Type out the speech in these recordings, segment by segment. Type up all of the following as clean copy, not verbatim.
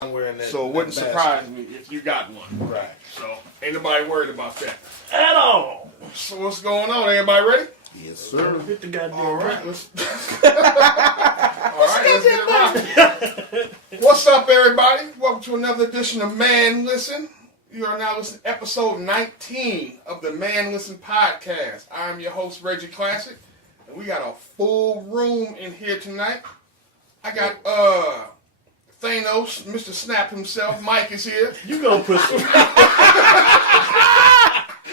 I'm wearing that. So it wouldn't surprise me if you got one. Right. So ain't nobody worried about that At all. So what's going on? Everybody ready? Yes, sir. Hit the goddamn All right. rock. Let's get it rocking. What's up, everybody? Welcome to another edition of Man Listen. You are now listening to episode 19 of the Man Listen podcast. I'm your host, Reggie Classic, and we got a full room in here tonight. I got Thanos, Mr. Snap himself. Mike is here. You gonna put some...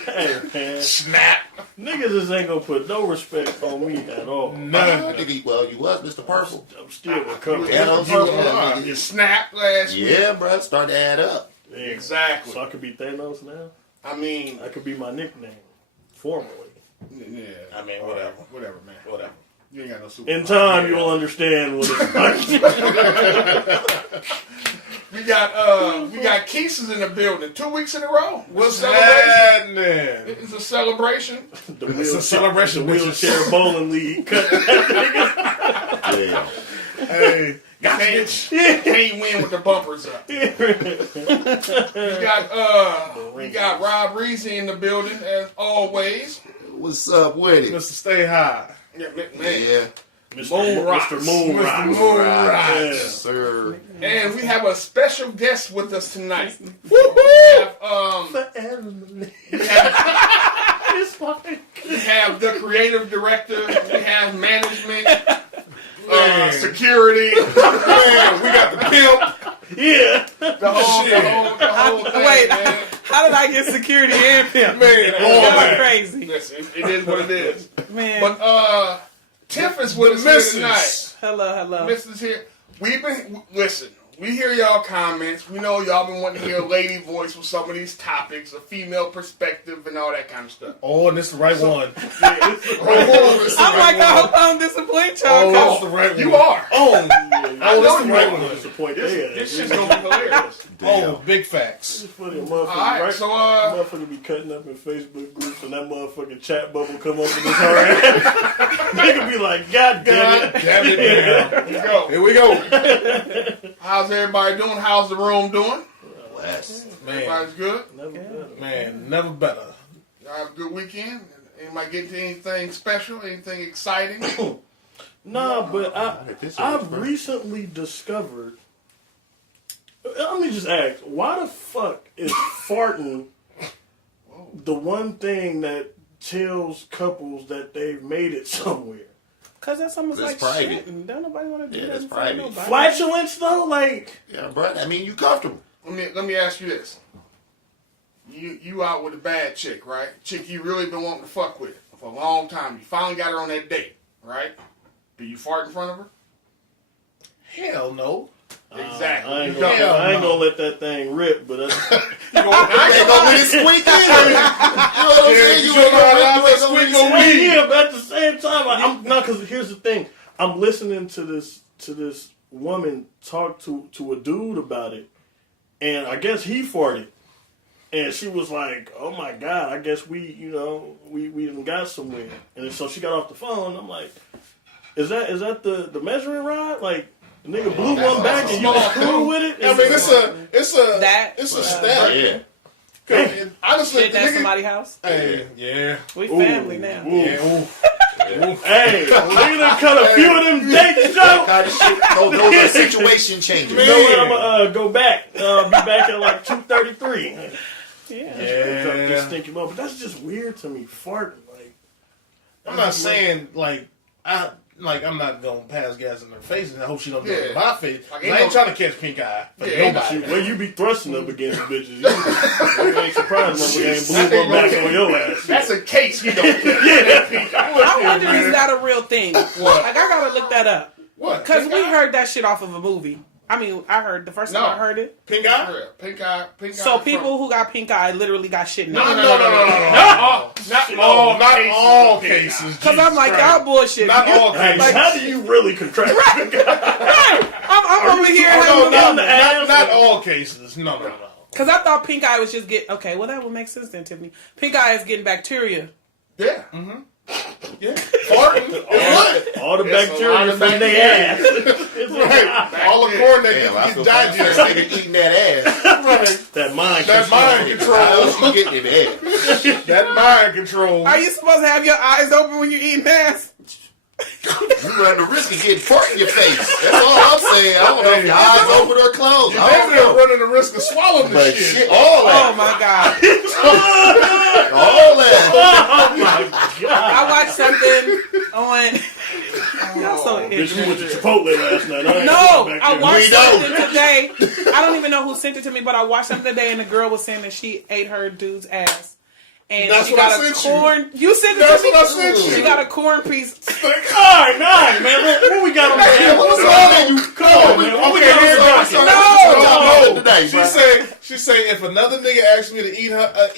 Hey, man. Snap. Niggas just ain't gonna put no respect on me at all. None. Well, you was Mr. Purple. I'm still recovering. You snapped last week. Yeah, bro. Start to add up. Yeah. Exactly. So I could be Thanos now? I mean... That could be my nickname. Formerly. Yeah. I mean, whatever. Whatever, man. Whatever. You ain't got no super. In time, you'll understand what it's like. We got Keeses in the building 2 weeks in a row. What's celebration? happening? It's a celebration. It's a celebration. The wheelchair bowling league. Cut that nigga. Yeah. Hey, Can't win with the bumpers up. We got Rob Reezy in the building as always. What's up with it? Mr. Stay High. Yeah, man. Yeah. Mr. Moon Rock. Yes, sir. And we have a special guest with us tonight. We have the creative director. We have management, security. Man, we got the pimp. Yeah. The whole thing, Wait, man. how did I get security and pimp? Man, all Y'all that. crazy. Listen, it is what it is. Man. But Tiff is with us here tonight. Hello. Mrs. here. Listen, we hear y'all comments. We know y'all been wanting to hear a lady voice with some of these topics, a female perspective, and all that kind of stuff. Oh, and this is the right one. I'm like, I hope I don't disappoint y'all. Oh, 'cause this is the right one. You are. Oh, I know this is you the right are. one. That's the point This there. shit's gonna be hilarious. Oh, big facts. It's funny, a motherfucker, Alright, right? so motherfucker be cutting up in Facebook groups and that motherfucking chat bubble come up in his hard ass. Nigga be like, God damn it. Damn it, man. let's go. Here we go. How's everybody doing? How's the room doing? Bless. Man, Everybody's good? Never better. man, never better. Y'all have a good weekend? Anybody get into anything special? Anything exciting? Nah, but I've recently discovered. Let me just ask, why the fuck is farting the one thing that tells couples that they've made it somewhere? Because that's almost That's like private. shit. And don't nobody want to do Yeah, that that's in front of private. nobody. Flatulence though, like Yeah, bro. I mean, you comfortable. Let me ask you this. You out with a bad chick, right? Chick you really been wanting to fuck with for a long time. You finally got her on that date, right? Do you fart in front of her? Hell no. Exactly. I ain't You gonna, don't. I ain't gonna let that thing rip, but that's, You ain't gonna let it squeak in. You know what I'm saying? You you ain't know how gonna that let squeak it go squeak in. yeah, but at the same time, I'm no, because here's the thing. I'm listening to this woman talk to a dude about it, and I guess he farted, and she was like, "Oh my god, I guess we done got somewhere." And so she got off the phone. I'm like, "Is that the measuring rod? Like the nigga blew one back and you was cool with it?" I mean, it's a step. Yeah. Cause honestly, Shit, the that's nigga, somebody's house. hey, yeah. We family now. Yeah, oof. Hey, we done cut a few of them dates, Joe. Kind of shit. Those are situation changers. You know what? I'm gonna go back. Be back at like 2:33. Yeah. Just thinking about, but that's just weird to me. Farting, like I'm not saying I'm not gonna pass gas in her face, and I hope she don't do it in Yeah. my face. Like, 'Cause I ain't trying to catch pink eye for nobody. Well, you be thrusting up against bitches. You ain't surprised motherfucker ain't blew one back on your ass. That's a case you don't get. I wonder is that a real thing? What? Like, I gotta look that up. What? Because Pink we eye? heard that shit off of a movie. I mean, I heard the first time I heard it. Pink eye? Pink eye. So people who got pink eye literally got shit in No. them. Not all cases. Because I'm like, y'all bullshit. Not all Hey, cases. how do you really contract? Right. I'm over here. Not all cases. No. Because I thought pink eye was just well, that would make sense then, Tiffany. Pink eye is getting bacteria. Yeah. Yeah, farting is what? All the It's a bacteria lot of from their ass. Right. All the corn that Damn, I gets feel bad for this digested. nigga eating that ass. Right. That mind That mind How else control. you getting in the ass? That mind control. Are you supposed to have your eyes open when you're eating ass? You run the risk of getting fart in your face. That's all I'm saying. I don't know if your eyes open or closed. I don't Maybe they're know. running the risk of swallowing the But shit. shit, all Oh that. my god! All that. Oh my god. I watched something on. Y'all so Bitch, we went to ignorant. Chipotle last night. I ain't No, going back I there. watched We don't. something today. I don't even know who sent it to me, but I watched something today, and the girl was saying that she ate her dude's ass. And That's she what got I a sent you. corn. You sent it That's to me. what I sent you. She got a corn piece. All right, man. What we got on the Hey, what's wrong with you? Come on, man. What we Okay, got on here's the what docket? I'm No, today, She say if another nigga asks me to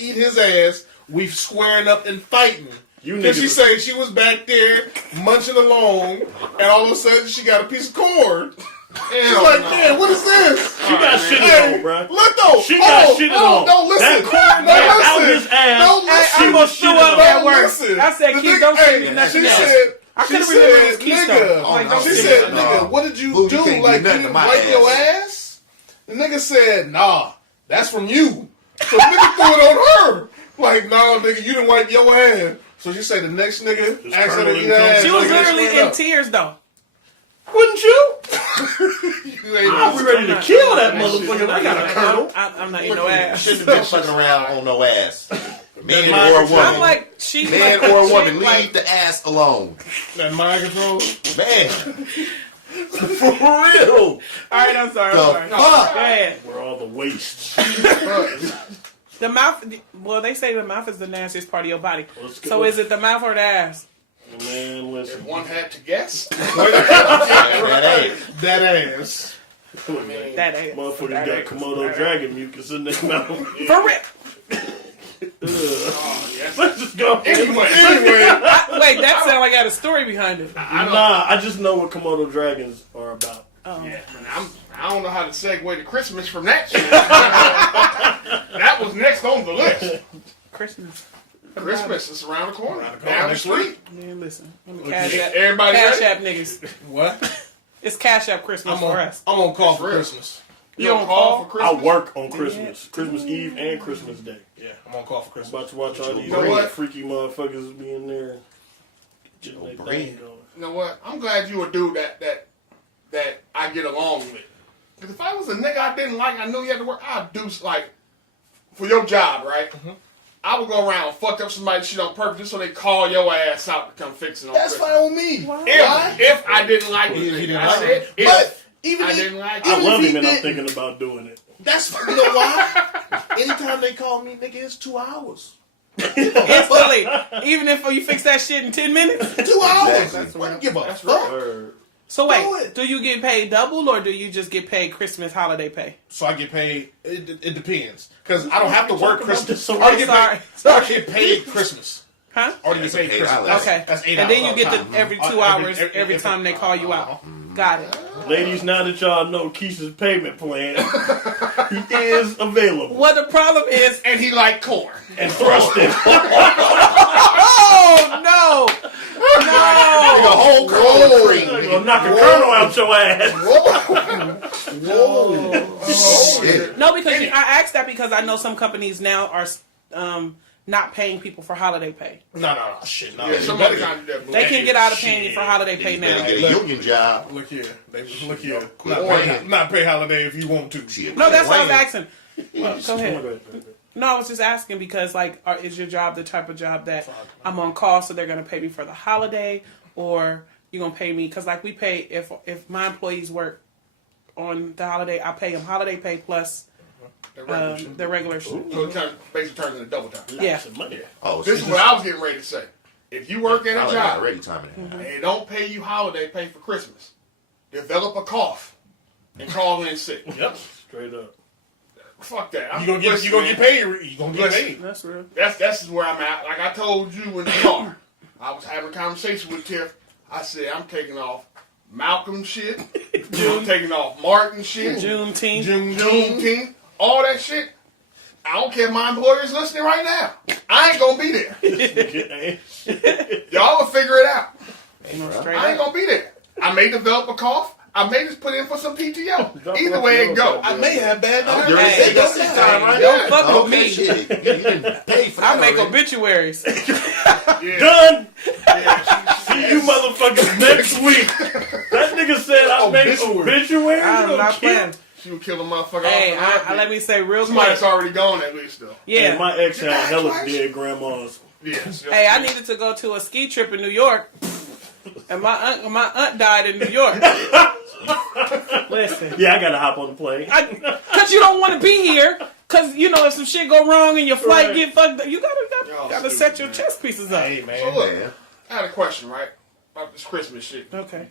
eat his ass, we squaring up and fighting. You Then niggas she say she was back there munching along, and all of a sudden she got a piece of corn. She's like, man, what is this? She got shitted on, bro. Look though. She got shitted on. No, listen. That corn went out his ass. No, Hey, listen. I almost threw up at work. Listen. I said, The Keith, nigga- don't send me hey, nothing she else. said, I she could've remembered it was said, Keystone. nigga. Like, don't She send me said, nothing. nigga, what did you Boo, you do? can't do Like, you nothing didn't to my wipe your ass. ass? The nigga said, nah, that's from you. So the nigga threw it on her. Like, nah, nigga, you didn't wipe your ass. So she said the next nigga Just asked her to curdling eat her ass. She was nigga, literally straight in up. tears, though. Wouldn't you? You ain't I was ready to kill that motherfucker. I got a kernel. I'm not eating no ass. Shouldn't have been fucking around on no ass. Man mind or a control. I'm woman. like, she Man like, or a she woman, like- leave the ass alone. That mind control. Man. For real. All right, I'm sorry. The I'm sorry. fuck? Go ahead. Where all the wastes. The mouth. Well, they say the mouth is the nastiest part of your body. Let's go. So is it the mouth or the ass? Man, listen. If one had to guess, That ain't. that ass. That ass. Motherfuckers That got ass. Komodo That dragon mucus in their mouth. For real. Let's just go. Anyway, Wait, that sounds like I got a story behind it. Nah, I just know what Komodo dragons are about. Oh. yeah, I don't know how to segue to Christmas from that shit. That was next on the list. Christmas. Christmas is around the corner. Down the street. Man, listen. Let me cash app. Everybody Cash ready? app niggas. What? It's cash app Christmas for us. I'm on call for real. Christmas. You don't call? for I Christmas? work on Christmas. Christmas Eve and Christmas Day. Yeah, I'm on call for Christmas. About to watch all these know what? freaky motherfuckers be in there. Getting their brain. thing going. You know what? I'm glad you a dude that I get along with. Because if I was a nigga I didn't like, I knew you had to work, I'd do, like, for your job, right? I would go around and fuck up somebody's shit on purpose just so they call your ass out to come fix it on That's Christmas. fine with me. If I didn't like He it. didn't I like said it. if But even I if- didn't like I it. love he him and I'm didn't- thinking about doing it. That's you know why? Anytime they call me, nigga, it's 2 hours. Instantly. Even if you fix that shit in 10 minutes. 2 hours. Exactly. What give a That's fuck? Word. So Do wait, it. do you get paid double or do you just get paid Christmas holiday pay? So I get paid. It depends because I don't have to work Talk about Christmas. this so I already get Sorry. paid. I already get paid Christmas. Huh? Already That's get a paid paid Christmas. holiday. Okay. That's 8 And then hours you all get the the time. every 2 Every- hours every- every time they call you out. Got it. Ladies, now that y'all know Keisha's payment plan, he is available What the problem is, And he like corn. and trusted. oh no, The no, whole corn tree. Gonna knock a kernel out your ass. Shit. no, because I asked that because I know some companies now are not paying people for holiday pay. No, shit, no. Yeah, somebody got to do that. They can get out of paying you for holiday pay Better now. get a union job. Look here, look here. Quit Not pay holiday if you want to. Shit. No, that's what I was Wayne. asking. Well, go ahead. No, I was just asking because, like, is your job the type of job that I'm on call, so they're going to pay me for the holiday, or you going to pay me? Because, like, we pay if my employees work on the holiday, I pay them holiday pay plus the regular shit. So it basically turns into double time. Yeah. Money. Oh, This is what I was getting ready to say. If you work in a job already timing it. and they don't pay you holiday pay for Christmas, develop a cough and call in sick. Yep. Straight up. Fuck that. You gonna get paid. You gonna get paid. That's real. That's where I'm at. Like I told you in the car, I was having a conversation with Tiff. I said I'm taking off Malcolm shit. I'm taking off Martin shit. Juneteenth. Juneteenth. All that shit. I don't care if my employer's listening right now. I ain't gonna be there. Y'all will figure it out. I ain't gonna be there. I may develop a cough. I may just put in for some PTO. Either way it go. I may have bad You're diarrhea. Don't fuck with me. Shit. You didn't pay for that. I make already. obituaries. Yeah. Done. Yeah, See you motherfuckers next week. That nigga said I make obituaries. I'm not playing. She would kill a motherfucker Hey, off. let me say real Somebody quick. that's already gone at least though. Yeah. Hey, my ex had Did hella that dead grandmas. Yes. Hey, I needed to go to a ski trip in New York, and my aunt died in New York. Listen, Yeah, I gotta hop on the plane. because you don't want to be here. Because you know if some shit go wrong and your flight get fucked up, you Y'all gotta stupid, set your man. chest pieces up. Hey, man. So look, Man. I had a question, right? About this Christmas shit. Okay.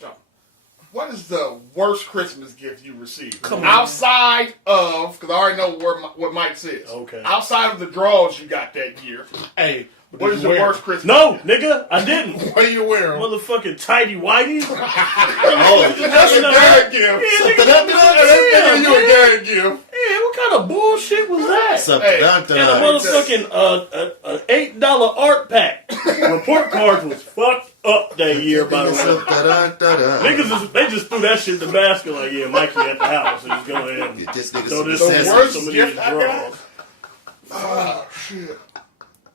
What is the worst Christmas gift you received? Come on. Outside of, because I already know what Mike says. Okay. Outside of the draws you got that year, Hey, what is the worst Christmas? No, nigga, I didn't. What are you wearing? Motherfucking tidy whitey. Oh, That's a dad gift. something up That's you a dad gift. Yeah, what kind of bullshit was that? Something Hey, up And a motherfucking $8 art pack. Report cards was fucked up that year, by the way. Niggas, they just threw that shit in the basket like, yeah, Mikey at the house, so just go ahead and Get this nigga throw some this The in worst some of gift these I drawers. Oh, shit.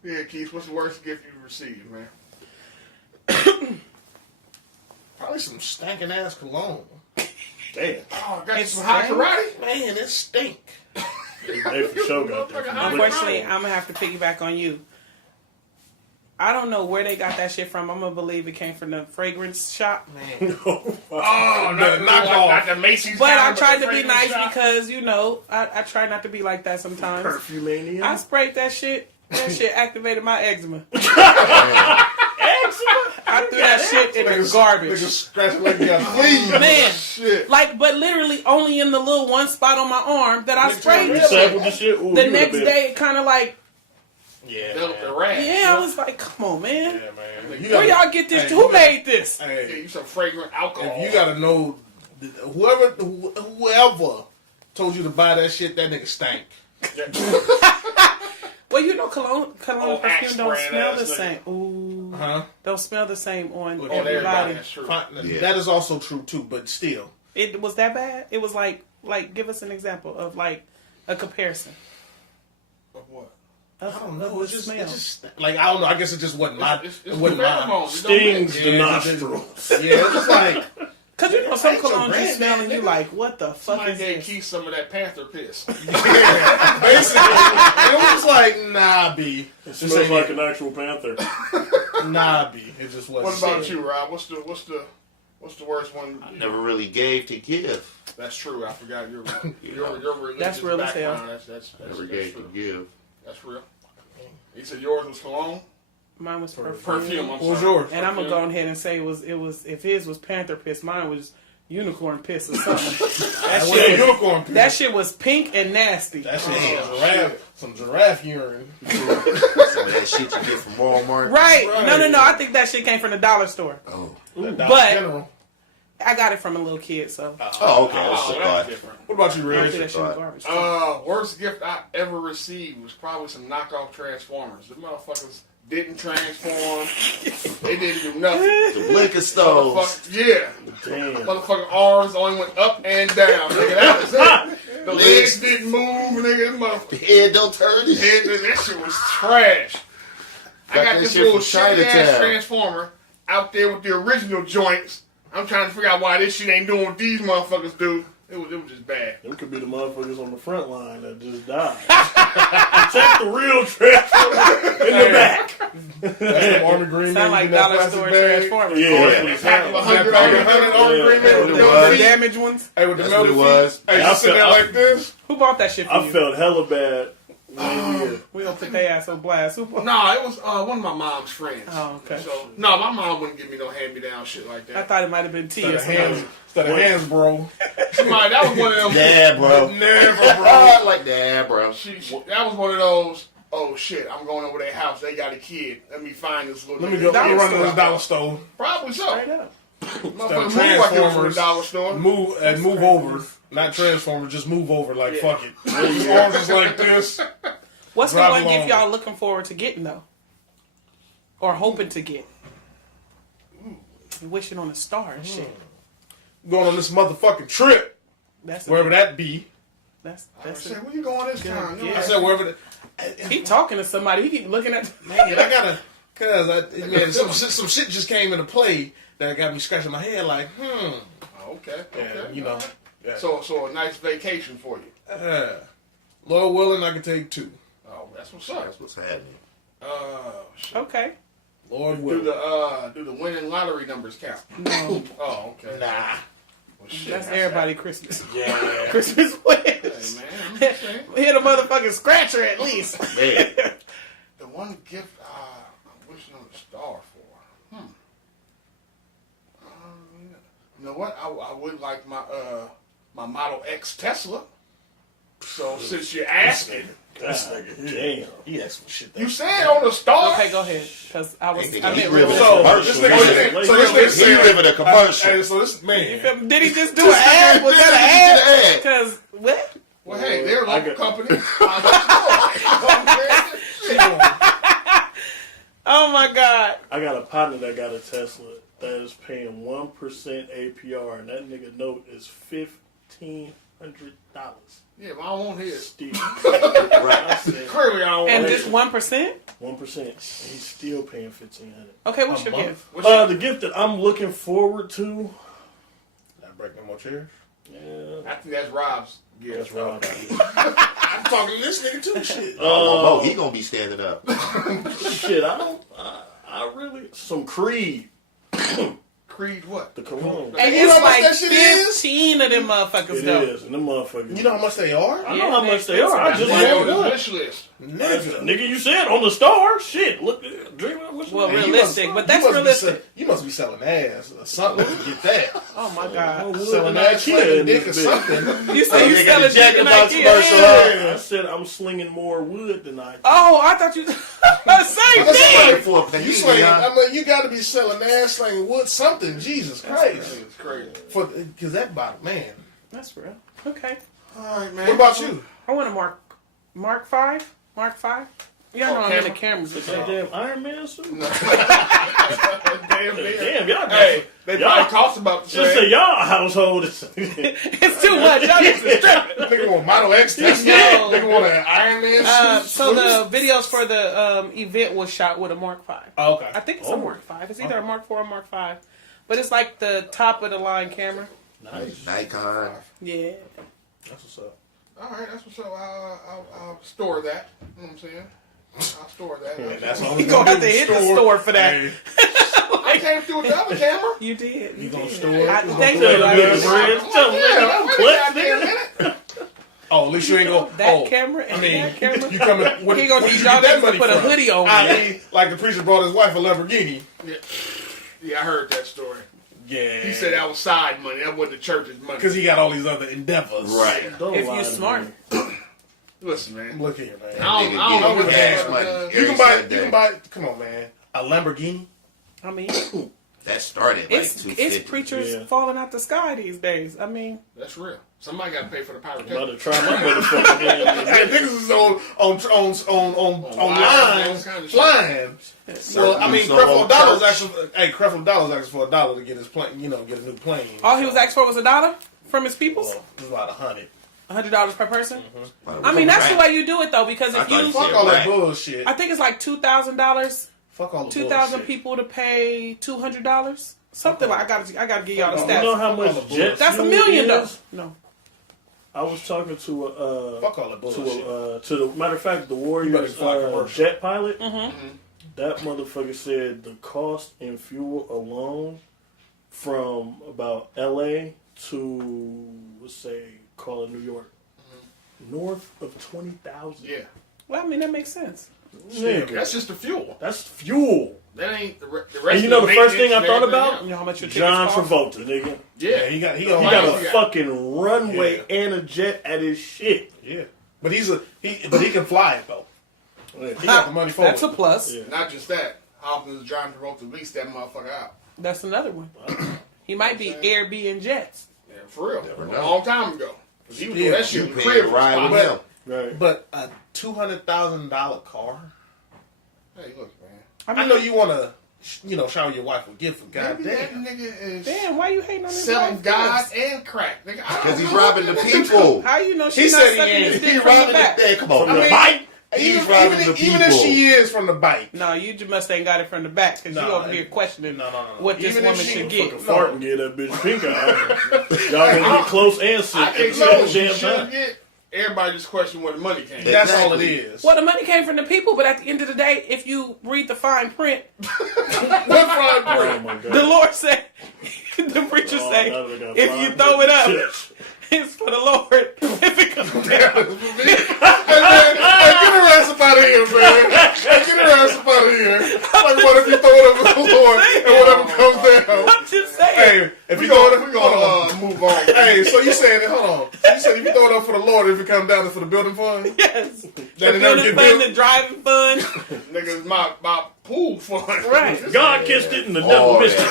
Yeah, Keith, what's the worst gift you received, man? Probably some stinking ass cologne. Damn. Oh, I got you It's some hot strange. karate? Man, it stink. They for sure got that. Unfortunately, I'm gonna have to piggyback on you. I don't know where they got that shit from. I'm gonna believe it came from the fragrance shop. Man. Oh, knock off. not the Macy's. But I kind, tried the to be fragrance nice shop. because I try not to be like that sometimes. Perfumania. I sprayed that shit. That shit activated my eczema. I threw that shit in the garbage. Niggas scratching like you got fleas. Man, Shit. like, but literally only in the little one spot on my arm that I sprayed. You it. sampled the shit? Ooh, The you next would've day, it kind of like, Yeah, The man. rash. yeah, I was like, come on, man. Yeah, man. You Where gotta- y'all get this? Hey, Who you made this? Yeah, Hey, you some fragrant alcohol. if you gotta know, whoever told you to buy that shit, that nigga stank. Well, you know, cologne Oh, and perfume don't Axe smell brand the ass same. Ooh, Huh? don't smell the same on On everybody. everybody, that's true. Fine. Yeah. That is also true too, but still. It was that bad. It was like, give us an example of like a comparison. Of what? Of I don't know. the It's just, smell. like I don't know. I guess it just wasn't my. It's It wasn't mine. pheromones. It don't Stings mix. the Yeah, nostrils. Yeah, it's just like Cause you know some Ain't your cologne you brand, smell and nigga. you like, what the fuck Somebody is gave this? Keith some of that Panther piss. basically, it was like nah, B. It smells like an actual panther. Nah, B. It just wasn't. What about you, Rob? What's the worst one? I never really gave to give. That's true. I forgot your religious That's real as hell. background. That's Never gave to true. give. That's real. He said yours was cologne, Mine was perfume. perfume. I'm What was sorry. yours? And I'm gonna go ahead and say it was if his was panther piss, mine was unicorn piss or something. That shit, unicorn. That shit was pink and nasty. That shit, some giraffe urine. Some of that shit you get from Walmart. Right. Right. No. I think that shit came from the dollar store. Oh. But- General. I got it from a little kid, so Oh, okay. That's Oh, the that's thought. different. What about you, I don't Reg? think that shit was garbage. Worst gift I ever received was probably some knockoff Transformers. The motherfuckers didn't transform. They didn't do nothing. The blinker stoves. Yeah. Damn. Motherfucking arms only went up and down. Nigga, that was it. The legs didn't move, nigga. The head don't turn. This shit. That shit was trash. I Got got that this shit little from shitty ass Chinatown. Transformer out there with the original joints. I'm trying to figure out why this shit ain't doing what these motherfuckers do. It was just bad. Them could be the motherfuckers on the front line that just died. Protect the real Transformer in the back. That's some Army Green. Sound like dollar store Transformers. Yeah, that's what it Pack sounds of like. 100 Army Yeah. Green Men with Yeah. them The feet. damaged ones. Hey, with the That's what melted it was. feet. Hey, I you sit there felt- like this. Who bought that shit for I you? felt hella bad one year. We don't put their ass on blast. Who bought? No, it was one of my mom's friends. Oh, okay. So no, my mom wouldn't give me no hand-me-down shit like I that. thought it might have been T or something. Hands, bro. Somebody, that was one of them. Yeah, bro. Never, bro. Like that, bro. That was one of those. Oh shit! I'm going over their house. They got a kid. Let me find this little. Let me nigga. go. Let me Dollar run to this store. dollar store. Probably so. Straight up. Motherfucker, move like it was from the Transformers. dollar store. Move over. Not Transformers, just move over. Like fuck it. His arms is like this. What's the drive one along. gift y'all looking forward to getting though, or hoping to get? Wishing on a star and shit. Going on this motherfucking trip, That's wherever that be. That's I said, where you going this time? Yeah. I said wherever. he talking to somebody. He keep looking at. Man, I gotta, man, some shit just came into play that got me scratching my head like, Okay. yeah, you know. Yeah. So a nice vacation for you. Lord willing, I can take 2. Oh, that's what's up. That's what's happening. Shit. Okay. Lord Do willing. the winning lottery numbers count? No, Oh, okay. Nah. Well, shit, that's everybody Christmas. Yeah. Christmas Hey, wish. man, I'm just saying. Hit a motherfucking scratcher at least. Man, The one gift I'm wishing on a star for. You know what? I would like my my Model X Tesla. So since you're asking, This nigga, damn. He had some shit you said on the star. Okay, go ahead. Because I was. He I meant living real. a commercial. So this nigga He said, living a commercial. hey, so this man, Did he just do an ad? Was that an ad? Because what? Well, hey, they're a I local got- company. I Oh my God. I got a partner that got a Tesla that is paying 1% APR, and that nigga note is $1,500. yeah, but I don't want his. Still, Right. I said Clearly, I don't And want just his. 1%? 1%. And he's still paying $1,500. Okay, what's A your month? gift? What's your- The gift that I'm looking forward to. not break no more chairs. Yeah, I think that's Rob's gift. that's Rob. I'm talking to this nigga too. Shit. Oh, he gonna be standing up. Shit, I really some Creed. Creed what? The cologne. And You know it's how much like that shit is? 15 of them motherfuckers It though. is, and them motherfuckers. You know how much they are? I know how much they are. I That's just why on want his one. wish list. Nigga. You said on the star. Shit, look, drink. What's Well, your name? realistic, but that's realistic. You must be selling ass or something to get that. Oh my God. Selling ass, slinging dick or something. You said you They got selling the Jack dick in in the Box Ikea. commercial, Yeah. I said I'm slinging more wood than I. Oh, I thought you. Same That's thing. For a You panini, slinging, huh? I mean, you got to be selling ass, slinging wood, something. Jesus Christ. It's crazy. Because that bottle, man. That's real. Okay. All right, man. What about you? I want a Mark 5. Mark 5. Yeah, I know I'm in the cameras. That damn Iron Man suit. Damn, Damn, y'all. Hey, they y'all- probably cost about the Just say same. y'all household is. It's too much. Y'all need to strip. Nigga want Model X Tesla. No. Nigga want an Iron Man suit. So the videos for the event was shot with a Mark 5. Oh, okay. I think it's a Mark 5. It's either a Mark 4 or Mark 5. But it's like the top of the line camera. Nice. Nikon. Yeah. That's what's up. All right, that's what's up. I'll store that. You know what I'm saying? I'll store that. And that's all You gonna have to hit the store for that. Hey, I came through with the other camera. You did. You gonna did. store it? I, You thank Tell you. them I niggas, really- friends. Tell them Yeah, niggas, wait a clips, goddamn nigga. minute. oh, at least you ain't gonna. That camera and I mean, that camera. you coming? When, He gonna when need you y'all get that niggas to money put a from? hoodie on. I.e., like the preacher brought his wife a Lamborghini. Yeah, I heard that story. Yeah. He said that was side money. That wasn't the church's money. because he got all these other endeavors. Right. Don't If lie you're to smart. me. Listen, man. Look here, man. I don't know what Cash the money. You can buy. You can buy. Come on, man. A Lamborghini. I mean, That started like it's 250. preachers Yeah. falling out the sky these days. I mean, That's real. Somebody got to pay for the I'm about pyrotechnics. to try my motherfucking hand. Hey, niggas is online all kinds of shit. flying. Well, I mean, Some Creflo old Dollar's church. actually. Hey, Creflo Dollar's asking for $1 to get his plane. You know, get a new plane. all he was asking for was $1 from his peoples. Well, it was about 100. $100 per person. Mm-hmm. I mean, that's the way you do it though, because I if thought you, you Fuck said all that right. bullshit. I think it's like $2,000. Fuck all the 2,000 bullshit. people to pay $200. Something like I gotta give y'all the You know stats. how much Fuck all the jet That's $1 fuel million though. is? No. I was talking to Fuck all the bullshit. to the matter of fact, the You Warriors better fly commercial. jet pilot. Mm-hmm. That motherfucker said the cost in fuel alone from about L.A. to let's say call it New York, north of 20,000. Yeah. Well, I mean that makes sense. Nigga, That's just the fuel. that's fuel. That ain't the rest And you know of the first thing I maintenance thought and about? everything You know how much your tickets John cost? Travolta, nigga. else. Yeah. He got He got a Yeah. fucking runway and a jet at his shit. Yeah, but he can fly it though. He got the money for That's it. a plus. Yeah. Not just that. How often does John Travolta lease that motherfucker out? That's another one. He might be Airbnb jets. Yeah, for real. Never A know. long time ago. 'Cause he was doing Yeah, that shit You in the paying crib. to ride with But him. Right. But a $200,000 car. Hey, look, man. I know you want to, shower your wife with gift for Maybe that goddamn. nigga is Damn, why you hating on this selling wife God first? and crack, nigga. Because he's robbing the people. How you know He she's not said he sucking ain't. his He dick from the robbing back? the day. Come on, I man. mean, Bite. Even He's robbing the even if people. she is from the bike. No, you just must ain't got it from the back because you over here questioning what this Even if woman she should Fucking get. fart and get that bitch pink eye. Y'all gonna get close and sick I at can't the tell same what you damn should time. get. Everybody just question where the money came. Yeah. That's all it Exactly. is. Well, the money came from the people, but at the end of the day, if you read the fine print, What fried Oh bread? my god. the Lord said, the preacher Oh, say, now they got if fried you throw it bread up, and chips. it's for the Lord. If it comes down, Hey, get her ass up out of here, man. Hey, get her ass up out of here. Like, what if you throw it up with the Lord and whatever comes down? I'm just saying. Hey, if We you throw it gonna, we gonna move on. hey, so you saying, hold on. So you said if you throw it up for the Lord, if it comes down, it's for the building fund? Yes. That The it never building get fund, built? the driving fund. Nigga, my pool fund. Right. God kissed it and the devil Oh, missed it.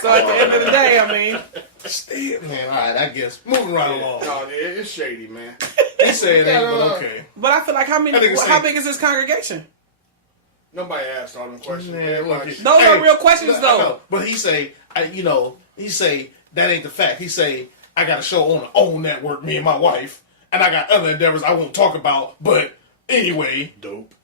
So at the end of the day, I mean, Still, man, all right, I guess. Moving right along. No, it's shady, man. He said it ain't, but okay. but I feel like how I think it's how safe. big is this congregation? Nobody asked all them questions. Man, Man, look, like, Those are real questions, I though. know, but he say, he say that ain't the fact. He say I got a show on the OWN network, me and my wife, and I got other endeavors I won't talk about. But anyway, Dope.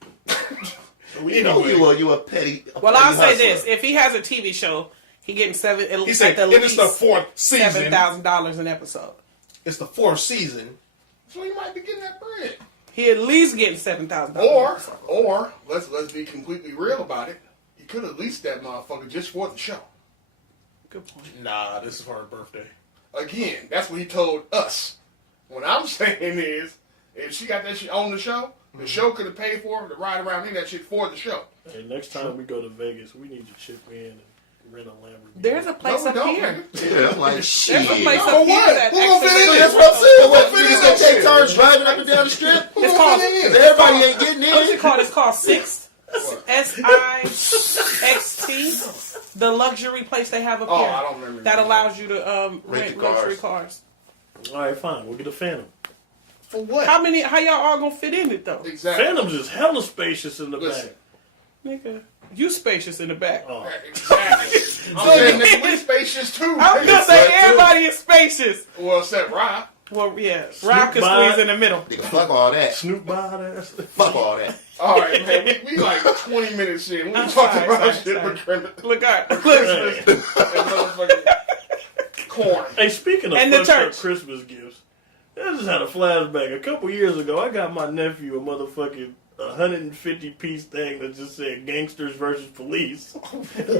You know you a petty. Well, I'll say hustler. this: if he has a TV show, he getting he said at the it is the least fourth season. $7,000 an episode. It's the fourth season. so you might be getting that bread. He at least getting $7,000. Or let's be completely real about it. You could have leased that motherfucker just for the show. Good point. Nah, this is for her birthday. Again, that's what he told us. What I'm saying is, if she got that shit on the show, the show could have paid for her to ride around in that shit for the show. Hey, next time we go to Vegas, we need to chip in and rent a Lamborghini. There's a place No, we up don't, here. nigga. Yeah, I'm like, shit. There's a place No, up here what? that Who gonna fit in actually- That's what I'm saying. What Who niggas gonna gonna take fit turns driving up and down the strip? It's called. Everybody ain't getting What's it in. called? It's called Sixth. SIXT. The luxury place they have up Oh, here. I don't remember. That that. allows you to rent the cars. luxury cars. All right, fine. We'll get a Phantom. For what? How y'all all gonna fit in it though? Exactly. Phantom's is hella spacious in the Listen. back. Nigga, you spacious in the back. Oh. Exactly. I'm saying, nigga, we spacious too. I was gonna say everybody is spacious. Well, except Rob. Well, yeah, Rob can by- squeeze in the middle. Nigga, fuck all that. Snoop by that ass. Fuck all that. All right, man. We like 20 minutes in. We I'm talking sorry, about sorry, shit sorry. with criminal. Look out, look. Hey. And motherfucking corn. Hey, speaking of And the fucked up church. Christmas gifts, I just had a flashback. A couple years ago, I got my nephew a motherfucking 150-piece thing that just said "Gangsters versus Police."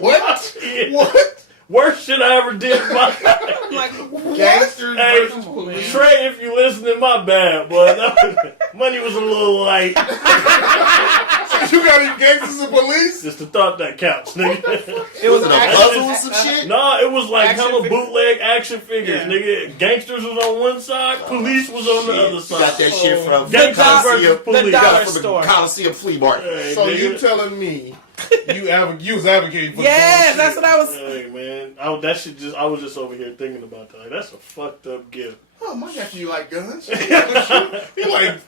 What? Yeah. What? Worst shit I ever did in my life. I'm like, what? Gangsters Hey, versus police. Trey, if you listening, my bad, but money was a little light. You got any gangsters and police? Just the thought that counts, nigga. It Was was it a action- puzzle or some shit? No, it was like Action hella figures? bootleg action figures, Yeah. nigga. Gangsters was on one side, police was on the other You side. got that shit from Gangsters Coliseum. versus police. the Got dollar it from store. the Coliseum flea market. Hey, So nigga. you telling me you was advocating for Yeah, the that's what I was. Hey man, I was just over here thinking about that. Like, that's a fucked up gift. Oh, my nephew like guns. He like And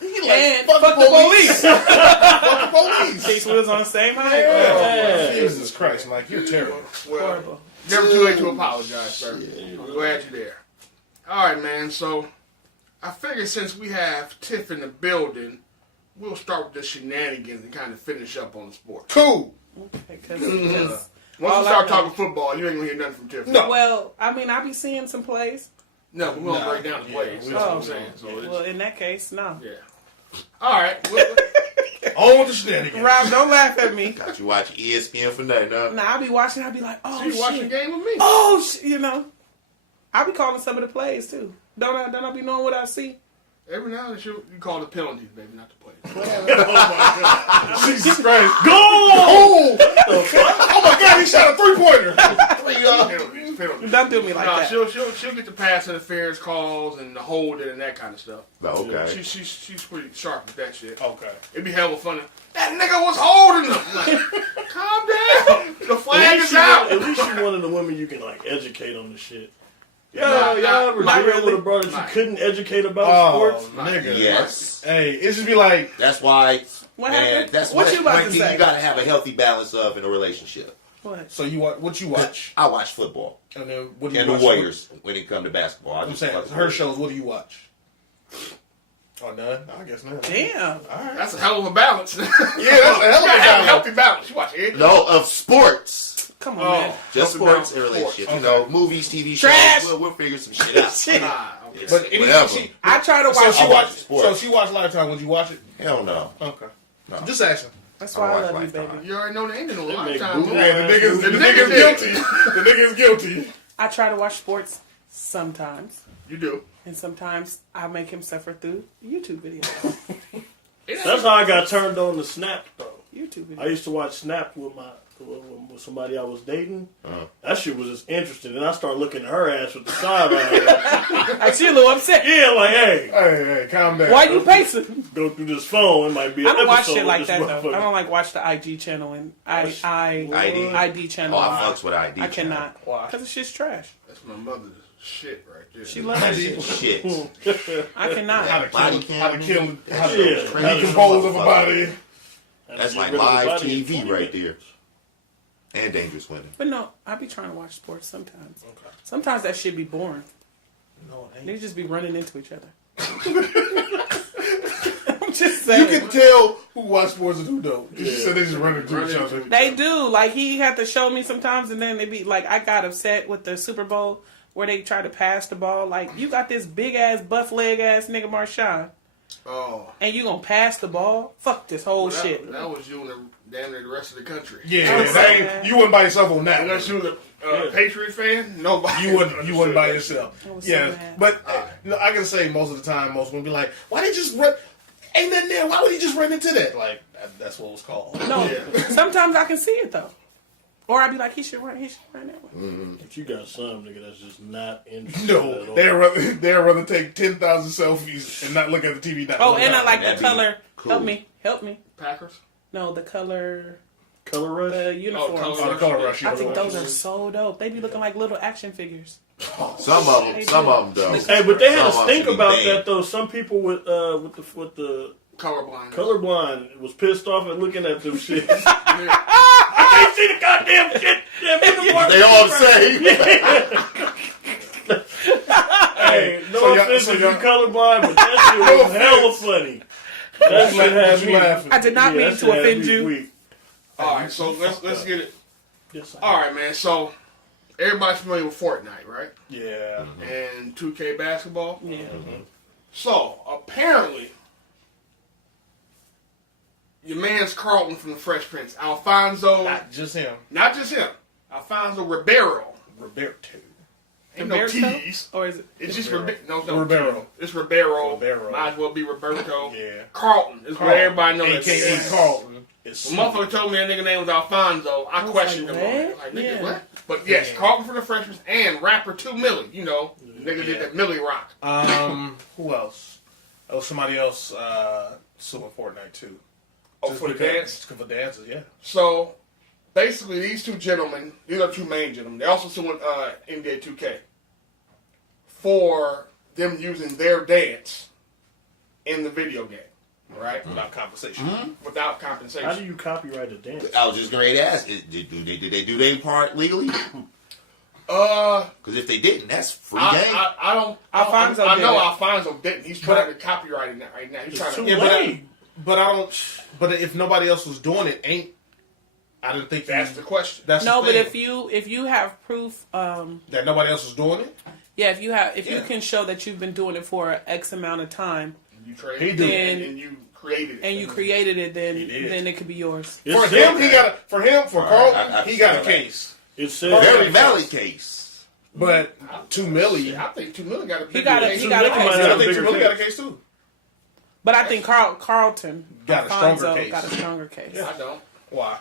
fuck fuck the the police. Fuck the police. Case we was on the same height. Yeah. Jesus Christ, like you're terrible. Well, Horrible. never too late to apologize, sir. I'm glad you're there. All right, man. So, I figured since we have Tiff in the building, we'll start with the shenanigans and kind of finish up on the sport. Cool. Because Once all we start I know- talking football, you ain't gonna hear nothing from Tiff. No. well, I mean, I be seeing some plays. No, we won't break down the plays. we That's what I'm don't. saying. So it's, Well, in that case, no. yeah. All right. On with the shenanigans. Rob, don't laugh at me. Got you watching ESPN for nothing, huh? Nah, I be watching. I be like, oh you watching the shit, game with me? oh shit, you know. I be calling some of the plays too. Don't I be knowing what I see? Every now and then you call the penalties, baby, not the plays. Jesus Christ. Go! Oh! Oh my God, he shot a 3-pointer. Penalties. Don't do me like Nah, that. she'll get the pass interference calls and the holding and that kind of stuff. Oh, okay. She's pretty sharp with that shit. Okay. It'd be hella funny. That nigga was holding him. Like, calm down. The flag is out. At least you're one of the women you can like educate on the shit. Y'all ever not deal really. with a brother that Not. you couldn't educate about sports? Nigga. Yes. Hey, it just be like, That's why. What man, happened? that's What what you about one to thing say? you gotta have a healthy balance of in a relationship. What? so what you watch? I watch football And then what do you and the watch? Warriors when it come to basketball. I I'm just saying, fuck with her Warriors. shows, what do you watch? Oh, none? I guess none. Damn. Alright. That's a hell of a balance. Yeah, that's a hell of a You gotta have a balance. healthy balance. You watch it. No, of sports. Come on, man. Just Healthy sports balance and of relationships. sports. You know, movies, TV Trash. shows. We'll figure some shit out. Shit. Nah, okay. But anything Whatever. I try to So watch. she I watch watched. sports. So she watched Lifetime. Would you watch it? Hell no. Okay. No. Just asking. That's why I watch love you, Lifetime. baby. You already know the ending of They make Lifetime. Google Hey, the nigga's guilty. The nigga's guilty. I try to watch sports sometimes, You do. and sometimes I make him suffer through YouTube videos. That's how I got turned on to Snap, though. YouTube videos. I used to watch Snap with somebody I was dating. That shit was just interesting. And I started looking at her ass with the side eye. I see a little upset. Yeah, like, hey, Hey, calm down. Why you pacing? go through this phone. It might be an I don't watch episode shit like with that this though. motherfucker. I don't like watch the IG channel and ID? ID channel. Oh, I fucks with ID. I cannot. Why? Because it's just trash. That's my mother's shit right there. She loves that shit. Shit. I cannot. How to Body kill? cam. How to kill? How Yeah. to decompose of a body? That's Get like rid of the live body in TV 20 right minutes. there. And dangerous women. But no, I be trying to watch sports sometimes. Sometimes that shit be boring. No, it They ain't. just be running into each other. I'm just You saying. can tell who watch sports and who don't. You said they just run into each other. They do. Like, he had to show me sometimes, and then they be like, I got upset with the Super Bowl where they try to pass the ball. Like, you got this big ass, buff leg ass nigga Marshawn, Oh. and you gonna pass the ball? Fuck this whole That, shit. that was you and damn near the rest of the country. Yeah, I'm that saying. ain't, you wasn't by yourself on that. Unless one. you was a Patriot fan, nobody. You wasn't by yourself. I was so Yeah, mad. but no, I can say most of the time, most women be like, "Why they just run? Ain't nothing there. Why would he just run into that?" Like that's what it was called. No, Yeah. sometimes I can see it though, or I'd be like, he should run that way. But you got some nigga that's just not interested No, at all. they'd rather take 10,000 selfies and not look at the TV. Not Oh, look and I at like the that'd be color. cool. Help me. Packers. No, the color, Color Rush? the uniforms. color the color rush. I think those are so dope. They be looking like little action figures. Some of them though. Hey, but they had to Some think should be about banned. that though. Some people with the Colorblind. colorblind was pissed off at looking at them shit. I can't see the goddamn shit. They all the same. Hey, no So y'all- offense so if you y'all- colorblind, but that shit was hella funny. That shit had me laughing. I did not mean that to shit had offend me you. weak. All right, so let's get it. Yes, All right, man. So everybody's familiar with Fortnite, right? Yeah. And 2K basketball. Yeah. So apparently, your man's Carlton from the Fresh Prince, Alfonso, Not just him. not just him, Alfonso Ribeiro. Roberto. Ain't no Roberto? T's. Or is it? It's just Ribeiro. no Ribeiro. T's. It's Ribeiro. Ribeiro. Might as well be Roberto. Yeah. Carlton is what everybody knows. AKA Carlton. The motherfucker told me that nigga name was Alfonso. I was questioned like, him on it. what? Like, nigga, Yeah. what? But yes, Carlton from the Freshmen and rapper 2 Millie. You know, nigga did that Millie rock. Who else? Oh, somebody else suing Fortnite too. Oh, Just for the because- dance? just for dances, yeah. So basically, these two gentlemen, these are two main gentlemen. They also suing NBA 2K for them using their dance in the video game, right? Without compensation. Without How do compensation. you copyright a dance? I was just going to ask, did they do their part legally? Uh, Because if they didn't, that's free game. I don't. Alfonso I did know it. Alfonso didn't. He's trying to copyright it right now. He's trying too to. Yeah, late. but I don't. But if nobody else was doing it, I didn't think That's the question. That's No, the but thing. if you have proof, that nobody else was doing it. yeah, if you can show that you've been doing it for X amount of time You traded He it did. and you created it. and you created it, then did. it could be yours. It For said him, that. for Carlton, I he got a feel that. case. It said Very that. valid case. But 2 million. I think 2 Millie got a big got a- case. he got a Might case. have I a think 2 bigger million got a case. case too. But I think Carlton Got a stronger Alfonso case. got a stronger case. I don't. Why?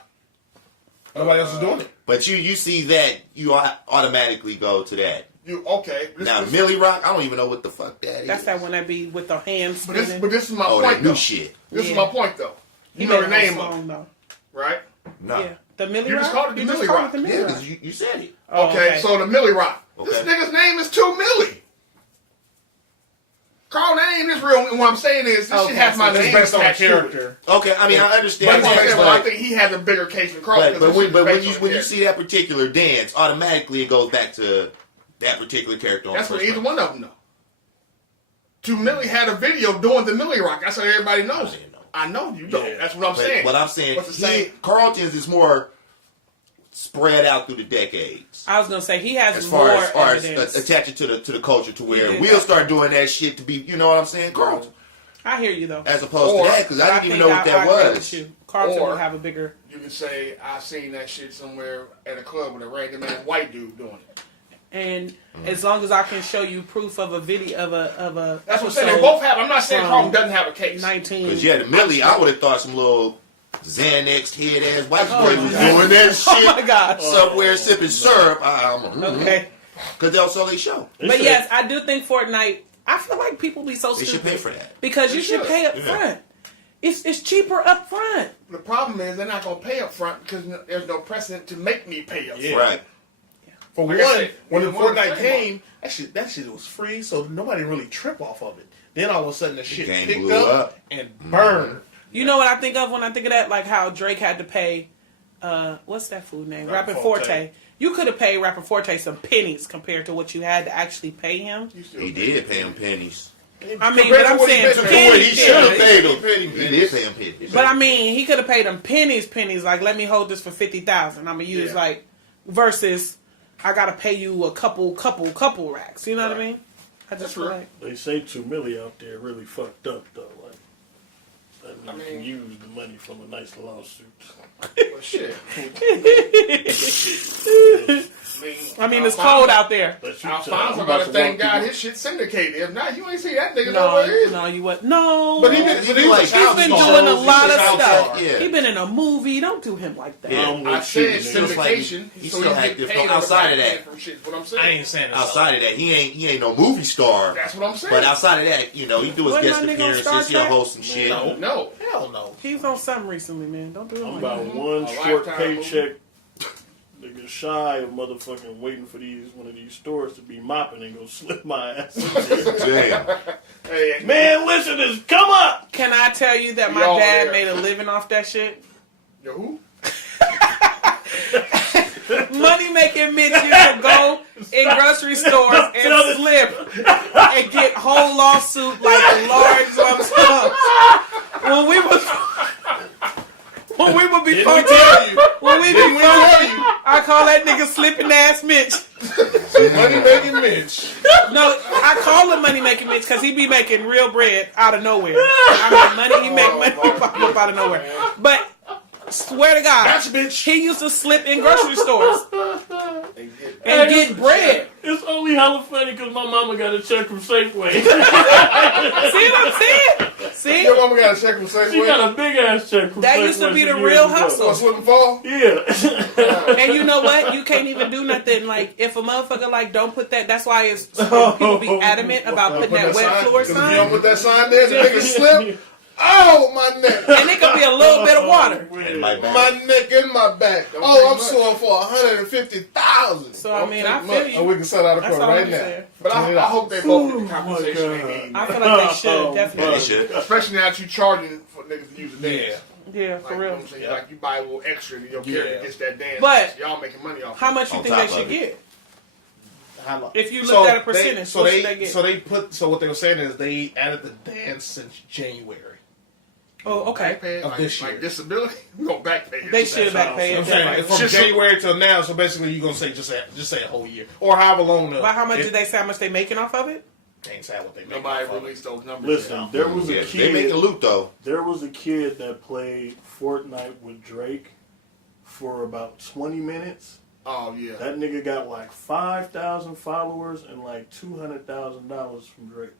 Nobody else is doing it. But you see that, you automatically go to that. You okay? Now, Millie Rock, I don't even know what the fuck that is. That's that one that be with the hands But this, spinning. but this is my Oh, point that though. new shit. This is Yeah. my point though. He You know made the a name whole of it, song, though. right? No. Yeah, the Millie You Rock. just called it the You Millie called Rock. it the Millie Yeah, Rock. because you said it. Oh, Okay, so the Millie Rock, Okay. This nigga's name is 2 Millie. Carl, that ain't his real. And what I'm saying is, this shit has my name based on the attached to it. character. Okay, I mean, I understand. But I think he has a bigger case than Carl. But when you see that particular dance, automatically it goes back to that particular character. On that's the what first either one. one of them know. 2 Millie had a video doing the Millie Rock. That's how everybody knows it. I know you don't. Yeah. That's what I'm But saying. what I'm saying, What's the same? Carlton's is more spread out through the decades. I was gonna say he has As more far as evidence. attaching to the culture, to where Yeah. we'll start doing that shit to be, you know what I'm saying, Carlton, I hear you though. as opposed Or- to that, because I didn't even know what that I agree was. with you. Carlton Or- will have a bigger. You can say, I seen that shit somewhere at a club with a random ass white dude doing it. And as long as I can show you proof of a video of a That's what I'm saying. They both have. I'm not saying from Carlton doesn't have a case. 19. Because the Millie, I would have thought some little Xanax head ass white Oh, boy was yeah. doing that shit Oh my gosh. somewhere sipping syrup. Okay. Because also they show. But yes, I do think Fortnite. I feel like people be so They stupid. should pay for that. Because you They should should. pay up Yeah. front. It's cheaper up front. The problem is they're not going to pay up front because there's no precedent to make me pay up front. Yeah. Right. For Like I one, said, when the either one of Fortnite the came, that shit was free, so nobody really trip off of it. Then all of a sudden the shit game picked blew up. and burned. You know what I think of when I think of that? Like how Drake had to pay, what's that food name? Rappin' Forte. You could have paid Rappin' Forte some pennies compared to what you had to actually pay him. He did pay him pennies. I mean, but I'm saying pennies. He should have pennies. paid him. He did pay him pennies. But I mean, he could have paid him pennies. Like, let me hold this for 50,000. I'm gonna use like versus I gotta pay you a couple racks. You know what I mean? I just feel like They say 2 Millie out there really fucked up though. Like, that nigga can use the money from a nice lawsuit. Well, shit. I mean, it's cold out there. But you Alfonso got to thank God his shit syndicated. If not, you ain't see that nigga nowhere either. No, you what? No. But he been He like He's been child doing a stars. lot of Child stuff. stars, yeah. He been in a movie. Don't do him like that. Yeah. I said Feels like syndication. he so still he active. get paid Outside of on the that. back end from shit. What I'm saying. I ain't saying that. Outside of that, he ain't no movie star. That's what I'm saying. But outside of that, you know, he do his Wasn't guest my nigga on Star appearances. He'll Trek? host some shit. No. Hell no. He's on something recently, man. Don't do him I'm like about that. one A short Lifetime paycheck. Nigga shy of motherfucking waiting for one of these stores to be mopping and go slip my ass in there. Damn. Hey, Man, listen, this come up. Can I tell you that my Y'all dad there. made a living off that shit? yo, who? Money making Mitch used to go in grocery stores and slip and get whole lawsuit like large lump sums. When we would be Didn't we fucked tell up, you? when we be Didn't we fucked tell up, you? I call that nigga slipping ass Mitch. Money making Mitch. No, I call him money making Mitch because he be making real bread out of nowhere. I mean, money, he make money pop up out of nowhere. But swear to God, Gotcha, bitch. he used to slip in grocery stores and get bread. It's only hella funny because my mama got a check from Safeway. See what I'm saying? See? Your mama got a check from She Safeway. got a big ass check from Safeway. That used to be the some real years ago. hustle. Oh, slip and fall? Yeah. And you know what? You can't even do nothing. Like, if a motherfucker, like, don't put that, that's why it's, people be adamant about putting that wet floor Because if you don't sign. put that sign there, the nigga slip. Oh, my neck. And it could be a little bit of water. And my back. My neck and my back. Don't Oh, take I'm much. suing for 150,000. So, I mean, I feel you. And we can set out a That's court all right I'm now. saying. But I hope they both get the Oh, my compensation God. they need. I feel like they should, Yeah, definitely. they should. Especially now that you charging for niggas to use the dance. Yeah, Like, for you know real. what I'm saying? Like you buy a little extra and your character Yeah. gets that dance. But y'all making money off How it. much you On think they top should of it. get? How long? If you looked at a percentage, so what they, should they get? So what they were saying is they added the dance since January. Oh, okay. Back pay, Of like, this like year. disability? No back pay. They should back pay I'm it. saying definitely. from Just- January till now. So basically, you're gonna say just say a whole year or however long. But how much did they say how much they making off of it? They ain't say what they make. Nobody off of it. released those numbers. Listen, yet. there was a Yeah, they make kid. the loot though. There was a kid that played Fortnite with Drake for about 20 minutes. Oh yeah. That nigga got like 5,000 followers and like $200,000 from Drake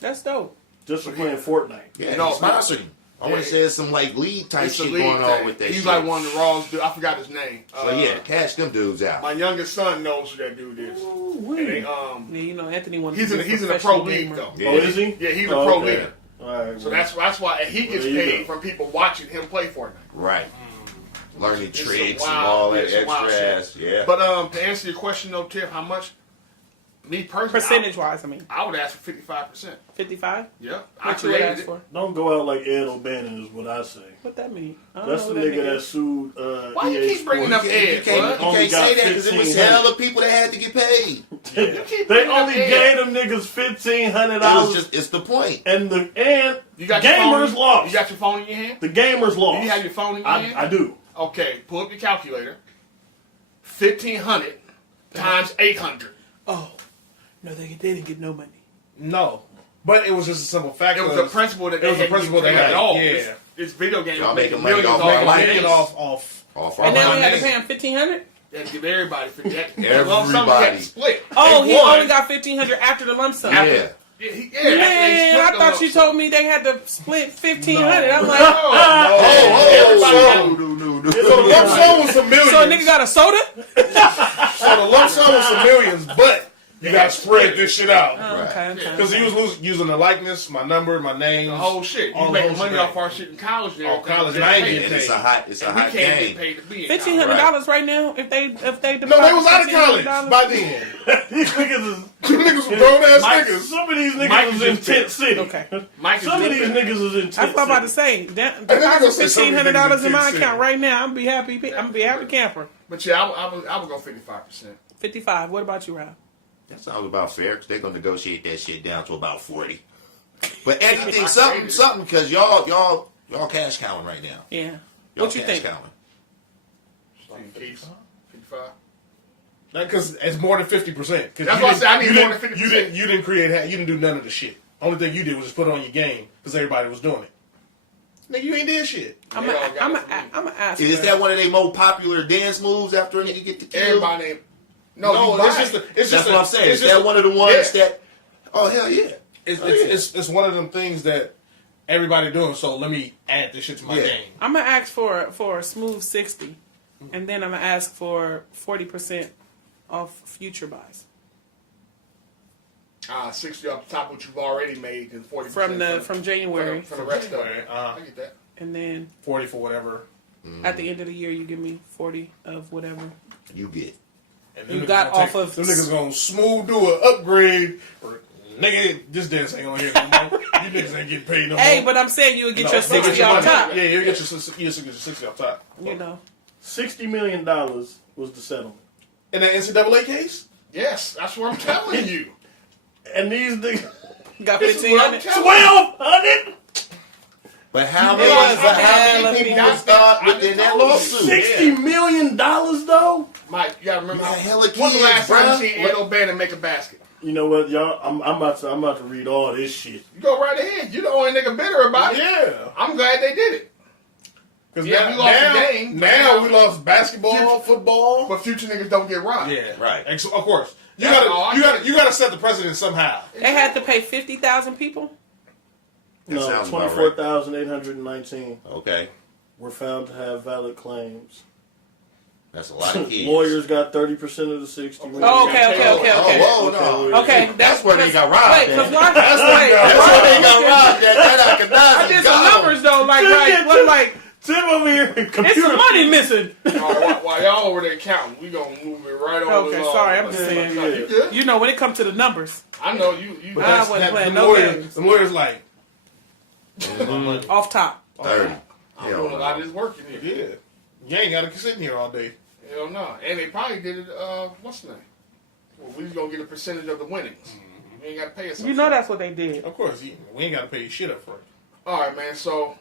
That's dope. just for playing Fortnite. Yeah, No, no, sponsored him. I want to say there's some like league type It's the shit league going on thing. with that He's shit. like one of the Raws dudes. I forgot his name. So yeah, cash them dudes out. My youngest son knows who that dude is. And they, Yeah, you know, Anthony wants he's to in be he's in the professional pro league gamer. though. Yeah. Oh, is he? Yeah, he's a Oh, pro okay. league. All right. So that's why and he gets Well, there you paid go. from people watching him play Fortnite. Right. Learning It's tricks some and wild- all that it's some wild extra shit. ass. Yeah. But to answer your question though, Tiff, how much? Me personally, Percentage-wise, I mean. I would ask for 55%. 55? Yeah, What you would ask for? Don't go out like Ed O'Bannon is what I say. What that mean? That's the nigga that sued Why you keep bringing up Ed? You can't Only got say that because it was 1500. hella people that had to get paid. You keep They bringing up only Ed. gave them niggas $1,500. It's the point. And the You got your gamers phone? lost. You got your phone in your hand? The gamers lost. Do you have your phone in your hand? I do. Okay, pull up your calculator. 1,500 times 800. Oh. No, they didn't get no money. No, but it was just a simple fact. It was a principle that It they was a had principle they had. all. Yeah. It's video games. Y'all making making money millions off off our our life. games. off. And now we had to name. pay him $1,500? They had to give everybody 50. Everybody. Lump sum had to split. Oh, They he won. only got $1,500 after the lump sum. Yeah. Yeah, after they Man, split I the thought lump you sum. told me they had to split $1,500. I'm like, Everybody no. So the lump sum was some millions. so a nigga got a soda? So the lump sum was some millions, but you got to spread this shit out. Oh, okay. Because he was using the likeness, my number, my name. the whole shit. All You the making whole money shit. off our shit in college and Oh, everything. college, Get and I ain't paid. getting And it's a hot, it's a And we hot can't game. get paid to be in $1,500 right now. If they No, they was out of college $1,500. by then. These niggas is. Them niggas were grown ass Mike- niggas. Some of these Mike niggas is in is Tent City. Okay. Mike is Some of these different. niggas is in Tent That's what I'm about to City. say. That I think I'm deposit gonna say some of these $1,500 niggas in my in account Tent right now. I'm be happy. I'm gonna be a happy camper. But yeah, I would go 55%. 55. What about you, Rob? That sounds about fair because they're gonna negotiate that shit down to about 40. But anything, I something, hated it. something, because y'all cash counting right now. Yeah. Y'all What you cash think? counting. Keith, 55. Because it's more than 50%. That's why I said I need more than 50%. You didn't create. You didn't do none of the shit. Only thing you did was just put it on your game because everybody was doing it. Nigga, you ain't did shit. I'm They all got gonna it from me. ask. Is her. that one of their more popular dance moves after a nigga get the kill? Everybody ain't. No, you it's buy just. it. It's That's just. what I'm saying. It's Is just that one of the ones Yeah. that? Oh hell yeah! It's one of them things that everybody doing. So let me add this shit to my Yeah. game. I'm gonna ask for a smooth 60, and then I'm gonna ask for 40% off future buys 60 off the top of what you've already made and 40% from January, for the rest of it. January, I get that. and then 40 for whatever. at the end of the year you give me 40 of whatever. You get. And You them got niggas gonna off of- them niggas gonna smooth do an upgrade. Or, nigga, this dance ain't on here no more. You niggas ain't getting paid no more. Hey, but I'm saying you'll get No, your you 60 get your off money. top. Yeah, you get your 60 off top. You know, $60 million was the settlement. In that NCAA case? Yes, that's what I'm telling you. And these niggas, got This is what I'm 1,500. telling you. 1,200? But how It many? was But how hella many people people. was thought I within just that told you. lawsuit? $60 million though? Mike, you gotta remember You got hella when's the kids, last time bruh. you seen Ed O'Bannon make a basket? You know what, y'all? I'm about to read all this shit. You go right ahead. You the only nigga bitter about it. Yeah. I'm glad they did it. Because Yeah, we lost the game. Now we lost basketball, football. But future niggas don't get robbed. Yeah, Right. And so, of course, That's all. you gotta set the precedent somehow. They had to pay 50,000 people. That No, sounds about right. 24,819 Okay, were found to have valid claims. that's a lot of kids. Lawyers got 30% of the 60. Oh, okay. Oh, whoa, no. Okay, That's where they got robbed. Wait, because why? That's where they got robbed. That I did some numbers though, like right, what, like Tim over here, it's computer. some money missing. While y'all over there counting, we gonna move it right on. Okay, sorry, I'm just saying. No, you good. You know, when it comes to the numbers, I know you. I wasn't playing no games. The lawyers like, Off top. 30. I'm doing a lot of this work in here. yeah, you ain't gotta sit in here all day. Hell no. And they probably did it, what's the name? Well, we just gonna get a percentage of the winnings. You ain't gotta pay us. You know that's what they did. Of course, we ain't gotta pay you shit up for it. Alright, man, so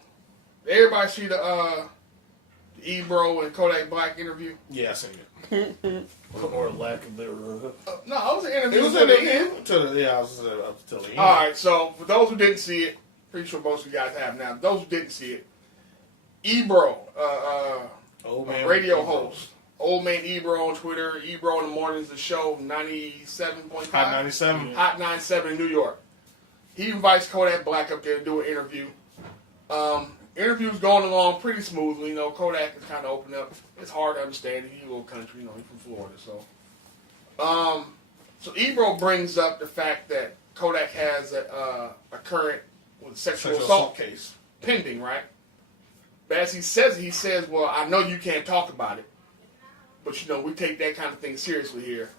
everybody see the Ebro and Kodak Black interview? Yeah, I seen it. Or lack of thereof. No, it was an interview. It was at in the the end. end. I was till the end. Alright, so for those who didn't see it, pretty sure most of you guys have now. Those who didn't see it, Ebro, Old man radio host, Old Man Ebro on Twitter, Ebro in the Mornings, the show, 97.5. Hot 97. Hot 97 in New York. He invites Kodak Black up there to do an interview. Interview's going along pretty smoothly. You know, Kodak is kind of open up. It's hard to understand. He's a little country. You know, he's from Florida. So Ebro brings up the fact that Kodak has a current sexual assault case pending, right? But as he says, well, I know you can't talk about it, but you know, we take that kind of thing seriously here.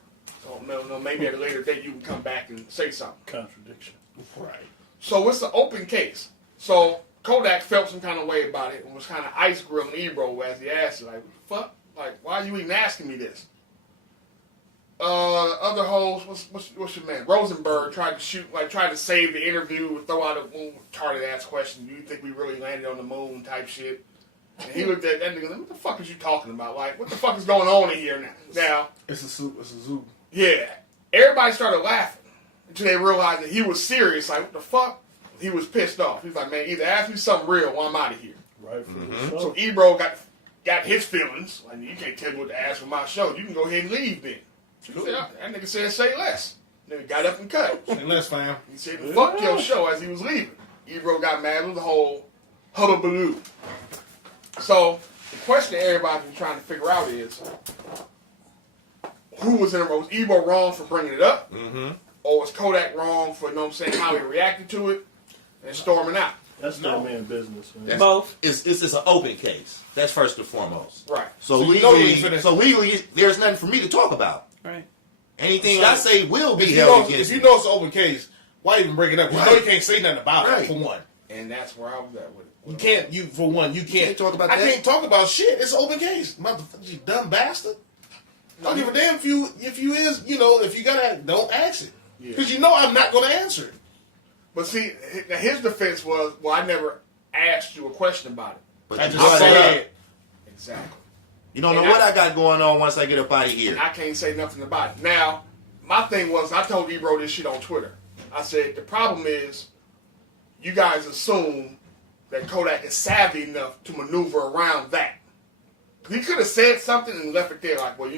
So no, maybe at a later date you can come back and say something. Contradiction. Right. So it's an open case. So Kodak felt some kind of way about it and was kind of ice grilling Ebro as he asked, like, what the fuck? Like, why are you even asking me this? Other hoes, what's your man? Rosenberg tried to save the interview and throw out a retarded ass question. Do you think we really landed on the moon type shit? And he looked at that nigga like, what the fuck is you talking about? Like, what the fuck is going on in here now? It's a zoo. Yeah. Everybody started laughing until they realized that he was serious. Like, what the fuck? He was pissed off. He's like, man, either ask me something real or I'm out of here. Right. So Ebro got his feelings. Like, you can't tell me what to ask for my show. You can go ahead and leave then. Cool. That nigga said, say less. Nigga got up and cut. Say less, fam. He said, fuck your show as he was leaving. Ebro got mad with the whole hullabaloo. So, the question everybody's been trying to figure out is, who was in the road? Was Ebro wrong for bringing it up? Mm-hmm. Or was Kodak wrong for, how he reacted to it and storming out? That's that man's business, man. Both. It's an open case. That's first and foremost. Right. So you know legally, there's nothing for me to talk about. Right. Anything I say will be If held against you me. know it's an open case, why even bring it up? You know Right. you can't say nothing about Right. it, for one. And that's where I was at with it. You can't, you can't talk about I that. can't talk about shit. It's an open case. Motherfucker, you dumb bastard. I don't give a damn if you gotta, don't ask it. Because you know I'm not gonna answer it. But see, his defense was, well, I never asked you a question about it. But I you just brought it up. said, Exactly. You don't know what I got going on once I get up out of here. And I can't say nothing about it. Now, my thing was, I told Ebro this shit on Twitter. I said, the problem is, you guys assume that Kodak is savvy enough to maneuver around that. He could have said something and left it there like, well,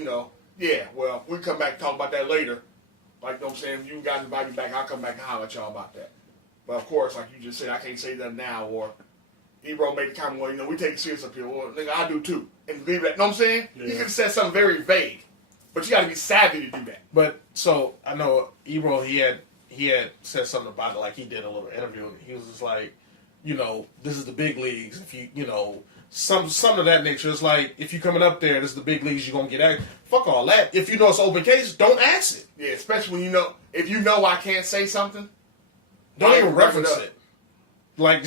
we'll come back and talk about that later. Like, you know what I'm saying? If you guys invite me back, I'll come back and holler at y'all about that. But, of course, like you just said, I can't say that now. Or Ebro made the comment, well, we take it serious up here. Well, nigga, I do too. And leave it. You know what I'm saying? Yeah. He could have said something very vague. But you got to be savvy to do that. but so I know Ebro, he had said something about it, like he did a little interview. And he was just like, this is the big leagues. If you some of that nature. It's like, if you're coming up there, this is the big leagues, you're going to get at. Fuck all that. If you know it's open case, don't ask it. Yeah, especially when if you know I can't say something, Don't even bring reference up. it. Like,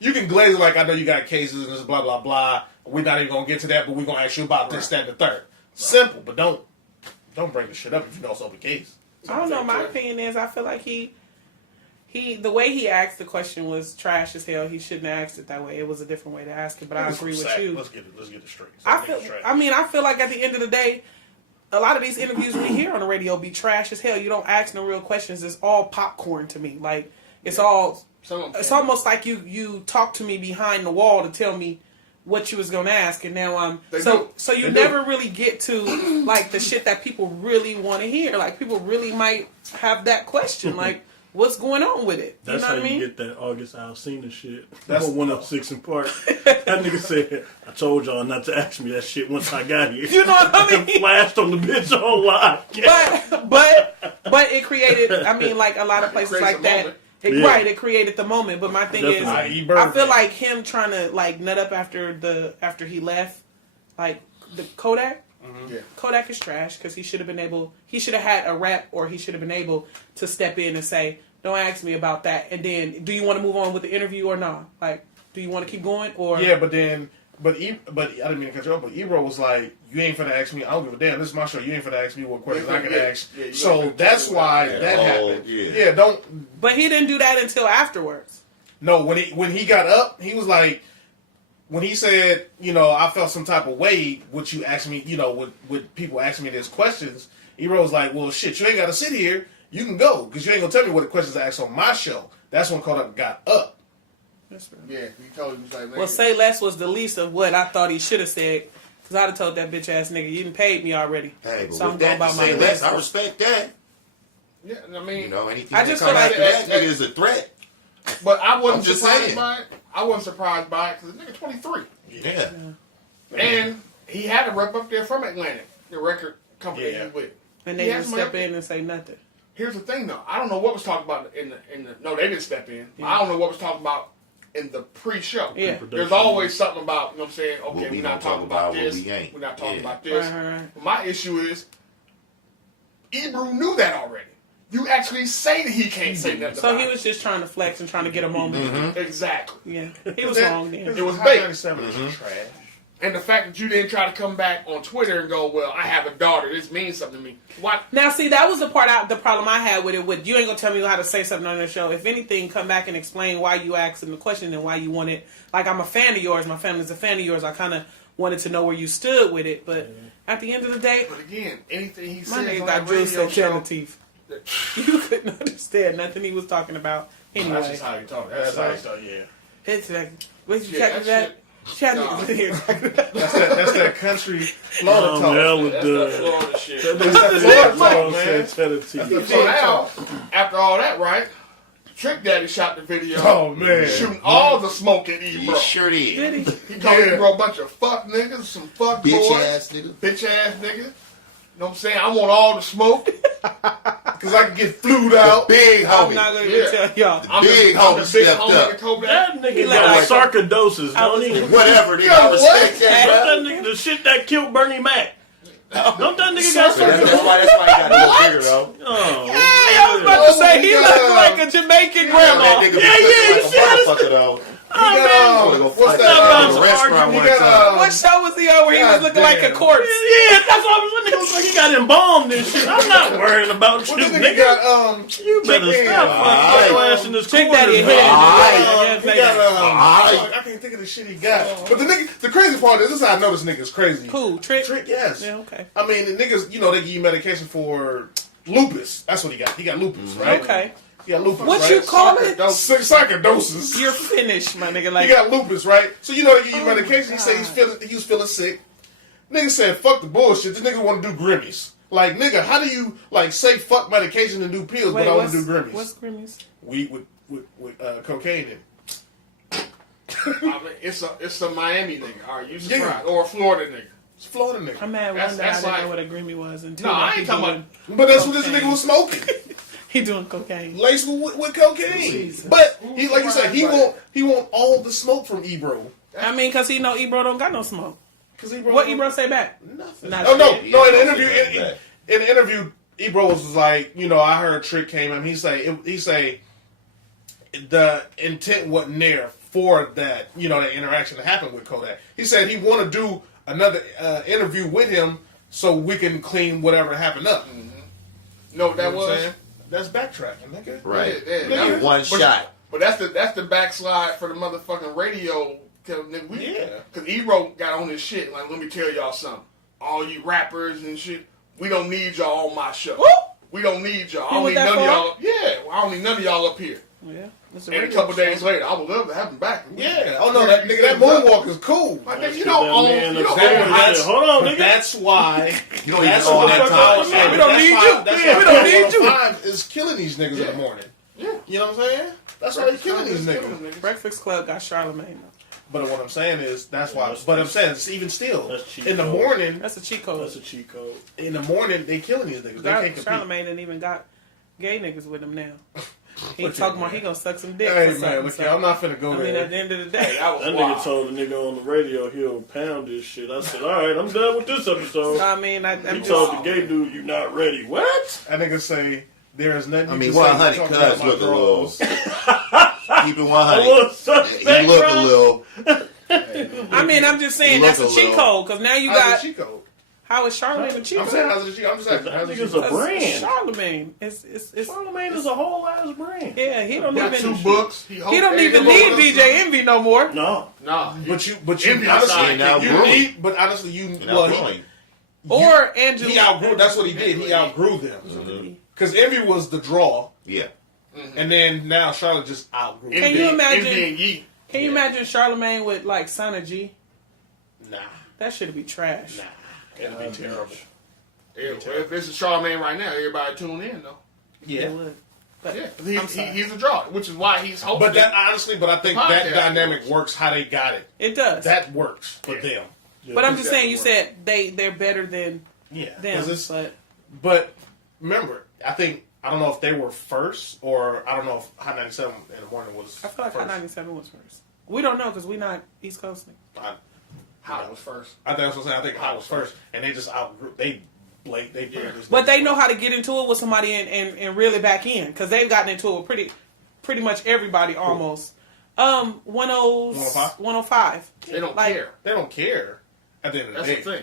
you can glaze it like, I know you got cases and this blah, blah, blah. We're not even going to get to that, but we're going to ask you about this, that, and the third. Right. Simple, but don't bring the shit up if you know it's open case. I don't know. My opinion is, I feel like he the way he asked the question was trash as hell. He shouldn't have asked it that way. It was a different way to ask it. But I agree with you. Let's get it straight. I feel like at the end of the day, a lot of these interviews we hear on the radio be trash as hell. You don't ask no real questions. It's all popcorn to me. Like, it's all. It's almost like you talk to me behind the wall to tell me what you was gonna ask, and now I'm so you never really get to like the shit that people really want to hear. Like, people really might have that question, like, what's going on with it? That's you know how what I mean? you get that August Alsina shit. That's 106 in Park. That nigga said, I told y'all not to ask me that shit once I got here. You know what I mean? Flashed on the bitch on live. But it created, I mean, like a lot of places like that. Right, it created the moment. But my thing is, I feel like him trying to like nut up after he left, like the Kodak. Mm-hmm. Yeah. Kodak is trash because he should have had a rep, or he should have been able to step in and say, don't ask me about that. And then, do you want to move on with the interview or not? Like, do you want to keep going or? Yeah, but I didn't mean to cut you off. But Ebro was like, you ain't finna ask me. I don't give a damn. This is my show. You ain't finna ask me what questions I can ask. Yeah, so that's why that happened. Yeah, don't. But he didn't do that until afterwards. No, when he got up, he was like, when he said, I felt some type of way, would you ask me, would people ask me these questions? Ebro was like, well, shit, you ain't got to sit here. You can go, because you ain't going to tell me what the questions I asked on my show. That's when Kodak got up. That's right. Yeah, he told him, like, well, say less was the least of what I thought he should have said, because I'd have told that bitch ass nigga, you didn't pay me already. Hey, but so with I'm that, going about my say business. less, I respect that. Yeah, I mean, anything I that just comes feel like after that nigga is a threat. But I wasn't I'm just surprised saying. by it. I wasn't surprised by it because the nigga 23. Yeah. And he had a rep up there from Atlantic, the record company Yeah. he's with. And they He didn't has step money. in and say nothing. Here's the thing, though. I don't know what was talked about in the. No, they didn't step in. Yeah. I don't know what was talked about in the pre-show. Yeah. There's always something about, you know what I'm saying? Okay, What we we're not don't talking talk about about, this. what we ain't. We're not talking Yeah. about this. Right. But my issue is, Ebru knew that already. You actually say that he can't say nothing. So about he was just trying to flex and trying to get a moment. Exactly. Yeah, he was wrong then. It was Hot bait. 97 is trash. And the fact that you didn't try to come back on Twitter and go, well, I have a daughter. This means something to me. What? Now, see, that was the problem I had with it. With you ain't gonna tell me how to say something on the show. If anything, come back and explain why you asked him the question and why you wanted. Like, I'm a fan of yours. My family's a fan of yours. I kind of wanted to know where you stood with it. But at the end of the day, But again, anything he my says nigga on got that radio juice show, and teeth. You couldn't understand nothing he was talking about. Anyway, That's just how you talk. That's how you talk. Yeah. it's like, what you Yeah, checking that that? Chat niggas in here. That's that country Florida talk. hella That's done. that Florida shit. So now, after all that, right? Trick Daddy shot the video. Oh, man. Shooting all the smoke at He Ebro. sure did. Did he? He called Ebro a bunch of fuck niggas, some fuck Bitch boys. ass nigga. Bitch ass niggas. You know what I'm saying? I want all the smoke. Because I can get flued out. Big I'm homie. not gonna Yeah. tell y'all. I'm Big I'm homie big stepped homie up. that told That that. nigga look got like- sarcoidosis, don't he? Whatever, nigga. Yeah, I respect what? that, That's bro. that nigga, the shit that killed Bernie Mac. Don't that nigga got That's sarcoidosis? why he got a little bigger, though. Oh, Hey, I was about to say he yeah. looked like a Jamaican grandma. That nigga be Yeah, looking you see how like a motherfucker, though. What's What's that? about the some restaurant argument? one He got, time. What show was he on where he was God looking like a damn. corpse? yeah, that's what I was looking. Like he got embalmed and shit. I'm not worrying about you, What this nigga. nigga got, You better chicken. stop fucking your ass in this Check corner. that in. man. He got, Alright. I can't think of the shit he got. But the crazy part is, this is how I know this nigga's crazy. Cool. Trick? Trick, yes. Yeah, okay. I mean, the niggas, you know, they give you medication for lupus. That's what he got. He got lupus, right? Okay. He got lupus, What right? you call it? Sarcoidosis. You're finished, my nigga. He Like, got lupus, right? So you know they give you Oh, medication. He said God. he was feeling sick. Nigga said, fuck the bullshit. This nigga want to do Grammys. Like, nigga, how do you like say fuck medication and do pills, wait, but I want to do Grammys? what's Grammys? Weed with cocaine in it. I mean, it's a Miami nigga. Are you surprised? Yeah. Or a Florida nigga? It's a Florida nigga. I'm mad That's- one day I that's didn't like- know what a Grammy was until No, I like, ain't talking doing, about. But that's what this cocaine. nigga was smoking. He doing cocaine. Laced with cocaine. Jesus. But he, like you said, he want all the smoke from Ebro. I mean, because he know Ebro don't got no smoke. Cause Ebro What Ebro say back? Nothing. Not Oh no, shit. no. In the interview, in the interview, Ebro was like, you know, I heard Trick came and he say the intent wasn't there for that, you know, that interaction that happened with Kodak. He said he want to do another interview with him so we can clean whatever happened up. Mm-hmm. No, that You know what I'm was saying? that's backtracking, nigga. Right. Yeah, That was one shot. But that's the backslide for the motherfucking radio. Yeah. Because Ebro got on this shit. Like, let me tell y'all something. All you rappers and shit, we don't need y'all on my show. Woo! We don't need y'all. I He don't went need that none of far? y'all. Yeah, I don't need none of y'all up here. Yeah. It's And a radio couple show. days later, I would love to have him back. Yeah. Oh no, that nigga, that moonwalk is cool. My Let's nigga, you get don't that own. man You don't upstairs. own That's- Hold on, But nigga. that's why. You don't even That's own what that the fuck time. I'm saying. We don't That's need why- you. That's Yeah, why we don't need you. 105 is killing these niggas in the morning. Yeah. You know what I'm saying? That's why they're killing these niggas. Breakfast Club got Charlemagne. But what I'm saying is that's why. that's- But I'm saying it's even still that's cheat in the code. morning. That's a cheat code. That's a cheat code. In the morning, they killing these niggas. They can't compete. Charlemagne didn't even got gay niggas with him now. He Look talking at about he gonna suck some dick. Hey for man, something, look so. here, I'm not finna go I mean, at the there. end of the day, That was That wild. nigga told the nigga on the radio he'll pound this shit. I said, all right, I'm done with this episode. I mean, I'm He just, told the gay dude, you not ready. What? That nigga say there is nothing. I you mean, can say 100 to talk about cuz my look a little. draws. Keep it A 100. little suspect, He look a bro. little. I mean, I'm just saying Look that's a a cheat little. code because now you How's got it cheat code? how is Charlemagne a cheat I'm code? saying how's it cheat? I'm just asking. That How's it nigga's cheat a code? brand. Charlemagne. It's Charlemagne is a whole ass brand. yeah. He don't Got even 2 books. He need DJ Envy no more. No. Nah, But you Envy honestly, outside, now you growing. need. But honestly, you And well, I'm he, growing. Or Angela. he outgrew. That's what he did. He outgrew them because Envy was the draw, Yeah. and then now Charlotte just outgrew. Can you imagine- Envy and Yeet. Can you imagine Charlemagne with like Sana G? Nah, That should be trash. it'd be terrible. If this is Charlemagne right now, everybody tune in though. It Yeah, would. But Yeah, I'm sorry. he's a draw, which is why he's hosting. but that honestly, but I think The that podcast dynamic works. works how they got it. It does. That works for Yeah. them. but I'm just saying, you Exactly. said they're better than Yeah, them. 'cause it's- But But remember, I don't know if they were first or I don't know if Hot 97 in the morning was. I feel like first. Hot 97 was first. We don't know because we're not East Coast. I, Hot was first. I think that's what I'm saying. I think Hot was first, and they just outgrew. They Blake. They just But they know how to get into it with somebody and reel it back in because they've gotten into it with pretty much everybody almost. 105. They don't care. They don't care. At the end of the day, that's the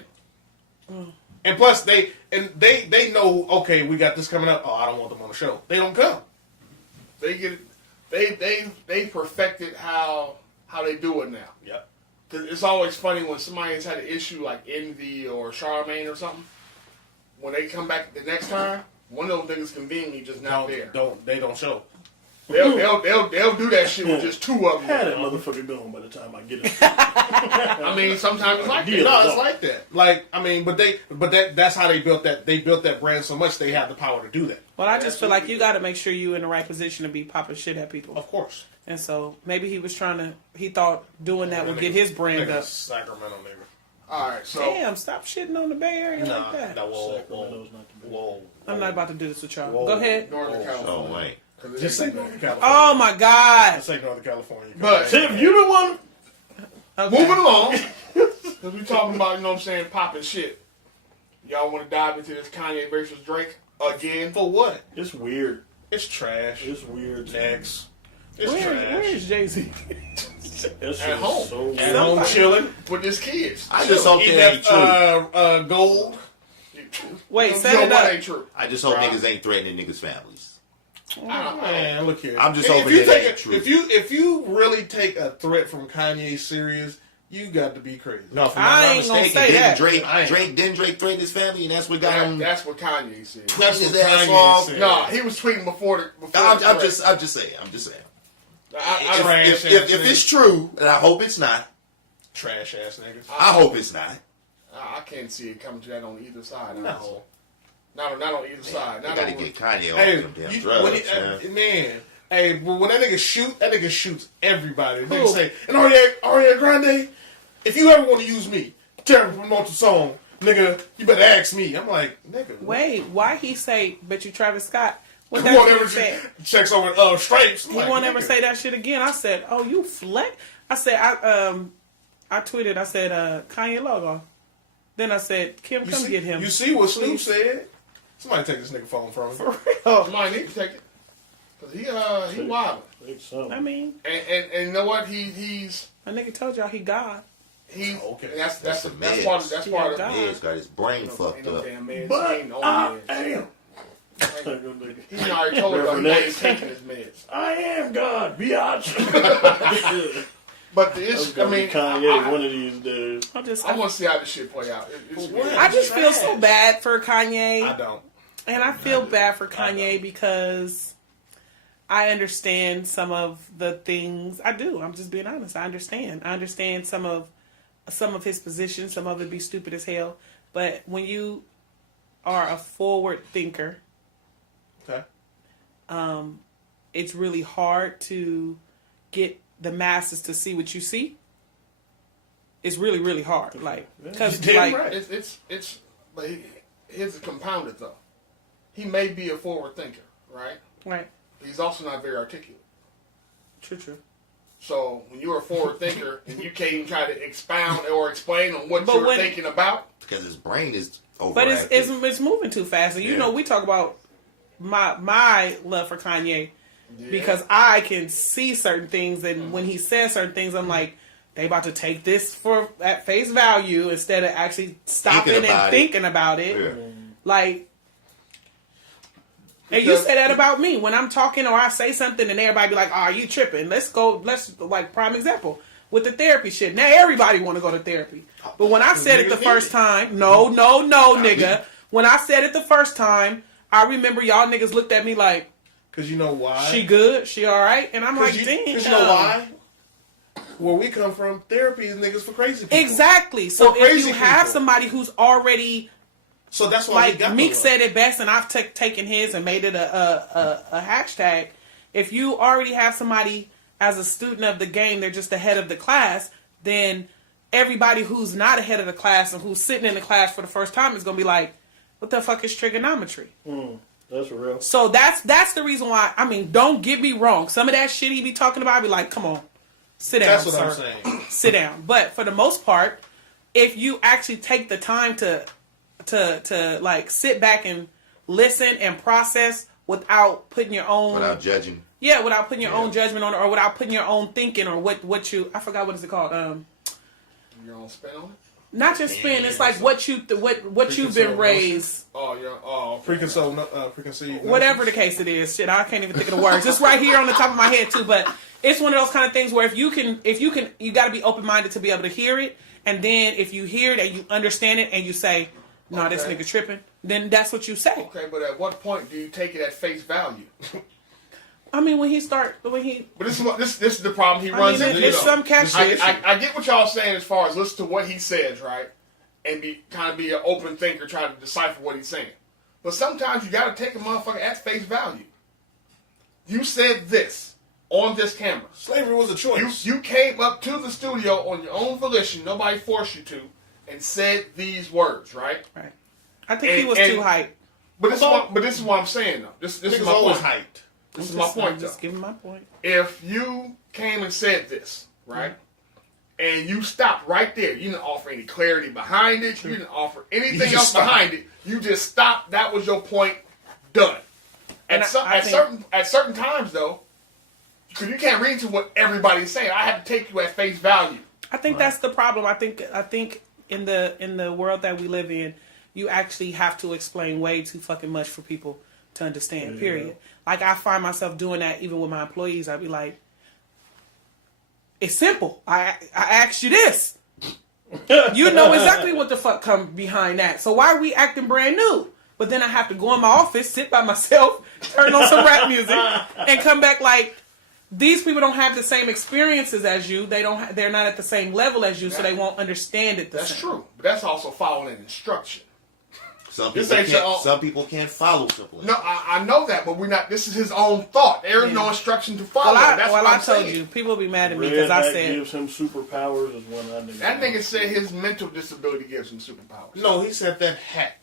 thing. And plus, they know. Okay, we got this coming up. Oh, I don't want them on the show. They don't come. They perfected how they do it now. Yep. Cause it's always funny when somebody has had an issue like Envy or Charlamagne or something. When they come back the next time, one of those niggas conveniently just not there. They don't show. They'll do that shit with just two of them. Had that motherfucker gone by the time I get it. I mean, sometimes it's like that. No, it's like that. Like, I mean, that's how they built that. They built that brand so much they have the power to do that. Well, I just feel like you got to make sure you're in the right position to be popping shit at people. Of course. And so maybe he thought doing that would get his brand up. Sacramento nigga. All right, so Damn, stop shitting on the Bay Area like that. Whoa. I'm not about to do this with y'all. Whoa. Go ahead. Northern California. Oh, wait. Just say Northern California. Oh my God. Just say Northern California. But Tiff, you the one. Okay. moving along, because we talking about, you know what I'm saying, popping shit. Y'all want to dive into this Kanye versus Drake again? For what? It's weird. It's trash. It's weird. Next. It's Where trash. is Jay-Z? At home. So weird. At home chilling. With his kids. I just hope Eating that ain't true. that gold. Wait, set you know it what up. ain't true. I just hope niggas ain't threatening niggas' families. Man, look here. I'm just If hoping you that take ain't true. If you really take a threat from Kanye serious, you got to be crazy. No, if I I'm not ain't gonna mistaken, say that. didn't Drake threaten his family, and that's what got him That's what Kanye said. tweeting his what ass Kanye off. said. No, he was tweeting before I'm the just saying. I If it's true, and I hope it's not, Trash ass niggas. I hope it's not. I can't see it coming to that on either side. No. honestly. Not on either side. We Not gotta on, get Kanye off Hey, them damn you- drugs, when man. Hey, but when that nigga shoots everybody. Nigga say, and Ariana Grande, if you ever want to use me, tell me to promote the song, nigga, you better ask me. I'm like, nigga. Wait, why he say, bet you Travis Scott? What Who won't that ever shit said? checks over stripes? He won't ever say that shit again. I said, oh, you flex? I said, I tweeted, I said, Kanye logo. Then I said, Kim, come get him. You see what Snoop Please. said? Somebody take this nigga phone from him. For real. Somebody need to take it. Because he wild. Think so. I mean, And you know what? He's a nigga told y'all he God. Okay. That's the part meds. of that's part of Yeah, He's got his brain fucked ain't no up. damn meds. But He ain't on I meds. am. He already told us Reverend he X. ain't taking his meds. I am God, biatch. But the issue, I mean, Kanye one of these days. I want to see how this shit play out. It's What? weird. I just feel so bad for Kanye. I don't. And I feel bad for Kanye because I understand some of the things. I do. I'm just being honest. I understand. I understand some of his positions. Some of it be stupid as hell. But when you are a forward thinker, Okay. it's really hard to get the masses to see what you see. It's really, really hard. Like, because Damn like, right. It's but here's a compounded though. He may be a forward thinker, right? right, He's also not very articulate. true. So when you're a forward thinker and you can't even try to expound or explain on what But you're when- thinking about, Because his brain is overactive. But it's moving too fast, and you Yeah. know we talk about my love for Kanye yeah. because I can see certain things, and when he says certain things, I'm like, they about to take this for at face value instead of actually stopping and thinking about it. Yeah. Like, and you say that about me when I'm talking or I say something, and everybody be like, "Oh, you tripping?" Let's like prime example with the therapy shit. Now everybody want to go to therapy, but when I said it the first time, no, nigga. When I said it the first time, I remember y'all niggas looked at me like, Because you know why? she good, she all right, and I'm like, damn. Because you know why? Where we come from, therapy is niggas for crazy people. Exactly. So For if crazy you have people. somebody who's already, So that's why we like got Meek the said it best, and I've taken his and made it a hashtag. If you already have somebody as a student of the game, they're just ahead of the class, then everybody who's not ahead of the class and who's sitting in the class for the first time is going to be like, what the fuck is trigonometry? That's real. So that's the reason why, I mean, don't get me wrong. Some of that shit he be talking about, I be like, come on, sit down, That's what I'm sir. saying. Sit down. But for the most part, if you actually take the time to to like sit back and listen and process without putting your own Without judging. Yeah, without putting your own judgment on it, or without putting your own thinking, or what you I forgot what is it called. Your own spin on it. Not just spin. It's like what you've been raised. Preconceived. Whatever the case it is, shit, I can't even think of the words. It's right here on the top of my head too. But it's one of those kind of things where if you got to be open minded to be able to hear it, and then if you hear it and you understand it and you say, "No, this nigga tripping," then that's what you say. Okay, but at what point do you take it at face value? I mean, But this is the problem he runs into. It's some catfish. I get what y'all saying as far as listen to what he says, right, and be an open thinker trying to decipher what he's saying. But sometimes you got to take a motherfucker at face value. You said this on this camera. Slavery was a choice. You came up to the studio on your own volition. Nobody forced you to, and said these words, right? Right. I think he was too hyped. But this is what I'm saying though. This is my always point. hyped. This is my point, Just giving my point. If you came and said this, right, and you stopped right there, you didn't offer any clarity behind it, you didn't offer anything else behind it, you just stopped, that was your point, done. At certain times, though, because you can't read into what everybody's saying, I have to take you at face value. I think that's the problem. I think in the world that we live in, you actually have to explain way too fucking much for people to understand, period. Like, I find myself doing that even with my employees. I'd be like, it's simple. I asked you this. You know exactly what the fuck come behind that. So why are we acting brand new? But then I have to go in my office, sit by myself, turn on some rap music, and come back like, these people don't have the same experiences as you. They're not at the same level as you, so they won't understand it the same. That's true. But that's also following an instruction. Some people can't follow simple. No, I know that, but we're not. This is his own thought. There is no instruction to follow. That's what I told you. People be mad at me because I said gives him superpowers is one I knew. That nigga said his mental disability gives him superpowers. No, he said that hat.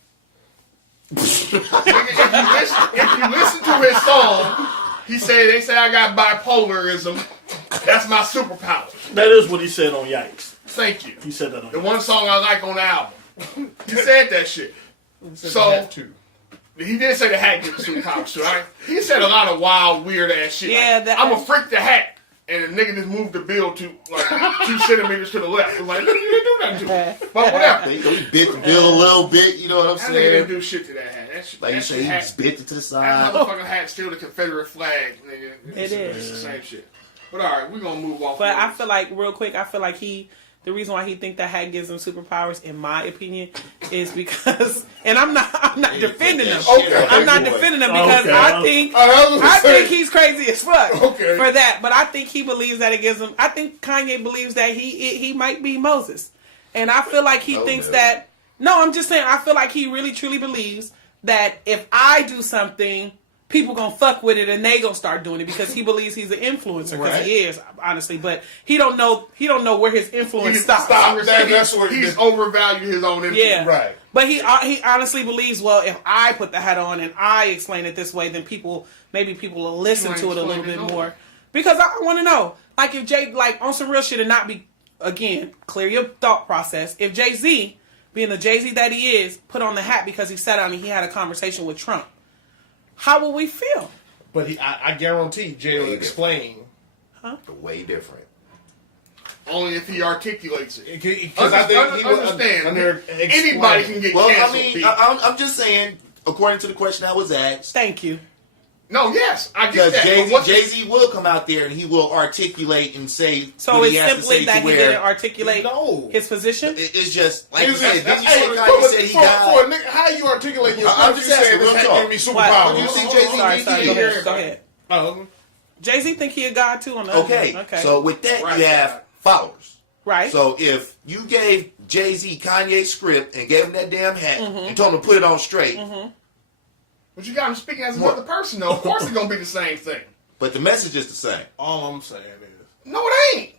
Nigga, if you listen to his song, they say I got bipolarism. That's my superpower. That is what he said on Yikes. Thank you. He said that on the Yikes. one song I like on the album. He said that shit. So he did say the hat gives superpowers too. Right? He said a lot of wild, weird ass shit. Yeah, like, I'm a freak the hat, and the nigga just moved the bill to like 2 centimeters to the left. I'm like, nigga, you didn't do nothing to me. But whatever. He bit the bill a little bit. You know what I'm saying? That nigga didn't do shit to that hat. That shit, like you say, he just bit it to the side. That motherfucking hat's still the Confederate flag, nigga. It is. It's the same shit. But all right, we're gonna move off. But I feel like, real quick, the reason why he think that hat gives him superpowers, in my opinion, is because, and I'm not defending him. Okay. I'm not defending him because I think he's crazy as fuck for that. But I think he believes that it gives him. I think Kanye believes that he might be Moses, and I feel like he thinks that. No, I'm just saying. I feel like he really truly believes that if I do something, people gonna fuck with it and they gonna start doing it because he believes he's an influencer, because he is, honestly, but he don't know where his influence stops. He's overvalued his own influence. Yeah. Right. But he honestly believes, well, if I put the hat on and I explain it this way, then maybe people will listen to it a little bit more. Because I want to know, like, if on some real shit and not be, again, clear your thought process. If Jay-Z, being the Jay-Z that he is, put on the hat because he sat down and he had a conversation with Trump, how will we feel? But I guarantee Jay will explain. Way different. Only if he articulates it. Because I think he will understand. Anybody can get canceled. I mean, I'm just saying, according to the question I was asked. Thank you. No, yes, I get that. Because Jay-Z will come out there and he will articulate and say. So it's simply that he didn't articulate his position? It's just, like you said, how you articulate yourself? I'm just saying, this hat giving me superpowers. You see Jay-Z? Go ahead. Jay-Z think he a god too on the Okay, so with that you have followers. Right. So if you gave Jay-Z Kanye's script and gave him that damn hat and told him to put it on straight. But you got him speaking as another person, though. Of course it's going to be the same thing. But the message is the same. All I'm saying is... No, it ain't.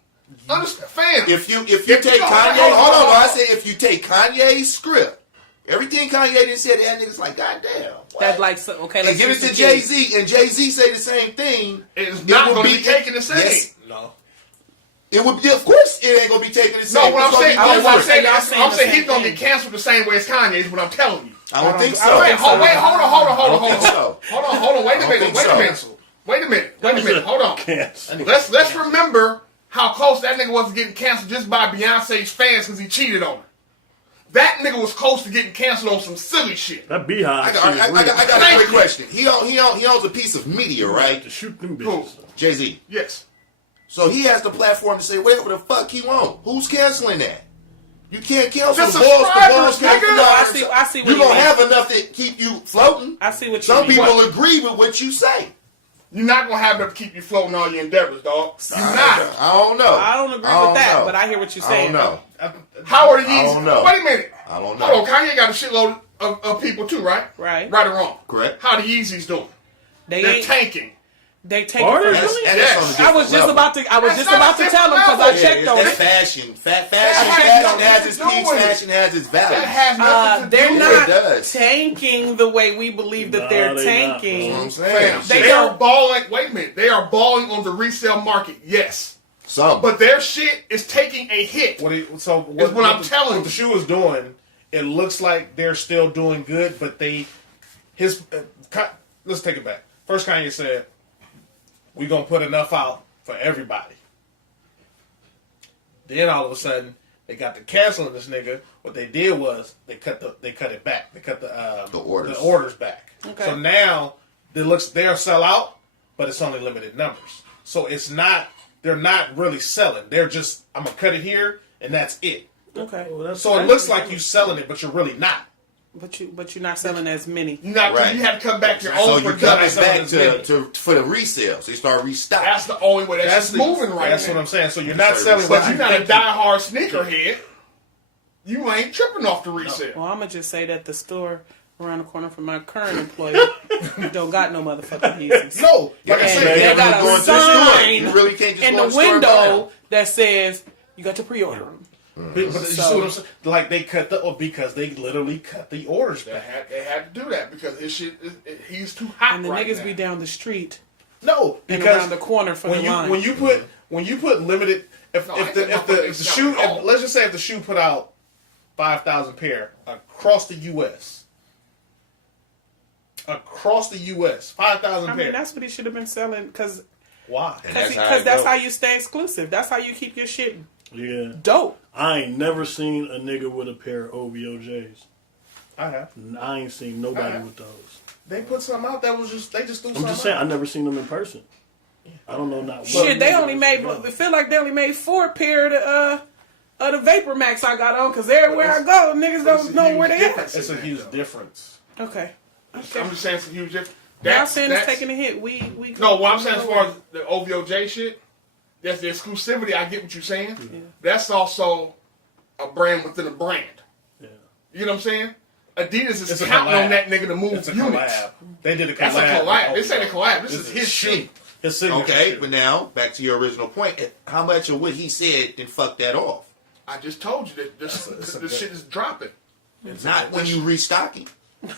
Understand, fam. If you take Kanye... Hold on, I say if you take Kanye's script, everything Kanye done said, that nigga's like, goddamn. That's like, okay, and give it to Jay-Z, and Jay-Z say the same thing. It's not going to be taken the same. Yes. No. It would be, of course, it ain't gonna be taken the No, same. what I'm saying, y'all saying I'm the saying same he's gonna thing. get canceled the same way as Kanye is what I'm telling you. I don't think I don't so. think so. Wait, hold on. so. Hold on. Wait a don't minute. think Wait so. a minute. Hold on. Cancel. Let's remember how close that nigga was to getting canceled just by Beyonce's fans because he cheated on her. That nigga was close to getting canceled on some silly shit. That beehive. I got a quick question. He owns a piece of media, right? To shoot them Who? bitches. Jay-Z. Yes. So he has the platform to say whatever the fuck he want. Who's canceling that? You can't cancel The the balls. subscribers, can't nigga. no, I see what you you don't mean. have enough to keep you floating. I see what you Some mean. people agree with what you say. You're not gonna have enough to keep you floating all your endeavors, dog. You're not. I don't know. I don't agree with that, but I hear what you're I saying. don't know. How are the I don't Yeezys? know. Wait a minute. I don't know. Hold on, Kanye got a shitload of people too, right? Right. Right or wrong? Correct. How the Yeezys doing? They They're ain't. tanking. They take Are it they from really? That's Yes. on a I different was just level. about to. I was That's just not about a to tell them because I different checked on That's it. fashion. Fashion has has its nothing to peaks. do with it. Fashion has its value. That has nothing to do They're with not it does. tanking the way we believe that Nah, they're they not, tanking. That's what I'm saying. They, They are don't- balling. Wait a minute. They are balling on the resale market. Yes, Some. but their shit is taking a hit. What I'm telling what the shoe is doing, it looks like they're still doing good, but let's take it back. First, Kanye said, "We gonna put enough out for everybody." Then all of a sudden, they got to canceling this nigga. What they did was they cut it back. They cut the orders back. Okay. So now they'll sell out, but it's only limited numbers. So it's not. They're not really selling. They're just, I'm gonna cut it here, and that's it. Okay, So it looks like you selling it, but you're really not. but you're not selling as many. Not Right. you have to cut back your So own you cut production. it back for the resale. So you start restocking. That's the only way that's moving right That's now. what I'm saying. So you're not Sorry, selling But what you're you not a think. diehard sneakerhead. You ain't tripping off the resale. Well, I'm gonna just say that the store around the corner from my current employer don't got no motherfucking Yeezys. No, like I And said, they never got go a into the store. sign You really can't just in go the in the store and buy window them. that says you got to pre-order them. but you see what I'm saying? Like they because they literally cut the orders back. They had to do that because his shit, he's too hot And the right niggas now. be down the street No, and because around the corner for when the line. you put limited, if No, I the ain't talking if the shoe, about all. let's just say if the shoe put out 5,000 pair across the U.S. 5,000 I pair. mean, that's what he should have been selling because Why? And that's how because it that's go. how you stay exclusive. That's how you keep your shit Yeah. dope. I ain't never seen a nigga with a pair of OVOJs. I have. I ain't seen nobody with those. They put something out that was they just threw I'm something just saying, out. I never seen them in person. I don't know not one. Shit, they nigga only was made. together. It feel like they only made 4 pair of the Vapor Max I got on because everywhere I go, niggas don't know where they at. It's a huge difference. Okay. I'm just saying it's a huge difference. Y'all saying it's taking a hit. We No, what I'm saying as far as the OVOJ shit, that's the exclusivity. I get what you're saying. Yeah. That's also a brand within a brand. Yeah. You know what I'm saying? Adidas is It's a counting collab. on that nigga to move It's a units. collab. They did a collab. That's a collab. This ain't a collab. This is his shit. His signature Okay, shit. but now back to your original point. How much of what he said then fuck that off? I just told you that this shit is dropping. Not when you restocking.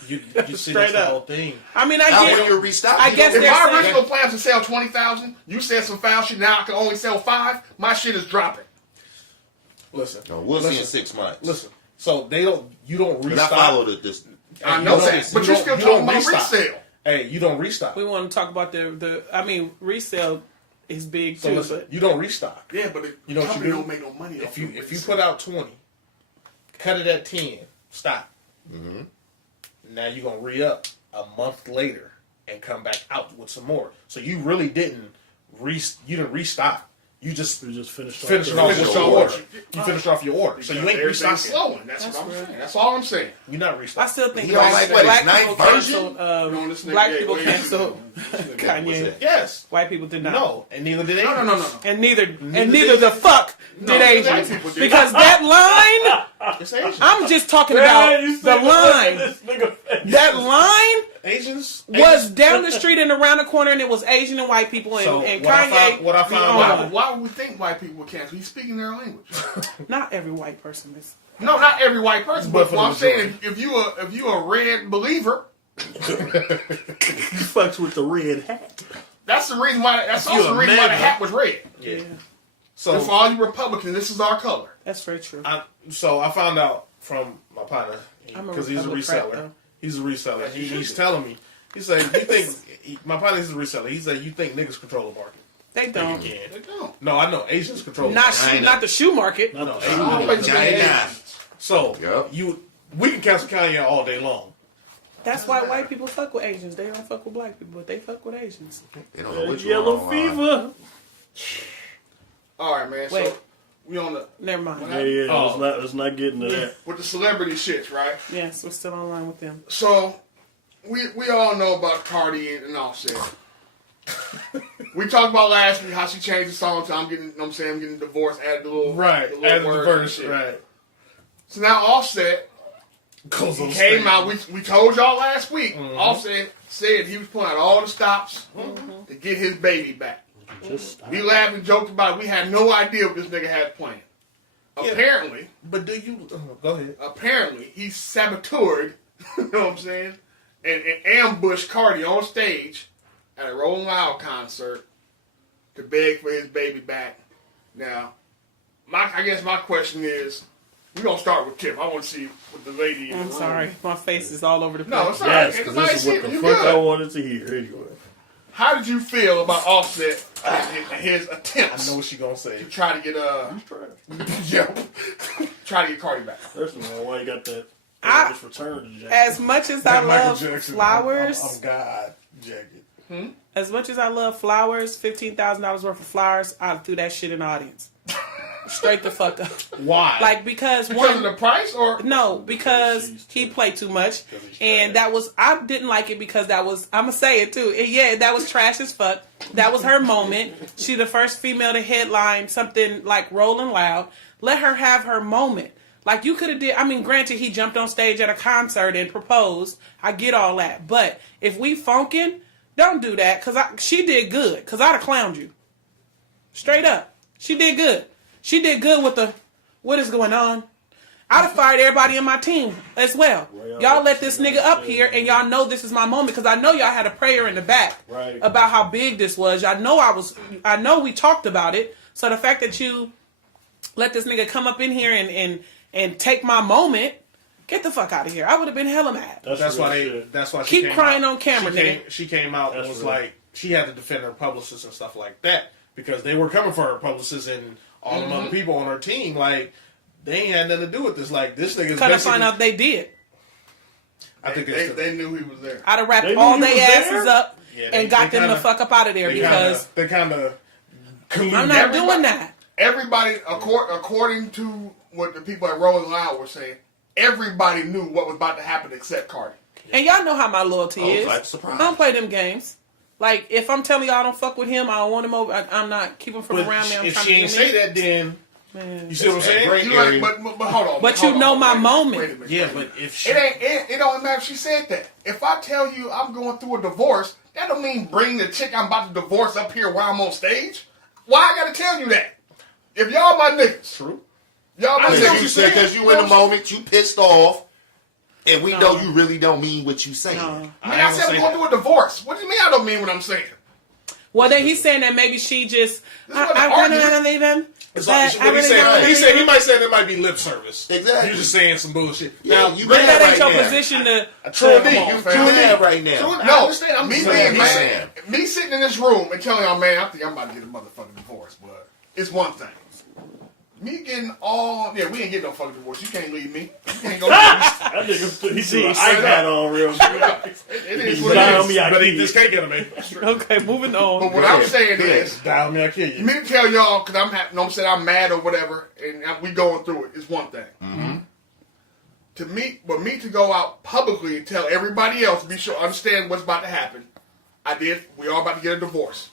You see Straight that's the up. whole thing. I mean, I Not when get. you're restocking. I guess If they're my saying- original plan was to sell 20,000, you said some foul shit. Now I can only sell 5. My shit is dropping. Listen. No, we'll see in listen, 6 months. Listen. So you don't But I restock. follow this. I know You don't- that, but you you're don't- still you talking don't about restock. resale. Hey, you don't restock. We want to talk about the. I mean, resale is big So too, listen, but you don't restock. Yeah, but the You know what company you do? don't make no money If off you of if you resale. put out 20, cut it at 10, stop. Mm-hmm. Now you're gonna re-up a month later and come back out with some more. So you really didn't restock. You just We just finished off finished the- off Finish your your order. order. You finished off your order. So you ain't Everything's restocking. slowing. That's what I'm saying. That's all I'm saying. You're not I restocking. still think He don't like what, black his ninth people version? canceled. You don't listen to Black Gay people Williams. canceled What's Kanye. that? Yes. White people did not. No. And neither did No, Asians. no, no, no. And neither did the fuck did white Asians. people did. Because that line, It's Asians. I'm just talking Man, about you the see line. this nigga face. That line Asians was down the street and around the corner, and it was Asian and white people, and, So and what I Kanye. found- what I the found only out- one. Why would we think white people would cancel? He's speaking their language. Not every white person is. No, not every white person, But but for what the I'm saying, if you a red believer, He fucks with the red hat. that's the reason why. That's You also a the reason why the man, hat was red. Yeah. So and for all you Republicans, this is our color. That's very true. So I found out from my partner I'm a because he's a Democrat, reseller. though. He's a reseller. He's telling me. He said, "You think my partner is a reseller?" He said, "You think niggas control the market?" They don't. Yeah. They don't. No, I know Asians control. Not the market. not the shoe market. Not No, the Asians. Always been China. Asians. So Yep. we can cancel Kanye all day long. That's why white people fuck with Asians. They don't fuck with black people, but they fuck with Asians. They don't know which Yellow one. fever. All right, man. Wait. So we on the Never mind. Yeah, Oh. let's not get into that. with the celebrity shits, right? Yes, we're still online with them. So we all know about Cardi and Offset. We talked about last week how she changed the song to I'm getting divorced, added the little Right, the little as the words verse, and shit. right? So now Offset Goes on came stage. out. We told y'all last week. Mm-hmm. Offset said he was pulling out all the stops to get his baby back. Just stop. We laughed and joked about it. We had no idea what this nigga had planned. Yeah. Apparently, But do you go ahead? apparently he saboteured, you know what I'm saying, and ambushed Cardi on stage at a Rolling Loud concert to beg for his baby back. Now, I guess my question is, we're going to start with Tiff. I want to see what the lady in the I'm room. sorry, my face is all over the place. No, it's all right. Yes, because Anybody this is see what it? the You fuck I good. wanted to hear. Anyway. How did you feel about Offset and his I attempts know what she gonna say. to try to get try to get Cardi back? First of all, why you got that? I- Just return to As much as I love flowers, I'm God jacket. as much as I love flowers, $15,000 worth of flowers, I threw that shit in the audience. Straight the fuck up. Why? Like because Because one. of the price, or No, because he played too much, and that was I didn't like it because that was I'm gonna say it too. Yeah, that was trash as fuck. That was her moment. She the first female to headline something like Rolling Loud. Let her have her moment. Like you could have did. I mean, granted, he jumped on stage at a concert and proposed. I get all that, but if we funkin', don't do that because she did good. Because I'd have clowned you. Straight up, she did good. She did good with the what is going on. I'd have fired everybody in my team as well. Y'all let this nigga up here, and y'all know this is my moment because I know y'all had a prayer in the back about how big this was. Y'all know I know we talked about it. So the fact that you let this nigga come up in here and take my moment, get the fuck out of here. I would have been hella mad. That's why she Keep came crying out. on camera, nigga. She came out and was like she had to defend her publicist and stuff like that because they were coming for her publicist and all the other people on her team. Like they ain't had nothing to do with this. Like this nigga's Cut to find out they did. I think they knew he was there. I'd have wrapped They knew all he their was asses there? up Yeah, and got them the fuck up out of there because they kind of I'm not doing that. Everybody, according to what the people at Rolling Loud were saying, everybody knew what was about to happen except Cardi. And y'all know how my loyalty is. like surprise. I don't play them games. Like, if I'm telling y'all I don't fuck with him, I don't want him over, I'm not keeping him from But around me. I'm if trying she to ain't do say me. that, then Man. you see what I'm saying? great. You like, but hold on. But hold you know on, my wait a minute, moment. wait a minute, Yeah, wait a minute. but if she It don't matter if she said that. If I tell you I'm going through a divorce, that don't mean bring the chick I'm about to divorce up here while I'm on stage. Why I gotta tell you that? If y'all my niggas, true. y'all my Because niggas. you said because you in the moment, you pissed off, and we No. know you really don't mean what you saying. No. I said I'm going through a divorce. What do you mean I don't mean what I'm saying? Well, then he's saying that maybe she just, This is what I the really argument- want to leave him. It's But like, I what really he don't wanna said. He leave said he him. might say it might be lip service. Exactly. You're just saying some bullshit. Yeah, Now, you But mad that ain't right your now. position to. True Come D. on, You fam. You mad right now. True, I No, understand. I'm me just being saying. mad, me sitting in this room and telling y'all, man, I think I'm about to get a motherfucking divorce, but it's one thing. Me getting we ain't getting no fucking divorce. You can't leave me. You can't go. That nigga, he threw an iPad on real quick. It is what Dial it me, is. I But kill eat you. this cake in a minute. Okay, moving But on. what I'm saying is, Dial me, I kill you. me to tell y'all because I'm saying I'm mad or whatever, and we going through it is one thing. Mm-hmm. But me to go out publicly and tell everybody else, be sure understand what's about to happen. We all about to get a divorce.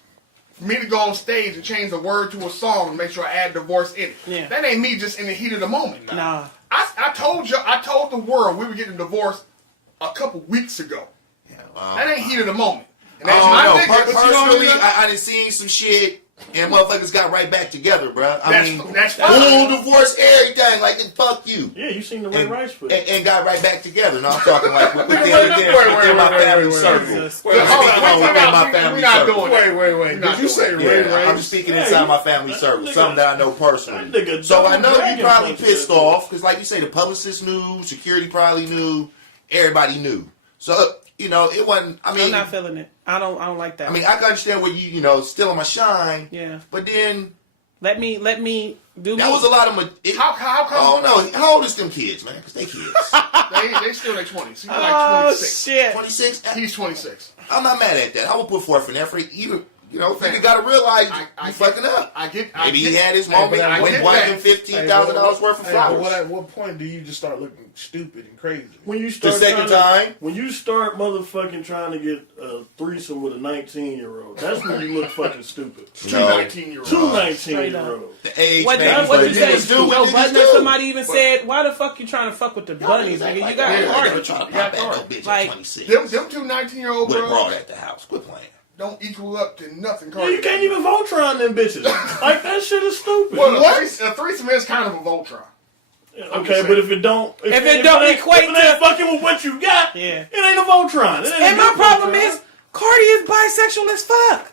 For me to go on stage and change the word to a song and make sure I add divorce in it. Yeah. That ain't me just in the heat of the moment. Nah. I told the world we were getting divorced a couple weeks ago. Yeah, That ain't heat of the moment. And I that's don't my know. nigga, but you know what I Personally, mean? I done seen some shit And motherfuckers got right back together, bro. That's full divorce, everything. Like, fuck you. Yeah, you seen the Ray Rice footage. And got right back together. No, I'm talking like within my family circle. We're not doing that. Wait. Did you say Ray Rice? I'm just speaking inside my family circle. Something that I know personally. So I know you probably pissed off because, like you say, the publicist knew, security probably knew, everybody knew. So it wasn't. I'm not feeling it. I don't like that. I can understand where you stealing my shine. Yeah. But then let me do. That was a lot of. How come? Oh no! How old is them kids, man? Because they kids. they still in their 20s. He's like 26. Shit. 26. He's 26. I'm not mad at that. I would put forth an effort. You got to realize you fucking up. Maybe he had his moment. Went $115,000 worth of flowers. But at what point do you just start looking stupid and crazy? When you start the second time, when you start motherfucking trying to get a threesome with a 19-year-old, that's when you look fucking stupid. Two 19-year-olds. Two 19-year-olds. The age, what you say? No, but somebody even said, "Why the fuck you trying to fuck with the bunnies, nigga? You got Cardi." Like them two 19-year-old girls brought at the house. Quit playing. Don't equal up to nothing. Yeah, you can't even Voltron them bitches. Like, that shit is stupid. Well, a threesome is kind of a Voltron. Okay, but if it don't equate to fucking with what you got, it ain't a Voltron. And my problem is, Cardi is bisexual as fuck.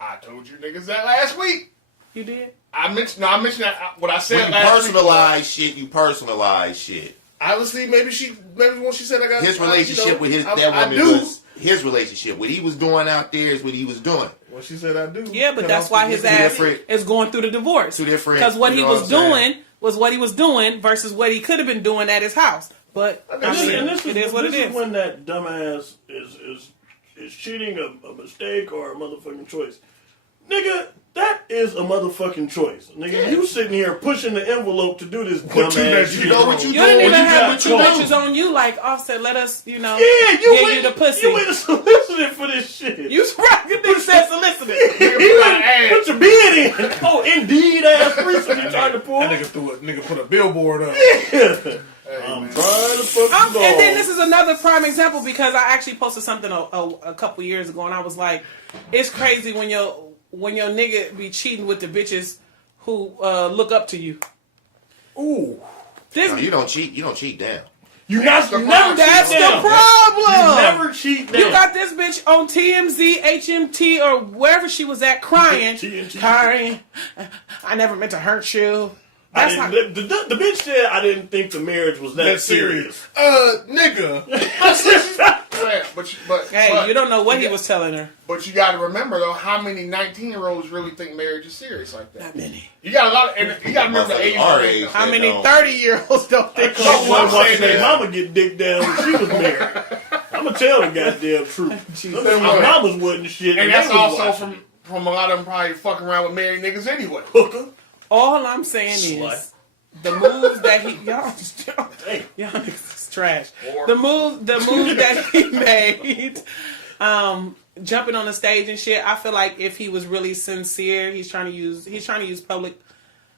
I told you niggas that last week. You did? I mentioned that. What I said when last week. You personalize shit. Honestly, maybe when she said I got his relationship with that woman was his relationship. What he was doing out there is what he was doing. Well, she said I do. Yeah, but that's why his ass is going through the divorce. Two different. Because what he was doing was what he was doing versus what he could have been doing at his house. But this is what it is. When that dumbass is cheating a mistake or a motherfucking choice. Nigga, that is a motherfucking choice. Nigga, you sitting here pushing the envelope to do this dumbass shit. You know what you doing? You didn't even have the two bitches on you like Offset. Let us, yeah, you the pussy. You went solicited for this shit. You right? You think said solicited? He went put your bid in. Oh, indeed, ass recently tried to pull. That nigga put a billboard up. Yeah. I'm trying to fuck the and then this is another prime example because I actually posted something a couple years ago and I was like, it's crazy when your nigga be cheating with the bitches who look up to you. Ooh. No, you don't cheat. You don't cheat down. That's the problem. You never cheat down. You got this bitch on TMZ, HMT, or wherever she was at crying. Crying. I never meant to hurt you. The bitch said I didn't think the marriage was that serious. Nigga. But you don't know what he was telling her. But you got to remember though, how many 19-year-olds really think marriage is serious like that? Not many. You got a lot of, and you got to remember the age. How many 30-years-olds don't think? Watching their mama get dicked down when she was married. I'm gonna tell the goddamn truth. My mamas wasn't shit, and that's also from a lot of them probably fucking around with married niggas anyway. Hooker. All I'm saying is the moves that y'all niggas is trash. The move that he made, jumping on the stage and shit. I feel like if he was really sincere, he's trying to use public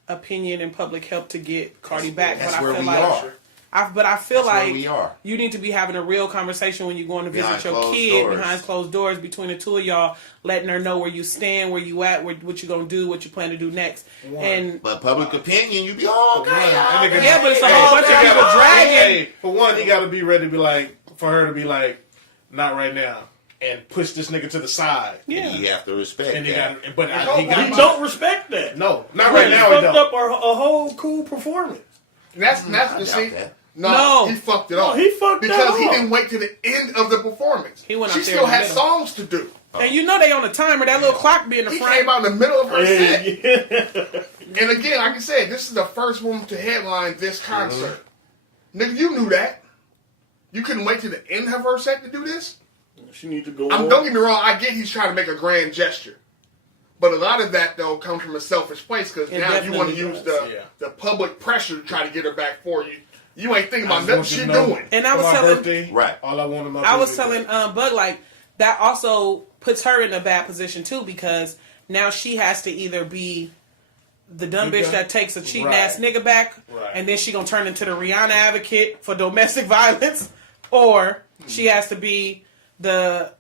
opinion and public help to get Cardi back. That's where we are. I feel like you need to be having a real conversation when you're going to visit your kid behind closed doors between the two of y'all, letting her know where you stand, where you at, what you're gonna do, what you plan to do next. But public opinion, you be all but it's a whole bunch of people dragging. For one, he got to be ready to be like, for her to be like, not right now, and push this nigga to the side. Yeah, you have to respect that. He don't respect that. No, not right now. He fucked up a whole cool performance. That's the see. No, he fucked it up. He fucked it up because he didn't wait to the end of the performance. She still had songs to do. And you know they on the timer. That little clock be in the front. He came out in the middle of her set. And again, like I said, this is the first woman to headline this concert. Nigga, you knew that. You couldn't wait to the end of her set to do this? She need to go Don't get me wrong. I get he's trying to make a grand gesture. But a lot of that, though, comes from a selfish place because now you want to use the public pressure to try to get her back for you. You ain't thinking about nothing she's doing. And I was telling, all I wanted I was telling Bug, like, that also puts her in a bad position, too, because now she has to either be the dumb bitch that takes a cheating ass nigga back, and then she gonna turn into the Rihanna advocate for domestic violence, or she has to be the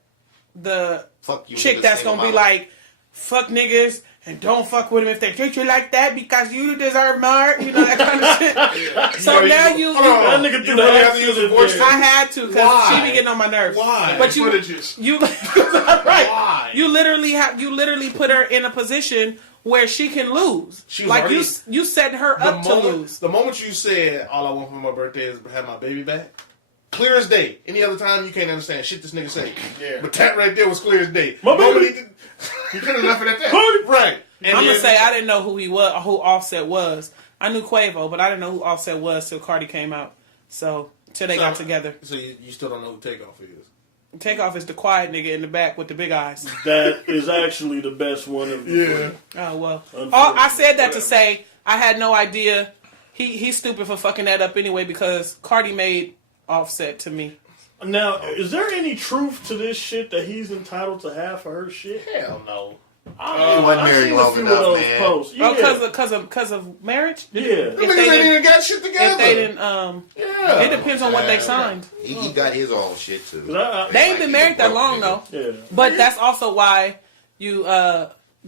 chick that's gonna be like, fuck niggas and don't fuck with them if they treat you like that because you deserve more, you know, that kind of shit. So now you that nigga threw the have to use a voice. I had to because she be getting on my nerves. Why? But you right. Why? You literally put her in a position where she can lose. Like already, you setting her up to lose. The moment you said all I want for my birthday is to have my baby back, clear as day. Any other time you can't understand shit this nigga say. Yeah. But that right there was clear as day. My baby. He could have left it at that. Right. And I'm gonna say I didn't know who he was, who Offset was. I knew Quavo, but I didn't know who Offset was till Cardi came out. So till they got together. So you still don't know who Takeoff is? Takeoff is the quiet nigga in the back with the big eyes. That is actually the best one of the Oh well. I said that to say I had no idea. He's stupid for fucking that up anyway because Cardi made Offset to me. Now, is there any truth to this shit that he's entitled to half of her shit? Hell no. He wasn't married long enough, man. Posts. Yeah. Oh, because of marriage? Yeah. Them niggas ain't even got shit together. If they didn't, it depends on what they signed. He got his own shit too. They ain't been married that long though. Yeah. But that's also why you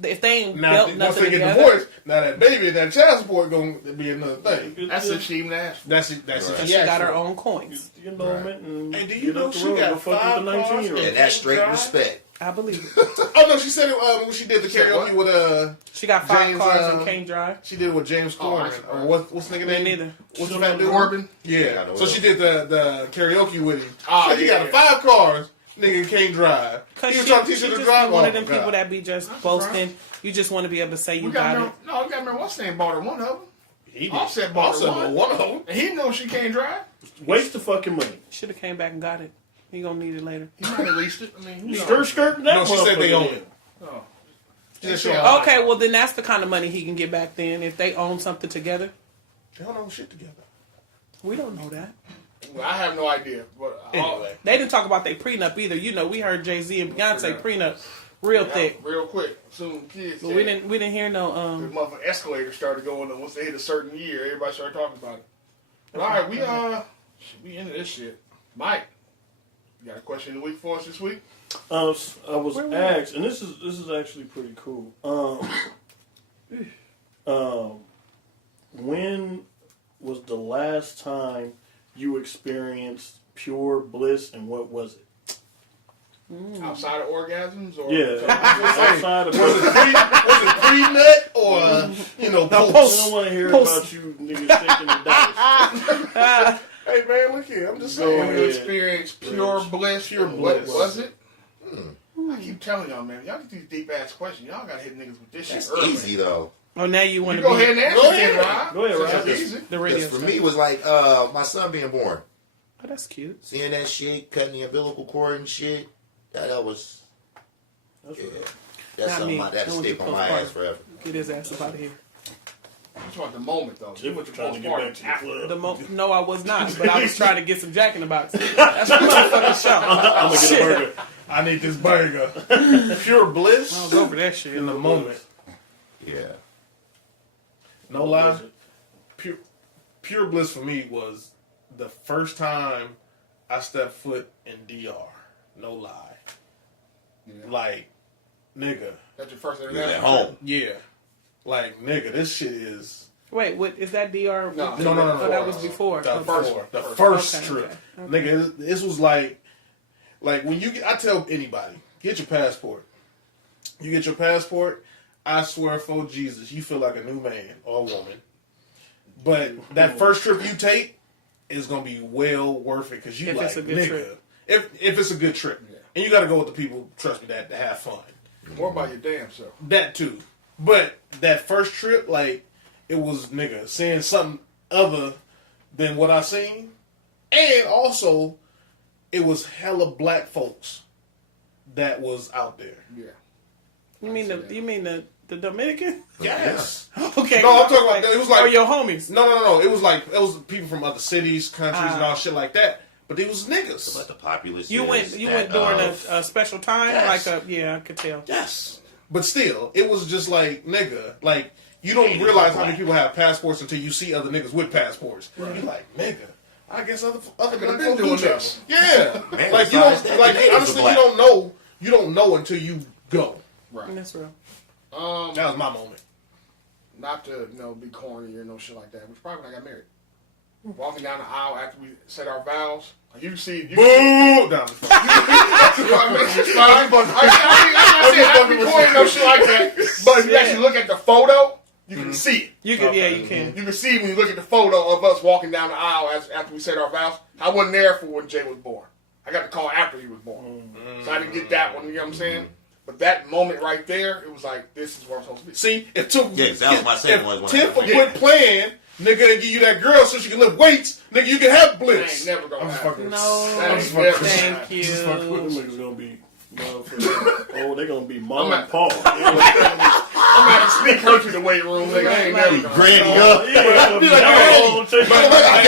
if they ain't built once nothing they get together. divorced, now that baby and that child support gonna be another thing. That's if she even asked. That's it. She got her own coins. You know, and do you know she got with the 19-year-old? And that's straight respect. I believe it. Oh no, she said it when she did the karaoke with She got 5 James, cars and can't drive. She did it with James Corden or what's the nigga name? Neither. What's the fat dude? Corbin? Yeah. So she did the karaoke with him. Oh, He got 5 cars. Nigga can't drive. Cause He was she trying to teach her to just drive. one of them people that be just boasting. You just want to be able to say you got it. No, we got to remember what's name bought her one of them. He did. Offset bought her one. One of them. And he knows she can't drive. Waste the fucking money. Should have came back and got it. He gonna need it later. He might have leased it. I mean, Skirt. No, she said they own it. Oh. Okay, well then that's the kind of money he can get back then if they own something together. They don't own shit together. We don't know that. Well, I have no idea. But Anyway. They didn't talk about their prenup either. You know, we heard Jay-Z and Beyonce prenup real thick. Real quick. Soon kids. But we didn't hear no The motherfucking escalator started going on once they hit a certain year. Everybody started talking about it. But all right, we into this shit. Mike, you got a question of the week for us this week? I was asked, and this is actually pretty cool. When was the last time you experienced pure bliss, and what was it? Outside of orgasms, or Outside of was it pre-nut or post? I don't want to hear about you niggas thinking the dice. Hey man, look here. I'm just Go saying. when ahead. you experience pure bliss, Pure what bliss. was it? I keep telling y'all, man, y'all get these deep ass questions. Y'all gotta hit niggas with this That's shit early. easy though. Oh, now you want You to go be ahead and answer Go it, ahead. Rob. Go ahead, Rob. It's easy. the radio Because for stuff. me, it was like my son being born. Oh, that's cute. Seeing that shit, cutting the umbilical cord and shit. That was. That's Yeah. right. That's Not something me. that'll I want stick you on my postpartum. ass forever. Get his ass up out of here. You just want the moment, though. You Tiff want was the trying to get back to the club. No, I was not, but I was trying to get some Jack in the Box. That's my motherfucking show. I'm gonna get a burger. I need this burger. Pure bliss I was over that shit. in the moment. Yeah. No lie. Pure bliss for me was the first time I stepped foot in DR. No lie. Yeah. Like, nigga. That's your first He was interaction. at home. Yeah. Like, nigga, this shit is. Wait, what is that? DR? No. No. Oh, that was before. The first- first Okay, trip. okay. Nigga, this was like when you get, I tell anybody, get your passport. You get your passport, I swear for Jesus, you feel like a new man or woman. But that first trip you take is going to be well worth it because you If like, it's a good nigga, trip. if it's a good trip. Yeah. And you got to go with the people, trust me, that to have fun. More about your damn self. That too. But that first trip, like, it was, nigga, seeing something other than what I seen. And also, it was hella black folks that was out there. Yeah. You mean the Dominican? Yes. Okay. No, I'm talking about, it was like, or your homies. no. It was people from other cities, countries, and all shit like that. But they was niggas. But the populace. You went during a special time, Yes. I could tell. Yes. But still, it was just like, nigga, like, you don't realize how many people have passports until you see other niggas with passports. Right. You're like, nigga, I guess other been people doing do travel. this. Yeah. Man, Like, you besides don't, that, like, the natives honestly, are black. you don't know until you go. Right. That's real. That was my moment. Not to be corny or no shit like that. Which probably when I got married. Walking down the aisle after we said our vows. You see, boo! No. I'm not recording no shit like that. But if you actually look at the photo, you can see it. You can. You can see when you look at the photo of us walking down the aisle after we said our vows. I wasn't there for when Jay was born. I got the call after he was born, so I didn't get that one. You know what I'm saying? But that moment right there, it was like, this is where I'm supposed to be. See, if Tiff would quit playing, nigga, and give you that girl so she can lift weights, nigga, you can have bliss. That ain't never gonna happen. No, thank you. Them niggas gonna be they're gonna be mom and Paul. I'm gonna have to sneak her to the weight room, nigga. I ain't never gonna Granny up. Be like,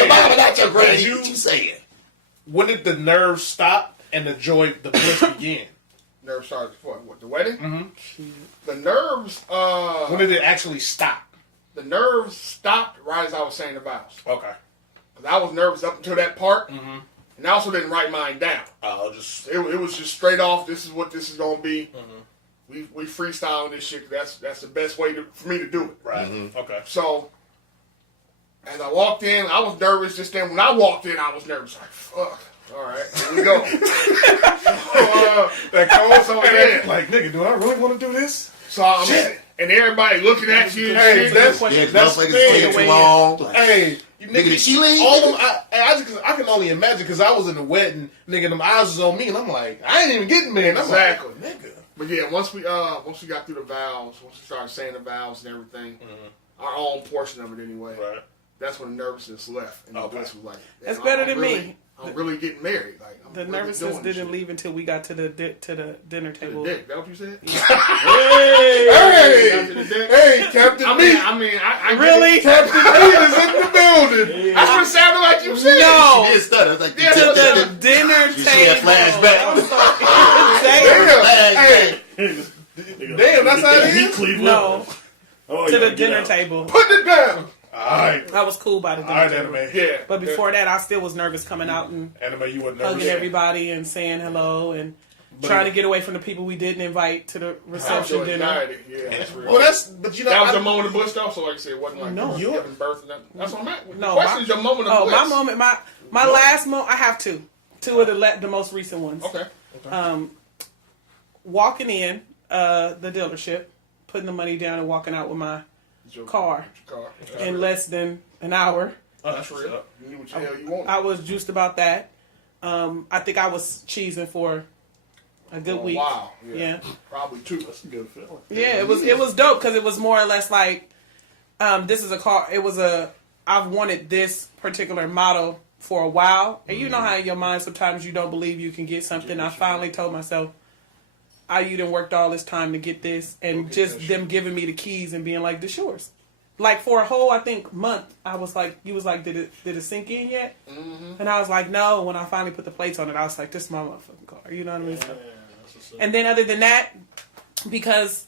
Mama, not your granny. What you saying? When did the nerves stop and the bliss begin? Nerves started for what? The wedding? Mm-hmm. The nerves. When did it actually stop? The nerves stopped right as I was saying the vows. Okay. Because I was nervous up until that part, and I also didn't write mine down. It was just straight off. This is what this is gonna be. We freestyling this shit. That's the best way for me to do it. Right. Okay. So as I walked in, I was nervous. Just then, when I walked in, I was nervous. Like, fuck. All right, here we go. That cold so in. Like, nigga, do I really want to do this? So and everybody looking at you. Hey, that's the thing. too long. Hey, you Nigga, did she leave? All them, I can only imagine because I was in the wedding, nigga. Them eyes was on me, and I'm like, I ain't even getting married. Exactly, like, nigga. But yeah, once we got through the vows, once we started saying the vows and everything, our own portion of it anyway. Right. That's when the nervousness left, and the bliss was like, "That's better than me." I'm really getting married. Like, the nervousness didn't leave until we got to the dinner table. That what you said? Hey, Captain I really? Captain Meat is in the building. That's what it sounded like you said. No. She did stutter. Like To the dinner you table. see that Damn. Damn, that's how it is? No. To the dinner table. Put it down. Alright. I was cool by the dinner table. Anime. Yeah. But before that, I still was nervous coming out and Anime, you were nervous. hugging everybody and saying hello and trying to get away from the people we didn't invite to the reception dinner. Yeah, that's real. Well, but you know, that was your moment of bliss, though. So like I said, it wasn't like you giving birth and that. That's what I'm at. No, the question is your moment of bliss. my moment, my last moment. I have two of the most recent ones. Okay. Walking in the dealership, putting the money down, and walking out with my car in less than an hour. Oh, that's real. You knew what the hell you wanted. I was juiced about that. I think I was cheesing for a good week. Wow. Yeah. Probably two. That's a good feeling. Yeah, it was dope because it was more or less like, this is a car. I've wanted this particular model for a while, and you know how in your mind sometimes you don't believe you can get something. I finally told myself, you done worked all this time to get this, and just them giving me the keys and being like, this yours. Like for a whole, I think, month, I was like, you was like, did it sink in yet? Mm-hmm. And I was like, no. When I finally put the plates on it, I was like, this is my motherfucking car. You know what I mean? And then other than that, because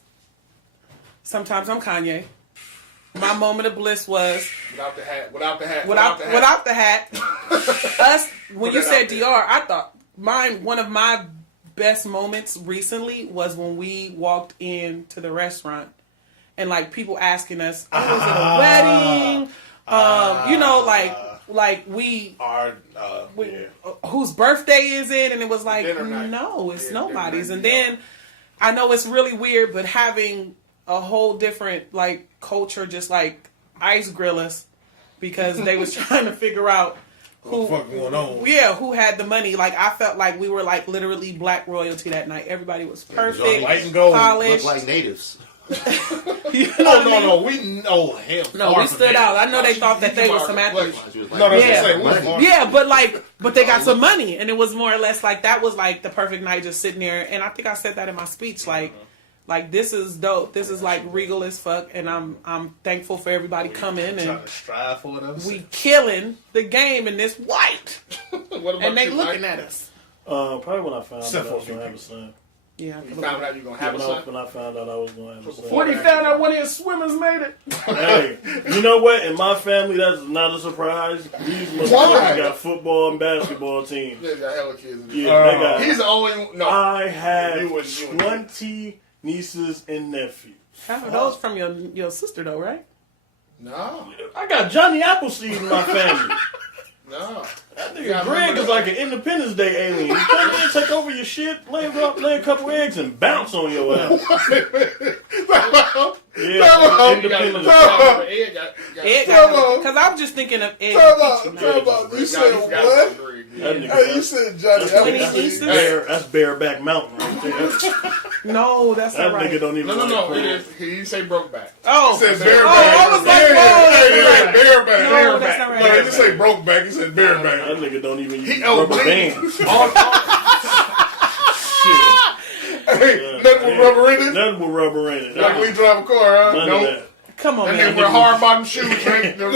sometimes I'm Kanye, my moment of bliss was without the hat. Without the hat. Us, when you said DR, I thought one of my best moments recently was when we walked into the restaurant and like people asking us, "Oh, is it a wedding?" You know, like we whose birthday is it? And it was like, no, it's nobody's. And then I know it's really weird, but having a whole different like culture, just like ice grill us because they was trying to figure out who had the money. Like I felt like we were like literally black royalty that night. Everybody was perfect, white and gold, polished, look like natives. We stood out. I know they thought that they were some athletes. But they got some money, and it was more or less like that was like the perfect night, just sitting there. And I think I said that in my speech, like this is dope. This is like regal as fuck, and I'm thankful for everybody coming and strive for it. We killing the game in this white, and they looking at us. Probably when I found out I was gonna have a son. Yeah, you found out you were gonna have a son. When I found out I was gonna have a son. When he found out one of his swimmers made it. Hey, you know what? In my family, that's not a surprise. These motherfuckers got football and basketball teams. They got hella kids. Yeah, they got. He's the only. No, I have 20 nieces and nephews. Half of those from your sister though, right? No. I got Johnny Appleseed in my family. No. That nigga Greg is like an Independence Day alien. You come in, take over your shit, lay a couple eggs, and bounce on your ass. Yeah, Independence Day. Because I'm just thinking of eggs. You said what? Hey, you said Johnny Appleseed. That's Bareback Mountain right there. No, that's that not right. Nigga don't even No. It is. He didn't say Brokeback. Oh, he said Bareback. I was like, Bareback. No, that's not right. No, he didn't say Brokeback. He said Bareback. That nigga don't even use rubber bands. Hey, nothing with rubber in it? Nothing with rubber in it. Like we drive a car, huh? None of that. Come on, and man. then wear hard bottom shoes, right? No,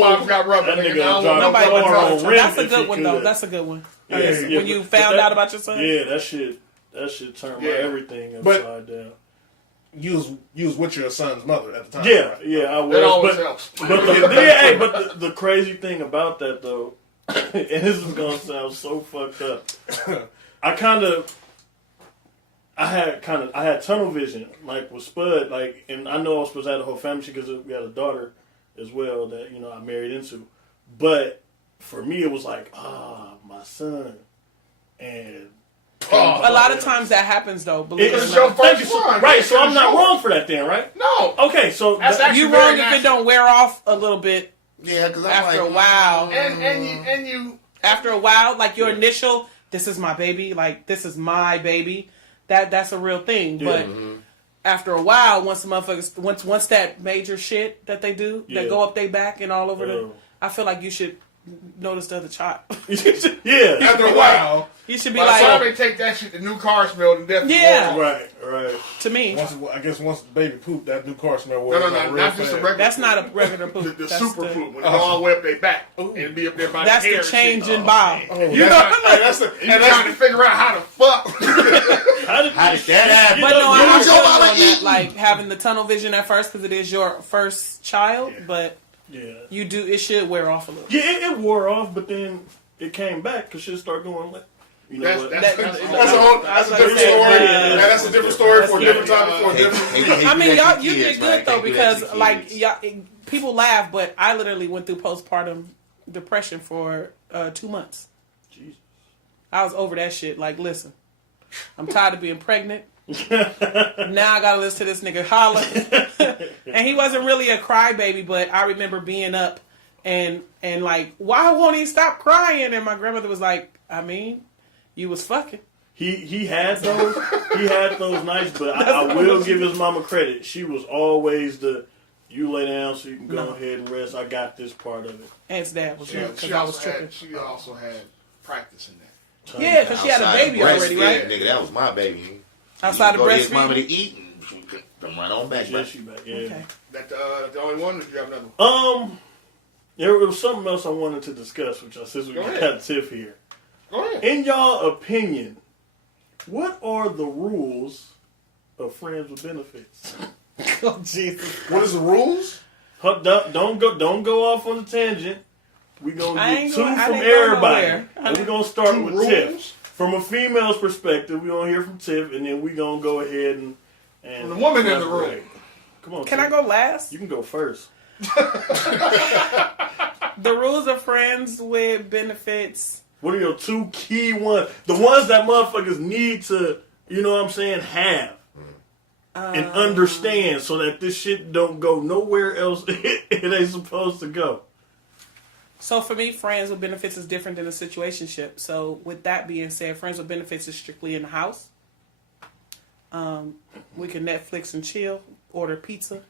bottoms got rubber. That nigga Nobody would on rim. That's a good one, though. That's a good one. Yeah, when you found out about your son? Yeah, that shit turned my everything upside down. You was with your son's mother at the time. Yeah, right? Yeah, I was. That always helps. But the crazy thing about that though, and this is gonna sound so fucked up. I had tunnel vision, like with Spud, like, and I know I was supposed to have the whole family because we had a daughter as well that I married into, but for me it was like my son, and a lot of times that happens though. Believe it or your not. first one, right? So I'm not wrong for that then, right? No. Okay, so you wrong if it don't wear off a little bit. Yeah, because after a while, and you after a while, like your initial, this is my baby, like this is my baby. That's a real thing, but after a while, once the motherfuckers, once that major shit that they do, that go up their back and all over I feel like you should notice the other child. Yeah. After a while, you should be by like, the time they take that shit, the new car smell to death. Yeah. Right. To me, once the baby pooped, that new car smell. No, not just a regular. That's not a regular poop. The super poop when it's all the way up their back and it be up there by that's the hair. the change in bob. You that's trying to figure out how to fuck. How did that happen? But no, I'm sure on that, like having the tunnel vision at first because it is your first child, but it should wear off a little. Yeah, it wore off, but then it came back because shit started going like. That's a different story. That's a different story for a different time. For a different. I mean, you did good though because like people laugh, but I literally went through postpartum depression for 2 months. Jesus. I was over that shit. Like, listen, I'm tired of being pregnant. Now I gotta listen to this nigga holler. And he wasn't really a crybaby, but I remember being up and like, why won't he stop crying? And my grandmother was like, I mean, you was fucking. He had those nights, but I will give his mama credit. She was always you lay down so you can go ahead and rest. I got this part of it. And his dad was because I was tripping. She also had practice in that. Yeah, because she had a baby already, right? Nigga, that was my baby. Outside of breastfeeding? His mama to eat and come right on back. Yeah, she back. Yeah. Okay. That the only one, or do you have another one? There was something else I wanted to discuss, since we got Tiff here. Go ahead. In y'all opinion, what are the rules of friends with benefits? Oh Jesus! What is the rules? Don't go off on a tangent. We gonna get two from everybody. We're gonna start with Tiff. From a female's perspective, we're gonna hear from Tiff, and then we're gonna go ahead and from the woman in the room. Come on, Can Tiff. I go last? You can go first. The rules of friends with benefits. What are your two key ones? The ones that motherfuckers need to, you know what I'm saying, have and understand so that this shit don't go nowhere else it ain't supposed to go. So for me, friends with benefits is different than a situationship. So with that being said, friends with benefits is strictly in the house. We can Netflix and chill, order pizza,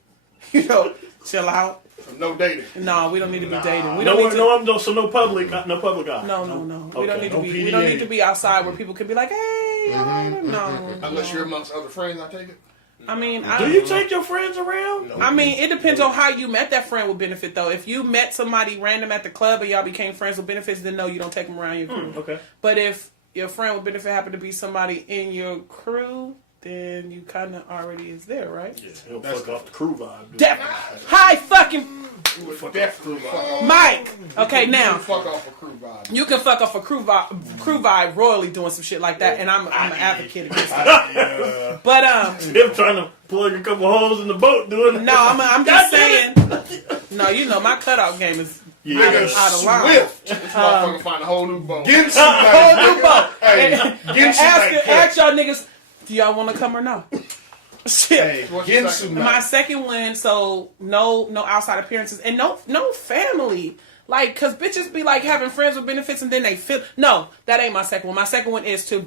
chill out. No dating. No, we don't need to be dating. We No public eye. No. Okay, We don't need to be. We don't need to be outside where people can be like, "Hey, no." Unless you're amongst other friends, I take it. I mean, do you take your friends around? I mean, it depends on how you met that friend with benefit, though. If you met somebody random at the club and y'all became friends with benefits, then no, you don't take them around your crew. Okay. But if your friend with benefit happened to be somebody in your crew, then you kind of already is there, right? Yeah, he'll fuck off the crew vibe. Hi, fucking Definitely Mike. Okay, now fuck off a crew vibe. you can fuck off a crew crew vibe royally doing some shit like that, and I'm an advocate against it. But Tiff trying to plug a couple holes in the boat doing it. No, I'm just saying. No, you know my cutout game is out of line. Swift. This motherfucker find a whole new boat. Get A whole new boat. Hey, Ask y'all niggas, do y'all want to come or no? Shit. Hey, My second win, so no outside appearances and no family. Like, cause bitches be like having friends with benefits and then they feel no, that ain't my second one. My second one is to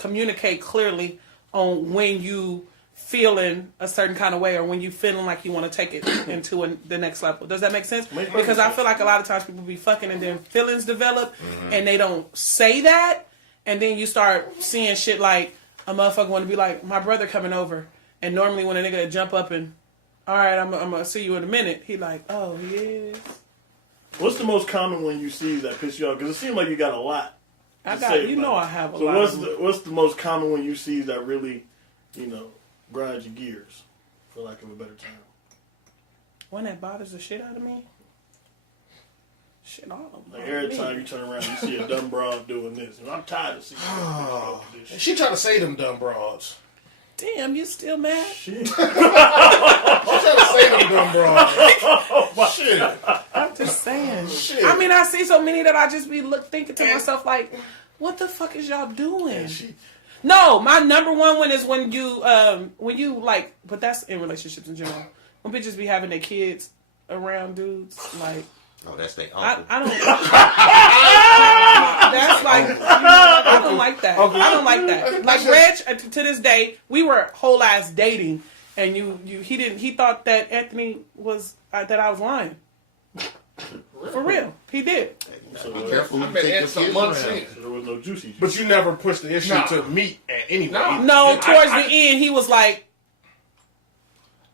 communicate clearly on when you feeling a certain kind of way or when you feeling like you want to take it into the next level. Does that make sense? Because I feel like a lot of times people be fucking and then feelings develop and they don't say that, and then you start seeing shit like a motherfucker want to be like, my brother coming over, and normally when a nigga jump up and all right, I'm gonna see you in a minute, he like, oh, he is. What's the most common one you see that piss you off? Because it seems like you got a lot. I have a so lot. So what's the most common one you see that really, grinds your gears, for lack of a better term? One that bothers the shit out of me? Shit, all of them. Like every time you turn around, you see a dumb broad doing this. And I'm tired of seeing this. She trying to say them dumb broads. Damn, you still mad? Shit. She trying to say them dumb broads. Shit. I'm just saying. Shit. I mean, I see so many that I just be thinking to myself like, what the fuck is y'all doing? No, my number one is when you like, but that's in relationships in general. When bitches be having their kids around dudes, like. Oh, that's their uncle. I don't. That's like, I don't like that. I don't like that. Like Reg, to this day, we were whole ass dating, and he thought that Anthony was that I was lying. For real, he did. So be careful. I bet Ed some months in. There was no juicy. But you never pushed the issue to meet anyway. No, towards the end, he was like.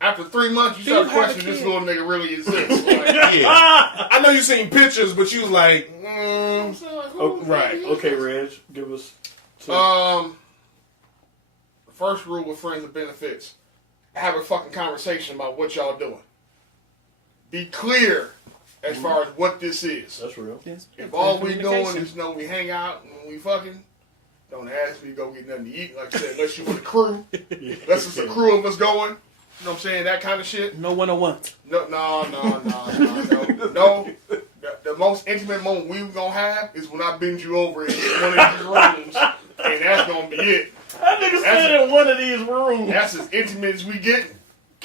After 3 months, you start questioning this little nigga really exists. Like, I know you seen pictures, but you was like, right. Okay, Reg, give us. The first rule with friends with benefits: have a fucking conversation about what y'all doing. Be clear as far as what this is. That's real. Yes. If all we doing is we hang out and we fucking, don't ask me to go get nothing to eat. Like I said, unless you with a crew, unless it's a crew of us going. You know what I'm saying? That kind of shit. No 101. No. The most intimate moment we gonna have is when I bend you over in one of these rooms, and that's gonna be it. That nigga said in one of these rooms. That's as intimate as we get.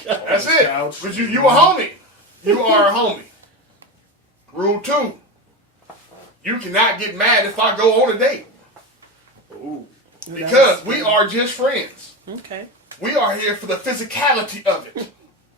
That's it. But you a homie. You are a homie. Rule 2. You cannot get mad if I go on a date. Ooh. Because we are just friends. Okay. We are here for the physicality of it.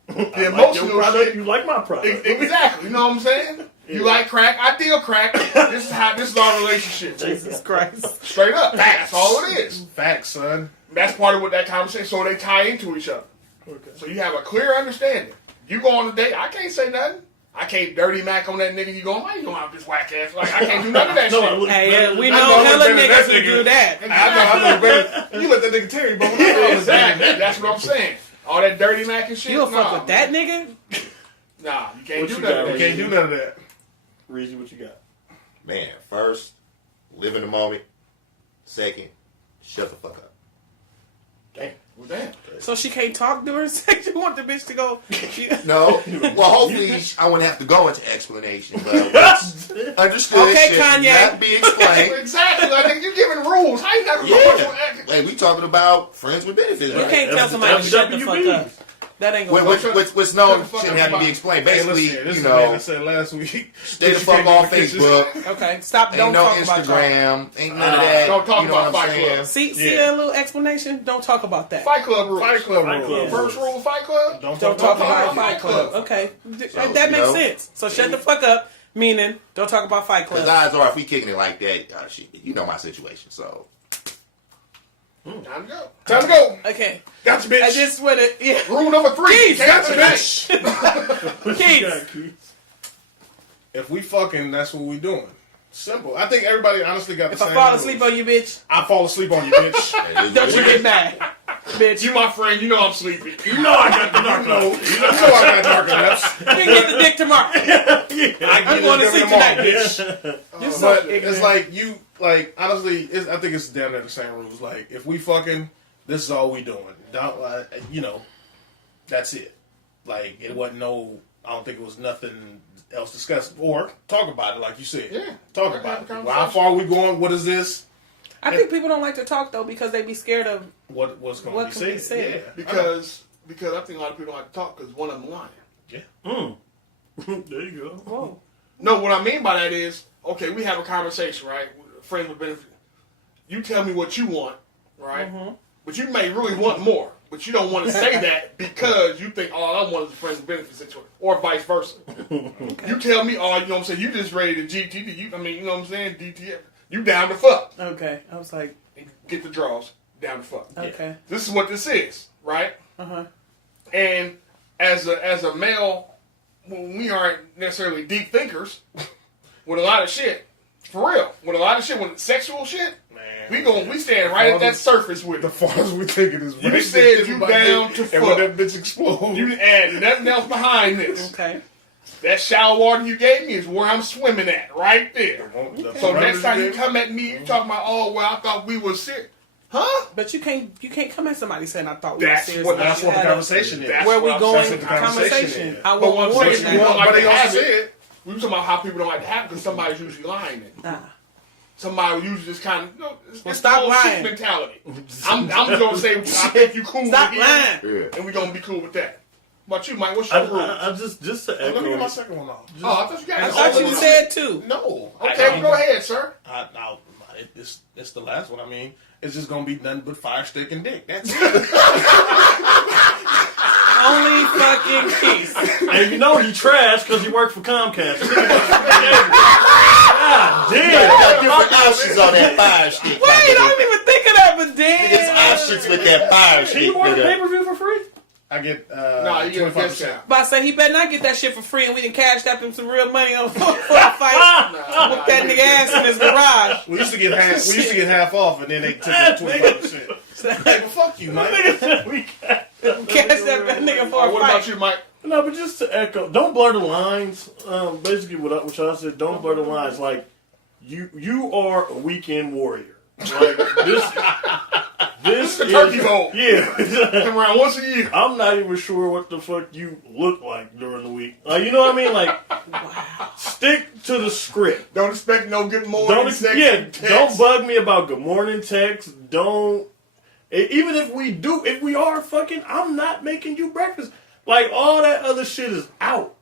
The emotional emotional shit. You like my product. Exactly. You know what I'm saying? You like crack, I deal crack. This is our relationship. Jesus Christ. Straight up. That's all it is. Facts, son. That's part of what that conversation, so they tie into each other. Okay. So you have a clear understanding. You go on a date, I can't say nothing. I can't dirty Mac on that nigga. You going, why you going out this whack ass? Like, I can't do none of that shit. Hey, we know hella niggas who do that. I know better. You let that nigga Terry bone. Exactly. That's what I'm saying. All that dirty Mac and shit. You fuck with that nigga? Nah, you can't What do you none got, of that. You can't do none of that. Reezy, what you got? Man, first, live in the moment. Second, shut the fuck up. Damn. Well, damn. So she can't talk during sex? You want the bitch to go? No. Well, hopefully I wouldn't have to go into explanation, but what's understood Okay, should Kanye. not be explained. Exactly. I think you're giving rules. How you never go Like, we talking about friends with benefits. You Right? can't tell somebody to shut the fuck up. That ain't gonna work. What's known shouldn't have to be explained. Basically, this is the man I said last week. stay the fuck off Facebook. Okay, stop. Ain't Don't no talk about y'all. Instagram. Ain't none of that. Don't talk you know about what I'm Fight Club. saying? See that little explanation? Don't talk about that. Fight Club rules. Fight Club Fight rules. Club. First rule of Fight Club? Don't talk about Fight Club. Okay, So, that makes you know. sense. So shut the fuck up. Meaning, don't talk about Fight Because Club. odds are, if we kicking it like that, shit, you know my situation. So Time to go. Time to go. Okay, Gotcha, bitch. I just want to. Yeah. Rule number 3. Keith, Gotcha, bitch. What Keith. you got, Keith? If we fucking, that's what we doing. Simple. I think everybody honestly got the If same I fall rules. asleep on you, bitch, I fall asleep on you, bitch. don't you get mad. Bitch. You my friend, you know I'm sleepy. You know I got the narcotics. You know I got dark enough. You get the dick tomorrow. I'm going to sleep tonight, bitch. You're so But ignorant. it's like you, like honestly, I think it's damn near the same rules. Like if we fucking, this is all we doing. Don't, you know, that's it. Like it wasn't no. I don't think it was nothing else discussed or talk about it. Like you said, Yeah, talk about it. Well, how far are we going? What is this? I think people don't like to talk though because they be scared of What's going to be said? Yeah. because I think a lot of people don't like to talk because one of them lying. Yeah. There you go. whoa. No, what I mean by that is, okay, we have a conversation, right? Friends with benefits. You tell me what you want, right? Mm-hmm. But you may really want more, but you don't want to say that because you think all I want is a friends with benefits situation, or vice versa. Okay. You tell me, you know what I'm saying? You just ready to GTD. You know what I'm saying? DTF. You down to fuck. Okay. I was like, Get the draws. Down to fuck. okay. This is what this is, right? Uh-huh. And as a male, when we aren't necessarily deep thinkers with a lot of shit, for real, with a lot of shit, with sexual shit, Man, we stand right at that surface with the it. farthest we take it is You said you down to and when fuck. that bitch explodes. You add nothing else behind this. Okay. That shower water you gave me is where I'm swimming at, right there. The So next parameters time you gave me? come at me, you talking about, oh well, I thought we were serious, huh? But you can't come at somebody saying I thought we were That's serious. what- That's what the Had a- conversation is. That's Where we what I'm going? saying. That's what the conversation is. I But want what I'm more saying, than you that. don't like But they to gonna have say it. it. We were talking about how people don't like to have it because somebody's usually lying. Nah. Somebody usually just kind of it's stop the whole lying. shit mentality. I'm gonna say I think you cool Stop with lying. it, and we gonna be cool with that. What about you, Mike? What's your rule? I just to Let me get my echo. second one off. Oh, I thought you got I it. thought you said two. No. Okay, well, go ahead, sir. It's the last one. I mean, it's just gonna be nothing but fire stick and dick. That's it. Only fucking peace. And you know he trash because he worked for Comcast. God You damn. got different options on that fire stick. Wait, I didn't even think of that, but damn. There's options with that fire Can stick. you order nigga. pay-per-view for free? I get Nah, you get a 25%. discount. But I say he better not get that shit for free, and we can cash that him some real money on for a fight. Whoop that nigga ass in his garage. We used to get half. We used to get half off, and then they took it 25%. Like, well, fuck you, Mike. We got- Cash that nigga for a What fight. about you, Mike? No, but just to echo, don't blur the lines. Basically, what y'all said, don't blur the lines. Like you are a weekend warrior. Like this The is turkey bowl. yeah. Come around once a year. I'm not even sure what the fuck you look like during the week. Like, you know what I mean? Like, stick to the script. Don't expect no good morning. Don't bug me about good morning text. Don't. Even if we are fucking, I'm not making you breakfast. Like, all that other shit is out.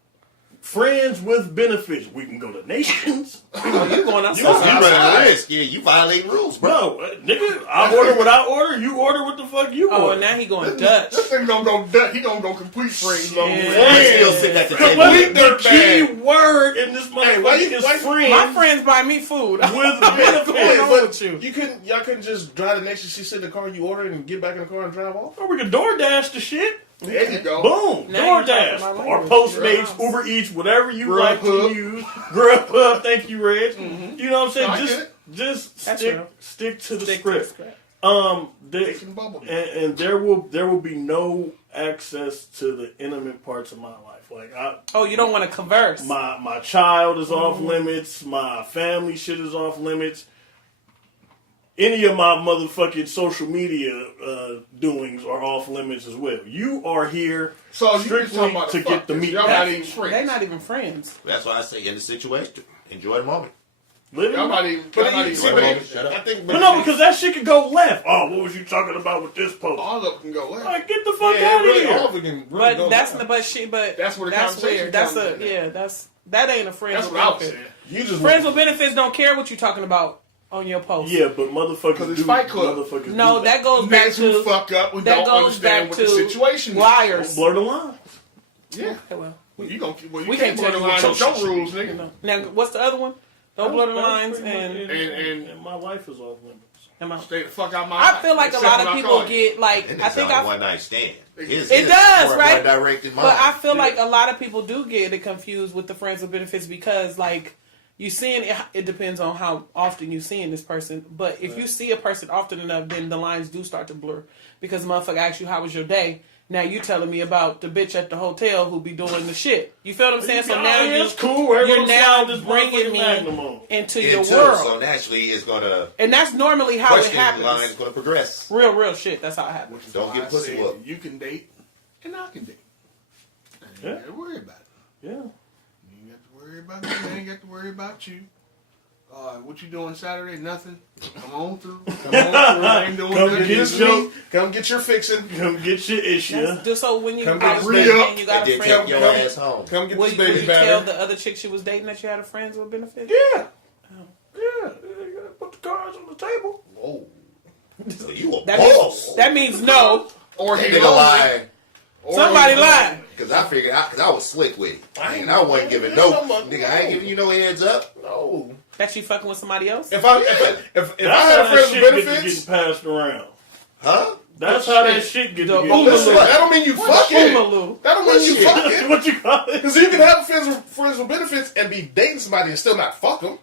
Friends with benefits. We can go to Nations. Oh, you going You outside? running a risk. Yeah, you violate rules, bro. No, nigga, I order what I order. You order what the fuck you Oh, order. and now he going Dutch. This nigga gonna go Dutch. He gonna go complete friend. We're still sitting at the table. The key word in this motherfucker is friend. My friends buy me food. with What's benefits. going on with you? Y'all couldn't just drive the Nation. She sit in the car, you order it, and get back in the car and drive off. Or we can DoorDash the shit. There you go. Boom. Now you DoorDash. talking my Or language. Postmates, Right. Uber Eats, whatever you Grubhub. like to use. Grubhub. Thank you, Reg. Mm-hmm. You know what I'm I saying? get it. Just That's stick real. stick to the Stick to the script. script. Making bubble tea. And there will be no access to the intimate parts of my life. Like Oh, you don't want to converse. my child is off limits. My family shit is off limits. Any of my motherfucking social media doings are off limits as well. You are here So you just strictly talking about to the get fuck the this. meat. Y'all not even friends. They're not even friends. That's why I say in the situation, enjoy the moment. Living Y'all not even. But Y'all not you even see, friends. Shut up. I think, But no, because that shit could go left. Oh, what was you talking about with this post? All of them can go left. Like, get the fuck yeah, out of really, here. all of it can really But go that's down. That's where the conversation weird. That's comes in. that ain't a friends That's with what I was benefits. saying. You just Friends with benefits don't care what you're talking about on your post. Yeah, but motherfuckers 'Cause it's do. Fight Club. Motherfuckers No, do that goes back Niggas who to fuck up who that don't goes understand back what the to situation is. liars. Blur the lines. Yeah. Okay, well, Well, you we can't can't blur tell the you lines what of your your rules, nigga. no. Now, what's the other one? Don't blur the lines and And my life is off limits. am I- stay the fuck out my I life. feel like a Except lot when of I people call you. get like And I it's think not a I one night stand. It does, more right? direct than mine. But I feel like a lot of people do get it confused with the friends with benefits because, like, You seeing it depends on how often you seeing this person. But if you see a person often enough, then the lines do start to blur. Because the motherfucker asks you, how was your day? Now you telling me about the bitch at the hotel who be doing the shit. You feel what I'm saying? So now you're now bringing me into your world. So naturally it's going to... And that's normally how it happens. Line is going to progress. Real shit. That's how it happens. Don't get pussy whooped. You can date and I can date. You ain't got to worry about it. Yeah. You ain't got to worry about me. I ain't got to worry about you. What you doing Saturday? Nothing. Come on through. I ain't doing nothing. Come get your fixing. Come get your issue. So when you come get a friend, you got a friend. Take your ass home. Come get Would this you baby batter. tell the other chick she was dating that you had a friends with benefits? Yeah. Yeah. Put the cards on the table. Whoa. So you a That boss. means, that means no. Or he Nigga lying. Somebody lied. Because I figured, because I was slick with it. I wasn't giving no. Nigga, I ain't giving you no heads up. No. That you fucking with somebody else? If I had a friend with benefits, getting passed around. Huh? That's how that shit gets getting listen, that don't mean you fucking. That don't mean you fucking. What you call it? Because you can have friends with benefits and be dating somebody and still not fuck them.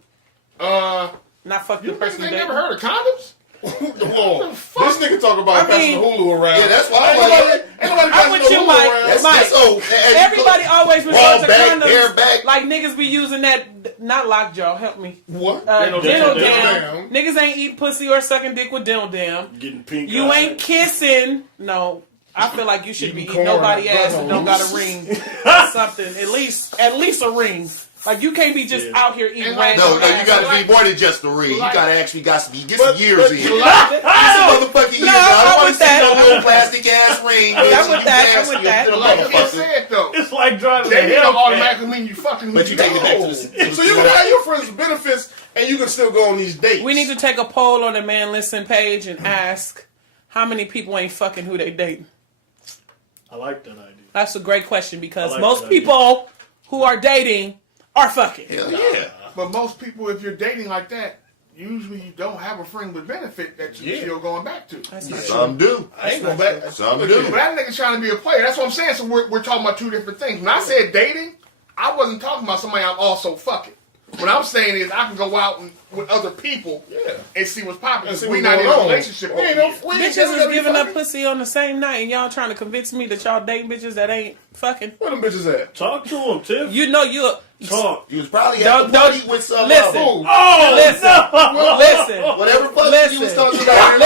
Not fuck the person. They never heard of condoms? Whoa. This nigga talk about passing the Hulu around. Yeah, that's why ain't nobody passing the Hulu around. That's old. Everybody always refers to condoms. Bareback. Like niggas be using that, not lockjaw, help me. What? Dental dam. Niggas ain't eating pussy or sucking dick with dental dam. Getting pink. You ain't kissing. No. I feel like you should be eating nobody ass and don't got a ring or something. At least a ring. Like you can't be just out here eating random. No, you got to be more than just a ring. You got to actually get some years in. Get some motherfucking years. I don't want to see no little plastic ass ring. I'm with that. Like I said though, it's like driving they don't automatically mean you fucking. But you take it back to the. So you can have your friends with benefits and you can still go on these dates. We need to take a poll on the Man Listen page and ask how many people ain't fucking who they dating. I like that idea. That's a great question because most people who are dating are fucking. Hell yeah. But most people, if you're dating like that, usually you don't have a friend with benefit that you're still going back to. Some do. I ain't going back. Some do. But that nigga's trying to be a player. That's what I'm saying. So we're talking about two different things. When I said dating, I wasn't talking about somebody I'm also fucking. What I'm saying is I can go out with other people and see what's popping. We're not in a relationship. Bitches is giving up pussy on the same night and y'all trying to convince me that y'all dating bitches that ain't fucking. Where them bitches at? Talk to them, Tiff. You know you talk. You was probably at the party with some. Listen. Listen. Whatever fuck you was talking about. He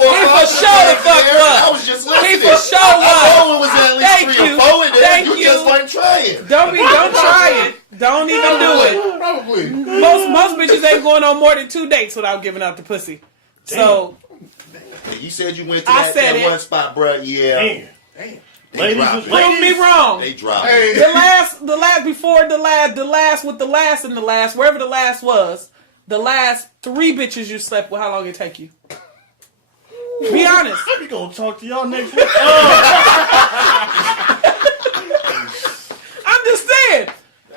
for sure the fuck was. I was just listening. He for sure was. I know it was at least 3 or 4 in there. You just weren't trying. Don't try it. Don't even do it. Probably. Most bitches ain't going on more than 2 dates without giving out the pussy. Damn. So you said you went to that one spot, bruh. Yeah. Damn. Prove me wrong. They dropped. Hey. The last before the last with the last and the last, wherever the last was, the last 3 bitches you slept with, how long it take you? Be honest. We gonna talk to y'all next week. I'm just saying.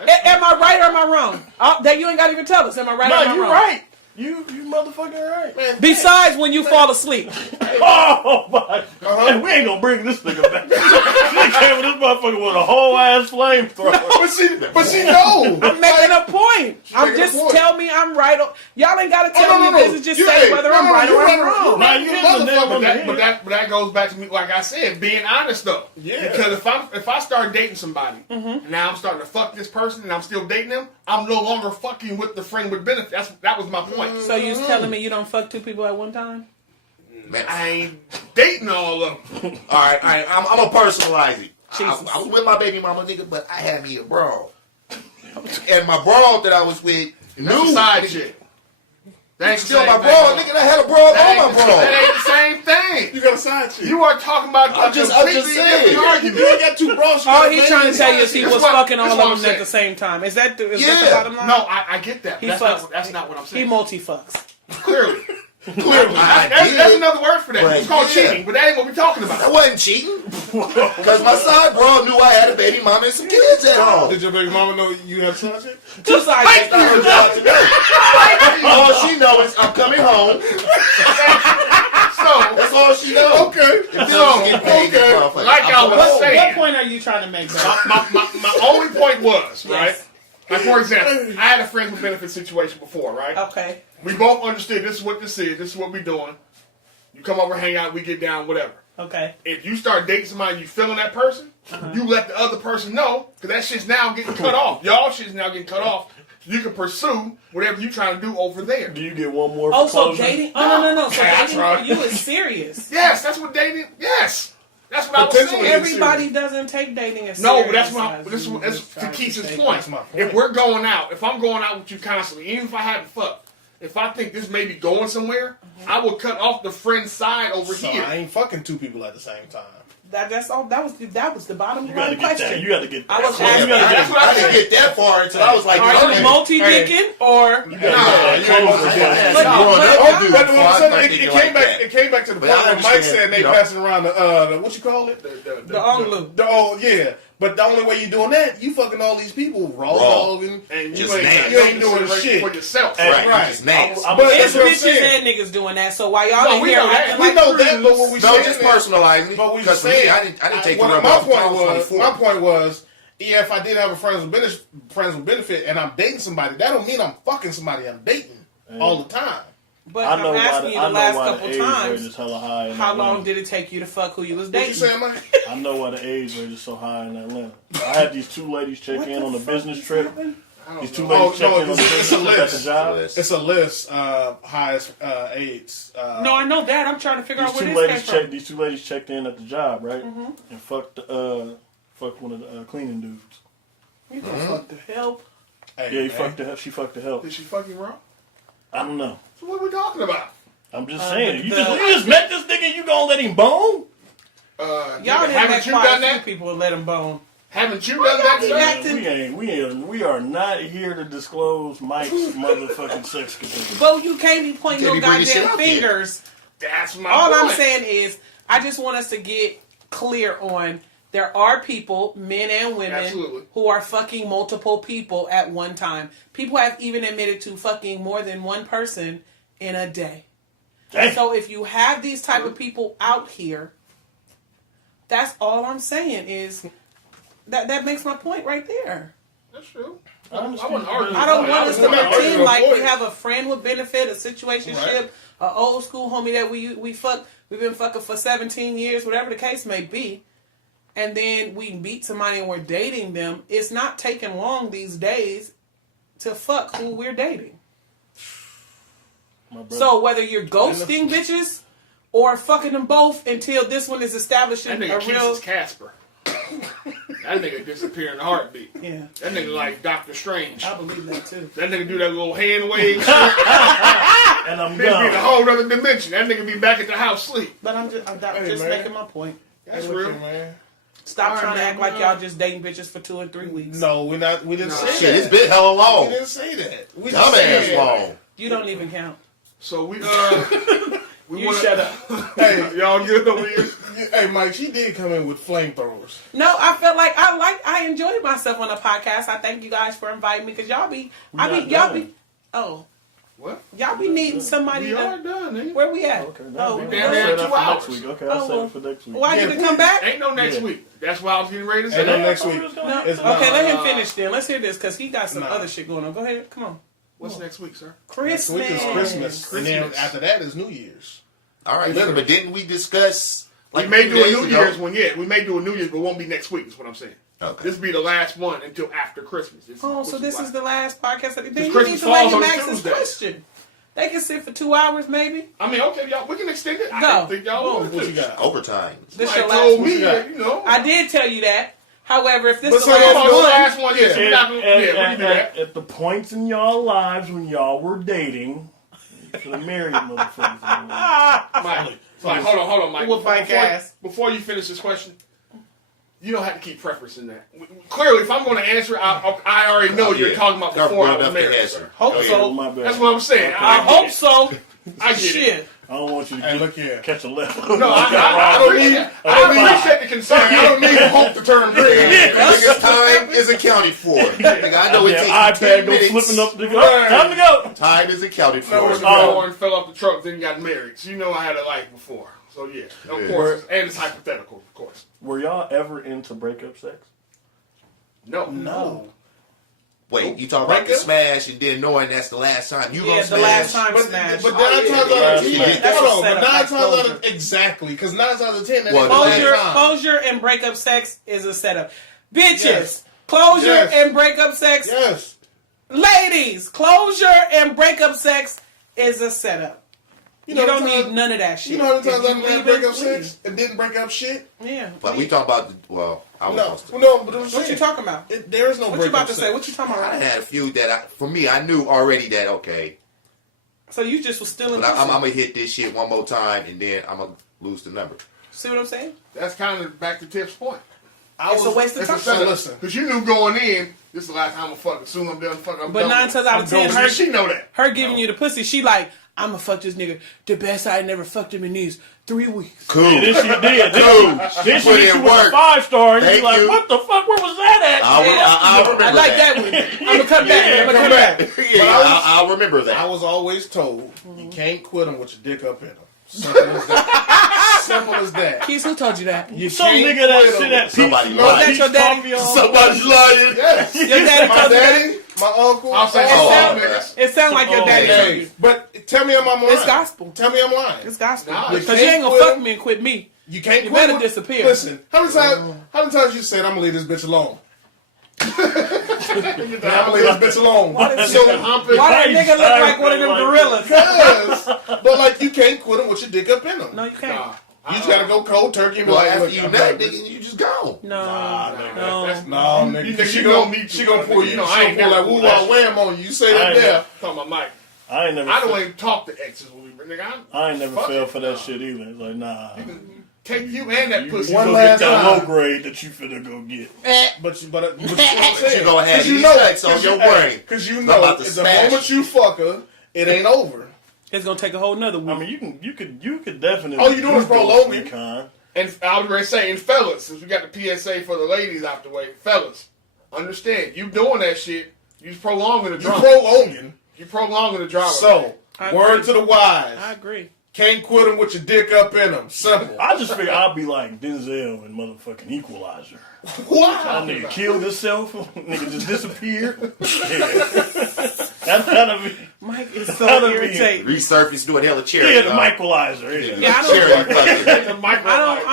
Am I right or am I wrong? That you ain't got to even tell us. Am I right or am I wrong? You're right. You motherfucking right. Man, besides when you fall asleep. Oh my God. Man, we ain't gonna bring this nigga back. She came with this motherfucker with a whole ass flamethrower. No. But she know. I'm making a point. Tell me I'm right. Y'all ain't gotta tell me this. Just say whether I'm right or I'm wrong. But that goes back to me, like I said, being honest though. Yeah. Because if I start dating somebody, and now I'm starting to fuck this person and I'm still dating them, I'm no longer fucking with the friend with benefits. That was my point. So you was telling me you don't fuck 2 people at one time? Man, I ain't dating all of them. All right. I'm gonna personalize it. I was with my baby mama, nigga, but I had me a broad. And my broad that I was with knew side shit. That ain't still my broad, nigga. I had a broad on my broad. That ain't the same thing. You got a side chick. You are talking about I'm just saying. Argument. You ain't got 2 broads. All he's trying to tell you is he was fucking all of them at the same time. Is that the bottom line? No, I get that. That's not what I'm saying. He multi-fucks. Clearly. That's another word for that. It's called cheating, but that ain't what we're talking about. That wasn't cheating. Because my side bro knew I had a baby mama and some kids at home. Did your baby mama know you had a side chick? 2 side chicks. That's her job today. All she knows is I'm coming home. So that's all she knows. Okay. Like I was saying. What point are you trying to make, bro? My only point was, right? I Like, for example, I had a friends with benefits situation before, right? Okay. We both understood this is what this is what we're doing. You come over, hang out, we get down, whatever. Okay. If you start dating somebody and you feeling that person, you let the other person know, because that shit's now getting cut off. Y'all shit's now getting cut off. You can pursue whatever you're trying to do over there. Do you get one more? Oh, so dating? Oh, no. So That's dating right. for you is serious. Yes, that's what dating. Yes, that's what I was Potentially saying. Everybody doesn't take dating as No, serious. but that's as that's to Keith's That's point. my point. If we're going out, if I'm going out with you constantly, even if I haven't fucked, if I think this may be going somewhere, I will cut off the friend side over So here. I ain't fucking two people at the same time. That's all. That was the bottom You line gotta get that. question. You gotta get that. I was You asking. gotta get That's what I I didn't said. get that far until I was like, Are you okay. multi-dicking or? You Nah, gotta you get ain't that. gonna do that. But- Growing but- up, Oh, dude, but before I started thinking it like came back. that. It came back to the But point I where Mike understand, said they you know. passing around the what you call it? The onglu. Oh yeah, but the only way you doing that, you fucking all these people raw dogging. And Just you nasty. ain't doing consideration shit for yourself. Right, Right. you just nasty. I'm- But It's that's what I'm bitches saying. and niggas doing that. So while y'all No, in we here know that. acting We like know that, prudes, but what we No, saying just is- personalizing. But we Because for saying, me, I didn't take what her my about point I was was. 24. My point was, yeah, if I did have a friends with benefit, and I'm dating somebody, that don't mean I'm fucking somebody I'm dating all the time. but I know I'm why asking the, you I the know last why the couple age rate times. is hella high in How Atlanta. long did it take you to fuck who you was What dating? you saying, Mike? I know why the age rate is so high in Atlanta. I had these two ladies check in on a business trip. These two ladies check in on a business trip at the job. It's a list of highest AIDS. No, I know that. I'm trying to figure out where this came from. These two ladies checked in at the job, right? And fucked one of the cleaning dudes. You gonna fuck the hell? Hey, Yeah, man. she fucked the help. Did she fucking wrong? I don't know. So what are we talking about? I'm just saying. You the- just met this nigga. You gonna let him bone? Y'all nigga, didn't haven't met you quite done a few that? people and let them bone. Haven't you done that, y'all sir? acting- We are not here to disclose Mike's motherfucking sex condition. But you can't be pointing Can't no be bringing shit goddamn up here. fingers. That's my All point. I'm saying is, I just want us to get clear on there are people, men and women, Absolutely. who are fucking multiple people at one time. People have even admitted to fucking more than one person in a day. Damn. So if you have these type of people out here, that's all I'm saying is that makes my point right there. That's true. I I understand. wouldn't argue. I don't want us to wouldn't argue pretend the like we point. have a friend with benefit, a situationship, an old school homie that we've been fucking for 17 years, whatever the case may be, and then we meet somebody and we're dating them. It's not taking long these days to fuck who we're dating. My brother. So whether you're ghosting bitches or fucking them both until this one is establishing That a nigga Keith real is Casper. That nigga disappear in a heartbeat. yeah. That nigga like Doctor Strange. I believe that too. That nigga do that little hand wave shit. and I'm Nigga be in a gone. whole other dimension. That nigga be back at the house sleep. But I'm just man. making my point. That's Look real. here, man. Stop All trying to right, act man. like y'all just dating bitches for 2 or 3 weeks. No, we not. We didn't No. say Shit, that. it's been hella We long. didn't say that. We just Dumbass said- long. You don't even count. So we You wanna, shut up. Hey, y'all good over here? hey, Mike, she did come in with flamethrowers. No, I felt like I enjoyed myself on the podcast. I thank you guys for inviting me because y'all be y'all be needing somebody We are to done, nigga. where we at? Okay, Oh, no, damn I'll near say that 2 for next hours. week. Okay, I'll say it for next week. Why Yeah, you to come back? Ain't no next Yeah. week. That's why I was getting ready to say Ain't no that. next week. No. It's Okay, let him not. finish then. Let's hear this because he got some No. other shit going on. Go ahead, come on. What's next week, sir? Next week is Christmas. And then after that is New Year's. All right, listen, but didn't we discuss? We Like may few do a days New ago? Year's one, yeah. We may do a New Year's, but it won't be next week, is what I'm saying. Okay. This will be the last one until after Christmas. So this is the last podcast. Then you need Christmas to let falls him on ask his Tuesday. question. They can sit for 2 hours maybe. I mean, okay, y'all, we can extend it. I Go. don't think y'all want What to. you got? Overtime. This Somebody your last told one. me you got? that, you know. I did tell you that. However, if this But is so the the last one, last one, yeah, we're not gonna, yeah, we can do that. At the points in y'all lives when y'all were dating, for the married motherfuckers. Mike, hold on, Mike. Whoop my ass. Before you finish this question, you don't have to keep preferencing that. Clearly, if I'm going to answer it, I already know you're talking about before I was married. Sir. hope Okay. so. My bad. That's what I'm saying. I hope so. I get it. Shit. I don't want you to Hey, look here. catch a left. No, I appreciate the concern. I don't need hope to turn green. Niggas, time is accounted for. Nigga, I know it takes iPad 10 go minutes. flipping up. Time to go. Time is accounted No, for. it's and fell off the truck, then got married. So you know I had a life before. So yeah, of Yeah. course, and it's hypothetical, of course. Were y'all ever into breakup sex? No. No. Wait, you talking about the smash and then knowing that's the last time you gonna smash? Yeah, the last time smash. But 9 times out of 10, that's hold on. a But 9 setup, times out of exactly, because 9 times out of 10, closure and breakup sex is a setup. Bitches, closure and breakup sex. Yes. Ladies, closure and breakup sex is a setup. You don't need none of that shit. You know how many times I've had breakup sex and didn't break up shit? Yeah. But we talking about What you talking about? There is no breakup sex. What you about to say? What you talking about? I had a few that, for me, I knew already that, okay. So you just was still in But I'm going to hit this shit one more time, and then I'm going to lose the number. See what I'm saying? That's kind of back to Tiff's point. It's a waste of time. Listen, because you knew going in, this is the last time I'm fucking. Soon I'm done fucking. But 9 times out of 10, she know that. Her giving you the pussy, she like, I'ma fuck this nigga. The best I never fucked him in these 3 weeks. Cool. Yeah, this she did. Then she hit you with a 5-star, and you're like, what the fuck? Where was that at? I like that one. I'm gonna come back. I'll remember that. I was always told you can't quit them with your dick up in them. Simple as that. Simple as that. Keith, who told you that? You Some nigga that shit at Somebody Was that your daddy? Somebody's lying. Yes. Your daddy My told you that? daddy, my uncle. I'll say It sound like your daddy told you. But tell me I'm lying. It's gospel. Tell me I'm lying. It's gospel. Nah, Because you ain't gonna fuck me and quit me. You can't You quit better with- disappear. Listen, how many times you said I'm gonna leave this bitch alone? I'm gonna leave this bitch alone. Why that nigga look like one of them gorillas? But like you can't quit them with your dick up in them. No, you can't. You just gotta go cold turkey and be Well, like, after look, you I'm nut, not- nigga, you just gone. No, nigga. She gonna pull you. I ain't pull never like woo wah wham on you. You say that there. Talking about Mike. I ain't never. I don't even talk to exes when we nigga. I ain't never fell for that shit either. It's like, nah. Take you and that pussy. One last that low grade that you finna go get. But you know what I'm But saying? you gonna have you these know sex on your brain. Because you I'm know about to the smash. moment you fuck her, it ain't over. It's gonna take a whole nother week. I mean, you could definitely. Oh, you doing is prolonging. Con. And I was ready to say, and fellas, since we got the PSA for the ladies out the way, fellas, understand, you doing that shit, you prolonging the drama. You prolonging the drama. So, word to the wise. I agree. Can't quit them with your dick up in them. Simple. I just figure I'll be like Denzel and motherfucking Equalizer. What? That nigga killed himself. Nigga just disappeared. That'll be. Mike is so irritating. Resurface doing hella cherry. Yeah, the Michaelizer. Yeah, I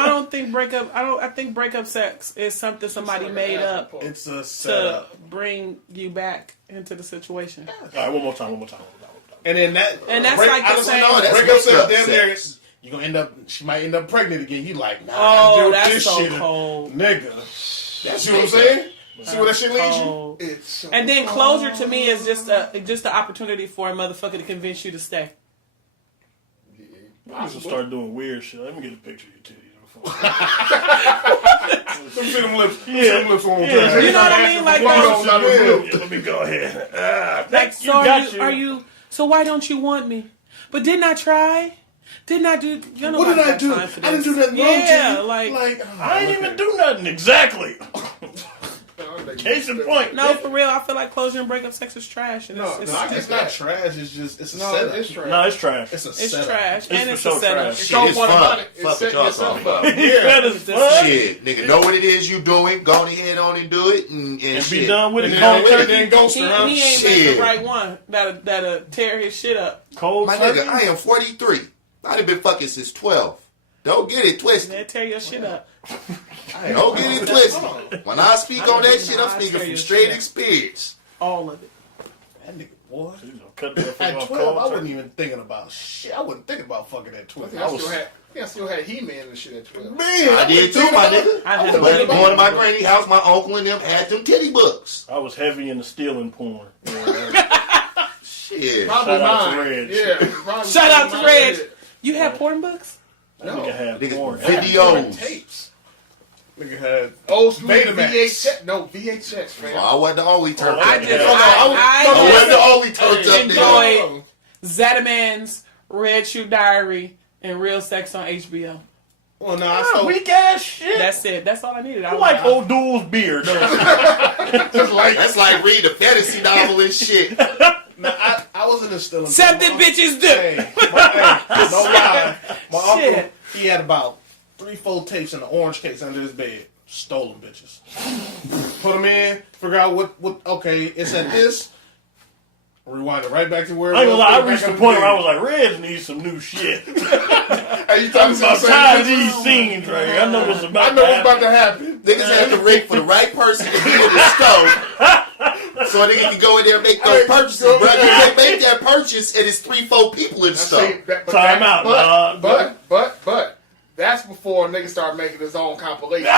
don't think breakup. I think breakup sex is something somebody made up It's a to setup. bring you back into the situation. All right, one more time. And then that's break, like the same. Breakup sex, damn near. You gonna end up. She might end up pregnant again. You like, nah. Oh, that's that's so shit, cold, nigga. See what I'm saying? See where that shit leads you? It's so And then closure to me is just an opportunity for a motherfucker to convince you to stay. I'm gonna start doing weird shit. Let me get a picture of your titties before. Let me see them lips. Yeah. See them lips one more Yeah. time. You know what I mean? Like, Let me go ahead. like, so are you? So why don't you want me? But didn't I try? Didn't I do? You know What did I do? I didn't do nothing wrong to Yeah, you. like I ain't even do nothing exactly. Case in point. no, for real. I feel like closure and breakup sex is trash. And It's not trash. It's just it's a No, setup. it's trash. No, it's trash. It's a it's setup. trash, and for it's sure a setup. trash. Shit, it's fun. Fuck what y'all talking about. That is fun. Shit, nigga, know what it is you doing. Go ahead on and do it, and And shit. be done with it. And Cold then turkey. ghost He her, huh? ain't made Shit. the right one that'll tear his shit up. Cold My turkey. nigga, I am 43. I've been fucking since 12. Don't get it twisted. They'll tear your shit up. Don't get it twisted. When I speak on that shit, I'm speaking from straight experience. All of it. That nigga, boy. You gonna cut that At off 12, cold I turkey. wasn't even thinking about shit. I wasn't thinking about fucking at 12. I still had He-Man and shit at 12. Man, I did too, my nigga. I had But going to my granny house, my uncle and them had them titty books. I was heavy in the stealing porn. Shit. Probably Shout out to mine. Reg. Yeah. probably Shout out to mine. Reg. You had porn books? That nigga had Niggas porn. videos. Tapes. nigga had Old school Betamax. VHS. No, VHS, man. Well, I wasn't the only turn. I just, I wasn't the only turn up enjoyed Zetaman's Red Shoe Diary and Real Sex on HBO. Well, no, I saw Weak ass shit. That's it. That's all I needed. I like O'Doul's beer. though. That's like reading a fantasy novel and shit. No, I wasn't instilling Something bitches do. Hey, no lie. My uncle, Shit. he had about 3-4 tapes in the orange case under his bed. Stolen bitches. Put them in, figure out what okay, it's at this. Rewind it right back to where it was. I ain't gonna lie, I reached the point where I was like, Reds needs some new shit. Hey, I'm tired of these scenes right here. I know what's about to happen. Niggas have to rig for the right person to be in the store. So a nigga can go in there and make those purchases, bro. You can't make that purchase and it's 3-4 people in the store. Time out, But that's before niggas start making his own compilation.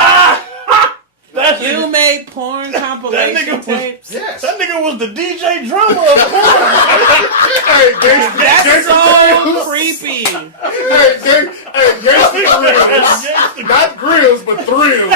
You made porn compilation tapes? Yes. That nigga was the DJ drummer of porn. That's so creepy. Gangsta Thrills. Not grills, but thrills.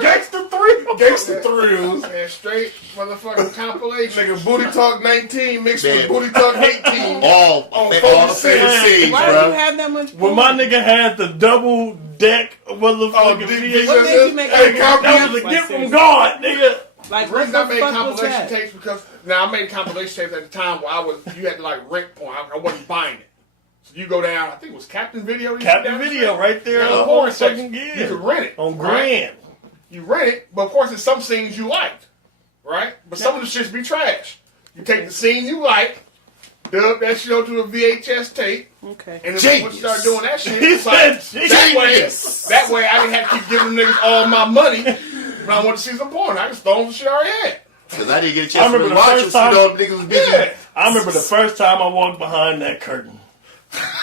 Gangsta Thrills. Gangsta Thrills. And straight motherfucking compilation. Nigga, Booty Talk 19 mixed with Booty Talk 18. All the favorite scenes, Why bro. do you have that much When porn? my nigga had the double deck motherfucking VHS. What made you make that was a gift from God, nigga. Like, The what reason the I made fuck was compilation that? tapes because I made compilation tapes at the time where you had to like rent porn. I wasn't buying it. So you go down, I think it was Captain Video. Captain Video right there on on the the porn fucking section. gear. You could rent it. On right? Grand. You rent it, but of course there's some scenes you liked. Right? But some of the shits be trash. You take the scene you like, dub that shit onto a VHS tape. Okay. And then once you start doing that shit, He it's like, said that way I didn't have to keep giving them niggas all my money when I want to see some porn. I just throw them the shit I already had. Because I didn't get a chance to really watch it, so all the niggas was busy. Yeah. I remember the first time I walked behind that curtain.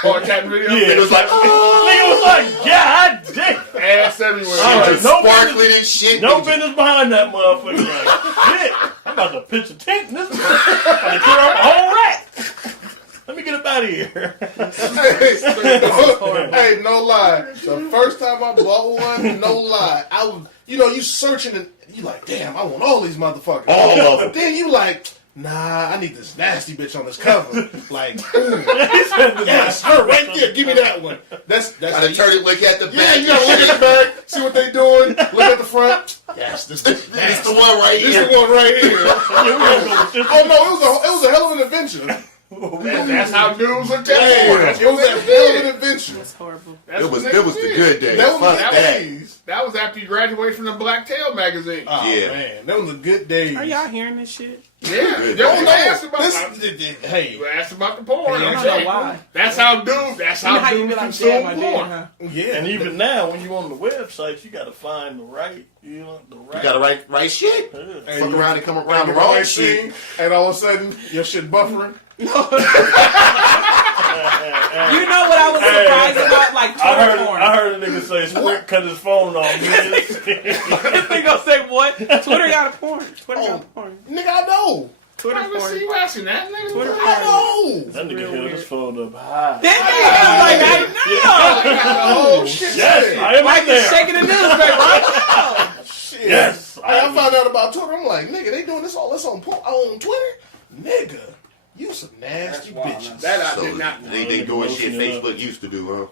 Or Captain Video. Yeah. It was like, Nigga was like, God damn. Ass everywhere. All right, just no sparkling and shit. No business behind that motherfucker. Like, shit. I'm about to pitch a tent in this motherfucker. I'm about to clear out the whole rack. Let me get up out of here. Hey, no lie. The first time I bought one, no lie, I was, you searching and you like, damn, I want all these motherfuckers. All of them. But then you like, nah, I need this nasty bitch on this cover. Like, ooh, yes, her right there. Give me that one. That's Gotta turn it, look at the yeah, back. you gotta look at the back, see what they doing, look at the front. Yes, this is It's the one right This here. is the one right here. Oh no, it was a hell of an adventure. That's how dudes looked at Damn, porn. it was a hell of an adventure. That's horrible. That's It was what niggas the did. good days. That was Fuck the that. days. That was after you graduated from the Black Tail magazine. Oh Yeah. man, that was the good days. Are y'all hearing this shit? Yeah. Good You days. asked about Hey, you asked about the porn. Hey, I I'm don't know saying. why. That's how dudes. That's You know how how you dudes be like, consume damn, I did, porn. huh? yeah, And even now, when you on the website, you gotta find the right, You gotta write shit. Hey, Fuck you- around and come around the the wrong right shit. thing, and all of a sudden your shit buffering. You know what I was surprised about? Like Twitter porn. I heard a nigga say Squirt cut his phone off. This nigga say what? Twitter got a porn. Twitter got a porn. Nigga, I know. Twitter I never see porn. you asking that. Nigga. Twitter I porn. know. That nigga Real held weird. his phone up high. That nigga was like, I know. Oh shit. Yes, I am Like in he's there. shaking the newspaper. I know. Shit. Yes, I found out about Twitter. I'm like, nigga, they doing this all this on Twitter? Nigga, you some nasty bitches. That I So did not know. they doing shit Motion it up. Facebook used to do, huh?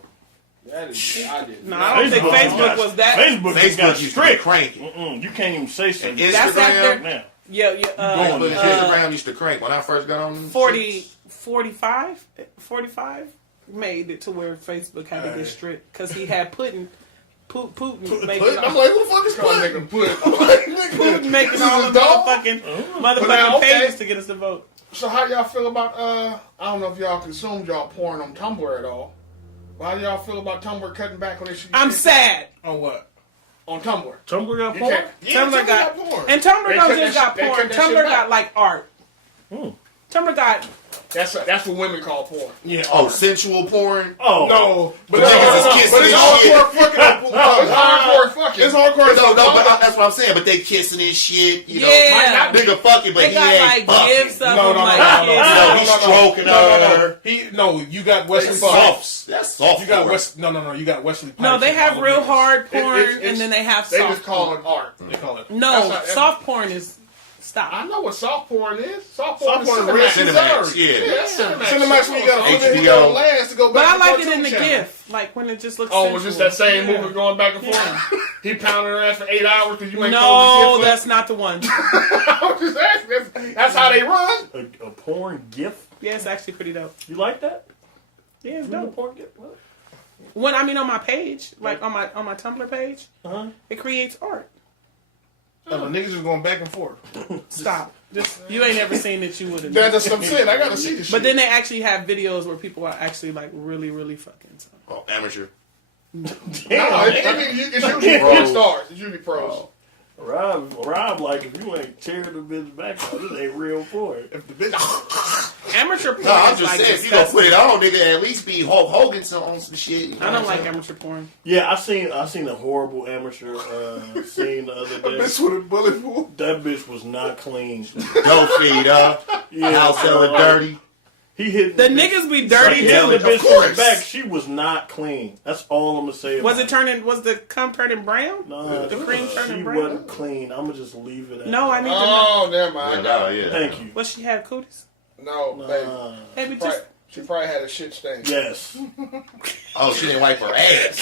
That is, I did. No, I don't think Facebook was that. Facebook just Facebook got used to be strict. cranky. You can't even say And something. That's after- Instagram, Now, Yeah, Facebook and Instagram used to crank when I first got on. 45 made it to where Facebook had to get strict because he had Putin making I'm like, who the fuck is Call Putin? nigga Putin. I'm like, nigga, Putin making all the this is a dog? motherfucking now, okay. pages to get us to vote. So how y'all feel about I don't know if y'all consumed y'all porn on Tumblr at all. But how y'all feel about Tumblr cutting back on this shit? I'm sad. On what? On Tumblr. Tumblr got You porn? can't. Tumblr got porn. and Tumblr They don't cut just that got shit- they porn. cut that shit Tumblr back. got like art. Tumblr got That's what women call porn. Yeah. Oh, sensual porn. Oh, No, but niggas is no, kissing but it's and shit. hardcore fucking. No, it's hardcore fucking. It's hardcore. No, but that's what I'm saying. But they kissing and shit. You know, Yeah. might not nigga fucking, but they he got ain't like fucking. gifts of No, them no, like no, kids. he's stroking her. You got Wesley That's Pipes. soft. That's soft. You got porn. You got Wesley Pipes. No, they and have all real of hard It- porn it's- and then they have They soft just call porn. it art. this. They call it. No, That's not- soft porn is stop. I know what soft porn is. Soft Soft porn porn is is real Cinemax. Cinemax, yeah. that's Cinemax. Cinemax when you got to put it HBO. on last to go But back. I to like it Cartoon in the Channel. GIF, like when it just looks. Oh, it was just that same sensual. movie going back and forth. He pounded her ass for 8 hours because you make No, that's not the one. I'm just asking. That's how they run. a porn gif? Yeah, it's actually pretty dope. You like that? Yeah, it's No dope. porn gif? What? When I mean on my page, like on my Tumblr page, it creates art. The niggas are going back and forth. Stop. Just you ain't never seen that you would have. That's what I'm saying. I gotta see this shit. But then they actually have videos where people are actually like really, really fucking. So. Oh, amateur. No, I mean it's usually pro stars. It's usually pros. Rob, like if you ain't tearing the bitch back out, this ain't real porn. If the bitch, amateur porn. No, I'm is just like saying, if you gonna put it on, nigga, at least be Hulk Hogan on some shit. You know I don't like amateur porn. Yeah, I seen a horrible amateur scene the other day. bitch with a bullet wound. That bitch was not clean. Dope feed, huh? Yeah, House hella dirty. He hit the niggas be dirty He too. hit the bitch from the back. She was not clean. That's all I'm gonna say. Was the cum turning brown? No, the cream turning she brown. wasn't clean. I'm gonna just leave it at No, I that. need to know. Oh, never mind. Yeah. Thank you. What she had cooties? No, baby. Maybe just. She probably had a shit stain. Yes. Oh, she didn't wipe her ass.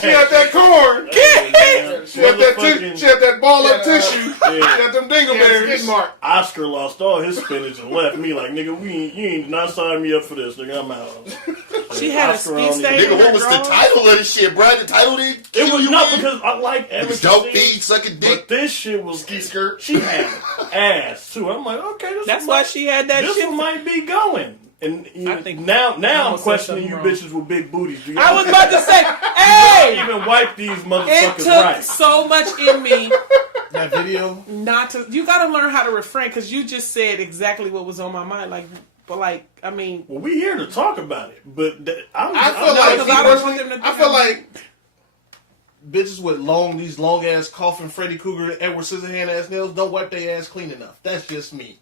She had that corn. She had that she had that ball up tissue. She had them dingleberries. Oscar lost all his spinach and left me like, nigga, you ain't not signing me up for this, nigga. I'm out. She had a ski stain. Nigga, what was the title of this shit, bro? The title didn't kill It was you, not man? because I like It was amateur dope feed, sucking dick. But this shit was Ski skirt. She had ass too. I'm like, okay, That's why she had that this shit. one might be going. And I think now I'm almost said questioning you something wrong. bitches with big booties. Do I was about to say, hey, hey, even wipe these it motherfuckers took right. so much in me That video. not to. You got to learn how to refrain because you just said exactly what was on my mind. I mean, Well, we here to talk about it, but I feel like Bitches with these long ass coffin Freddy Krueger, Edward Scissorhand ass nails don't wipe their ass clean enough. That's just me.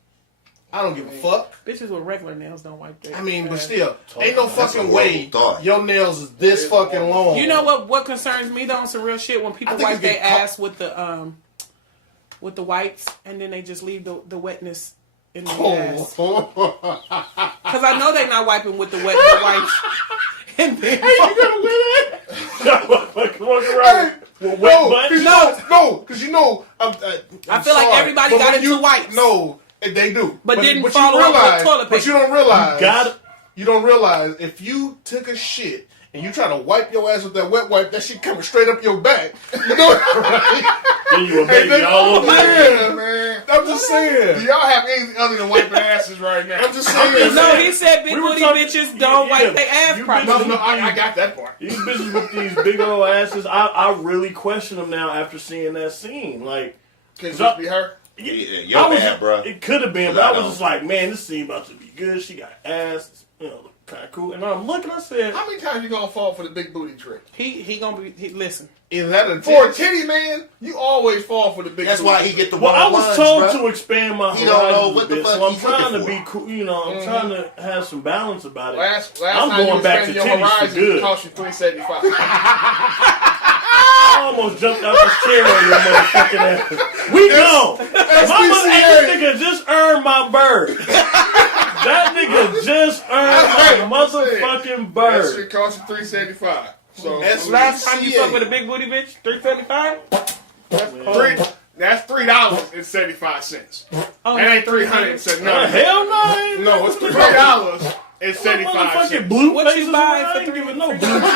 I don't give a fuck. bitches with regular nails don't wipe their. I mean, but ass. still, ain't no fucking a way horrible thought. your nails is this fucking long. You know what concerns me though? On some real shit when people I think wipe it's their getting ass with the wipes and then they just leave the wetness in their ass. Because I know they're not wiping with the wipes. And then no, because you know, I feel like everybody got into wipes. No, they do, But didn't you follow up with realize, toilet paper. But you don't realize. You You don't realize if you took a shit and you try to wipe your ass with that wet wipe, that shit coming straight up your back. You know what right? Then you a baby all over yeah, man. I'm just saying. Do y'all have anything other than wiping asses right now? I'm just saying. No, he said big booty bitches don't wipe their ass properly. No, I got that part. These bitches with these big old asses, I really question them now after seeing that scene. Like, Can it be her? Yeah, your bad, bro. It could have been, but I was just like, man, this scene about to be good. She got ass, look kind of cool. And I'm looking, I said, How many times you gonna fall for the big booty trick? He gonna be. Listen. Is that for a titty man? You always fall for the big. That's booty why he get the well, I was one-on-ones, told bruh. to expand my He don't know horizons what a the bit, fuck so I'm he's trying to looking be cool. I'm trying to have some balance about it. Last I'm time going you back to expanded your titties for horizon, good. it cost you $375. I almost jumped out this chair on your motherfucking ass. We gone. This nigga just earned my bird. That nigga just earned my motherfucking bird. That shit cost you $375. So That's last time you fuck with a big booty bitch, $375. That's $3.75. Oh, That ain't $300. No, Hell no. no, it's $3 and 75 Motherfucking cents. blue What you faces. buy I for ain't giving no $3? blue cheese.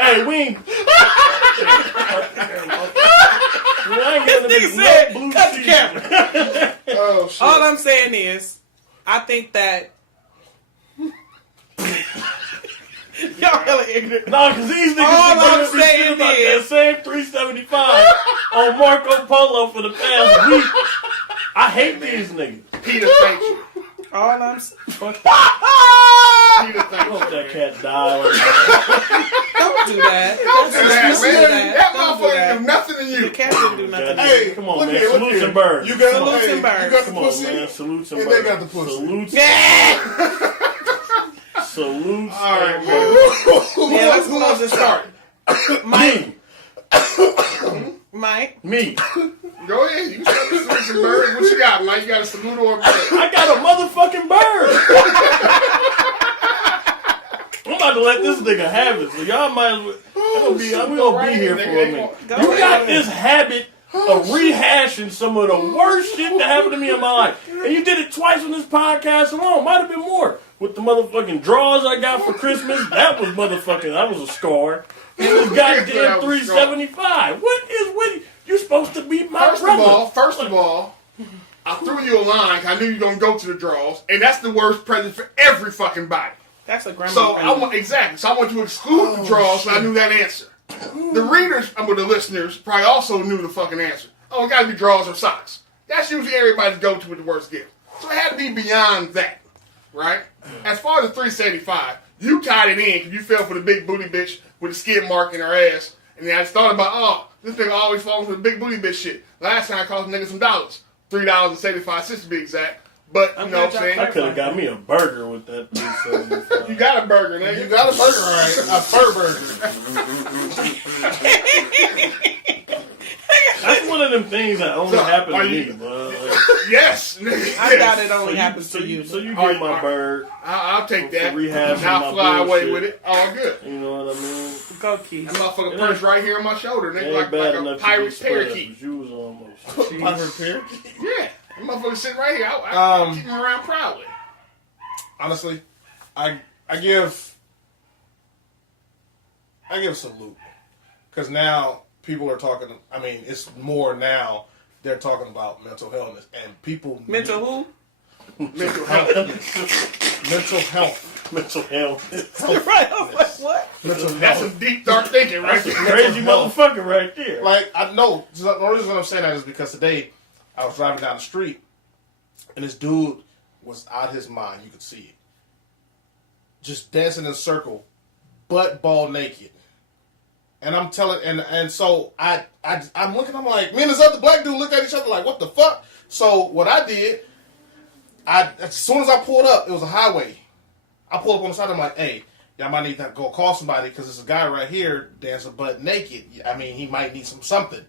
Hey, we ain't. I ain't giving This nigga no said, blue cut the cheese. camera. Oh shit! All I'm saying is, I think that y'all hella ignorant. No, because these niggas All been I'm giving me shit saying about is- that same $3.75 on Marco Polo for the past week. I hate these niggas. Peter, thank you. All I'm saying. Peter, thank I you. hope that cat die. Don't do that. Don't do that, Don't do man. That Don't do motherfucker that. do nothing to The you. cat didn't do nothing. Hey, Come on, look man. here, look Salutes here. and birds. You got Salutes hey, and birds. You got the Come on, pussy. man. Salutes and And birds. they got the pussy. Salutes. Salutes. All right, and man. birds. Yeah, let's close this start. Mike. Mike. Me. Go ahead. You got the salute some birds. What you got, Mike? You got a salute or a bird? I got a motherfucking bird. I'm about to let this nigga have it, so y'all might as well. We gonna be here for a minute. You got this habit of rehashing some of the worst shit that happened to me in my life. And you did it twice on this podcast alone. Might have been more. With the motherfucking drawers I got for Christmas, that was a scar. And this goddamn 375. What is with you? You're supposed to be my brother. First of all, I threw you a line. I knew you were going to go to the draws. And that's the worst present for every fucking body. That's a grandma. So I want to exclude the draws, so I knew that answer. The readers, the listeners, probably also knew the fucking answer. Oh, it got to be drawers or socks. That's usually everybody's go-to with the worst gift. So it had to be beyond that, right? As far as the 375, you tied it in because you fell for the big booty bitch with the skid mark in her ass. And then I just thought about, this nigga always falls for the big booty bitch shit. Last time I cost a nigga some dollars. $3.75 to be exact. But, you know what I'm saying? I could have got me a burger with that $3.75. You got a burger, nigga. You got a burger, right? A fur burger. That's one of them things that only happen to me, bro. Yes, nigga. I doubt it only happens to you. So you get my bird. I'll take that. Rehashing I'll fly away with it. All good. You know what I mean? Go, Keith. That motherfucker perched right here on my shoulder, nigga, like a pirate parakeet. You was almost. Pirate parakeet? Yeah. That motherfucker sitting right here. I keep him around proudly. Honestly, I give salute. Because now people are talking, it's more now they're talking about mental illness. And people... Mental who? Mental health. Mental health. Mental health. Right, I was like, what? That's some deep, dark thinking right there. Crazy motherfucker right there. Like, I know, the reason I'm saying that is because today I was driving down the street and this dude was out of his mind. You could see it. Just dancing in a circle, butt ball naked. And I'm telling, and so I'm looking, I'm like, me and this other black dude looked at each other like, what the fuck? So what I did, as soon as I pulled up, it was a highway. I pulled up on the side, I'm like, hey, y'all might need to go call somebody because there's a guy right here dancing butt naked. He might need something.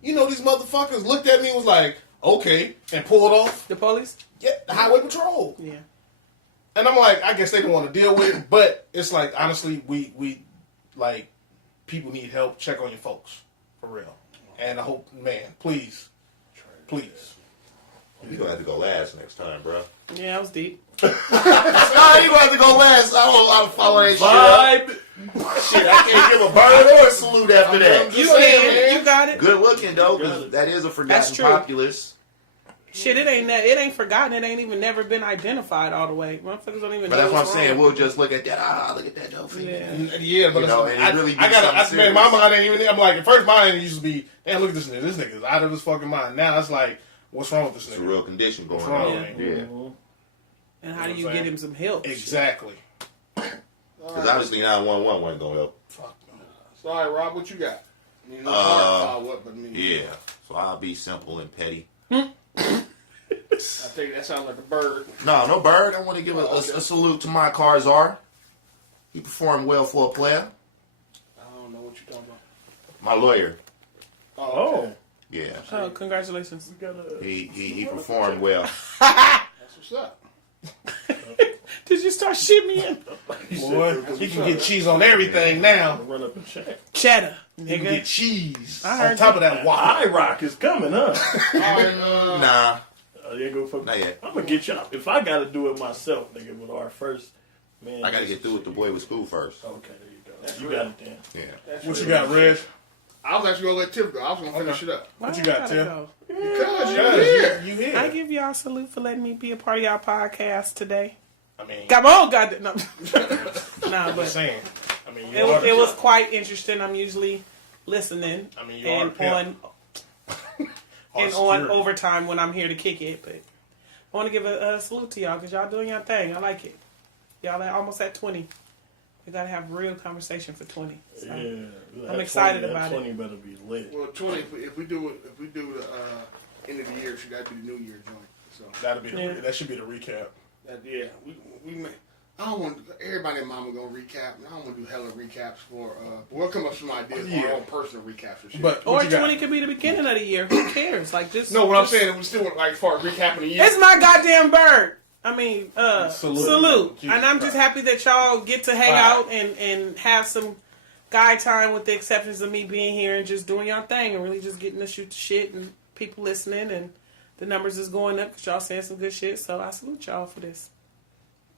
You know, these motherfuckers looked at me and was like, okay, and pulled off. The police? Yeah, the highway patrol. Yeah. And I'm like, I guess they don't want to deal with it, but it's like, honestly, we like, people need help. Check on your folks, for real. And I hope, man, please. You gonna have to go last next time, bro. Yeah, I was deep. You gonna have to go last. I'll follow that shit. Shit, I can't give a bird or a salute after that. You can. You got it. Good looking though, because that is a forgotten populace. Shit, it ain't forgotten. It ain't even never been identified all the way. Motherfuckers don't even know. But that's what I'm wrong. saying. We'll just look at that. Look at that dope. Yeah, but and it really man, my mind ain't even. I'm like, at first my mind used to be, damn, look at this nigga. This nigga's out of his fucking mind. Now it's like, what's wrong with this nigga? It's a real condition going on. Yeah. And how do you get him some help? Exactly. Because obviously 911 wasn't going to help. Fuck no. Sorry, Rob, what you got? Yeah. So I'll be simple and petty. I think that sounds like a bird. No bird. I want to give a salute to my Karzar. He performed well for a player. I don't know what you're talking about. My lawyer. Oh. Yeah. Oh, congratulations. He performed well. That's what's up. Did you start shimmying? Boy, he can get cheese on everything now. Run up and check. Cheddar. He can get cheese I heard on top of that High Rock is coming up. Nah. Not yet. I'm gonna get y'all. If I gotta do it myself, nigga, with our first man. I gotta get through with the boy with school first. Okay, there you go. You got it then. Yeah. What you got, Reg? I was actually gonna let Tiff go. I was gonna finish it up. What you got, Tiff? Because you here. I give y'all a salute for letting me be a part of y'all podcast today. I Come on, God. No, I'm but saying. It was quite interesting. I'm usually listening. On overtime when I'm here to kick it, but I want to give a salute to y'all because y'all doing your thing. I like it. Y'all are almost at 20. We gotta have real conversation for 20. So I'm excited about 20 better be lit. Well, 20. If we do the end of the year, it should gotta be the New Year joint. So that should be the recap. We may. I don't want everybody and mama gonna recap. I don't want to do hella recaps for. We'll come up with some ideas for our own personal recaps and shit. But or 20 could be the beginning of the year. Who cares? Like just no. What I'm saying, we still like as far as recapping the year. It's my goddamn bird. I mean, salute. Jesus and I'm just happy that y'all get to hang out and have some guy time with the exceptions of me being here and just doing your thing and really just getting to shoot the shit and people listening and the numbers is going up because y'all saying some good shit. So I salute y'all for this.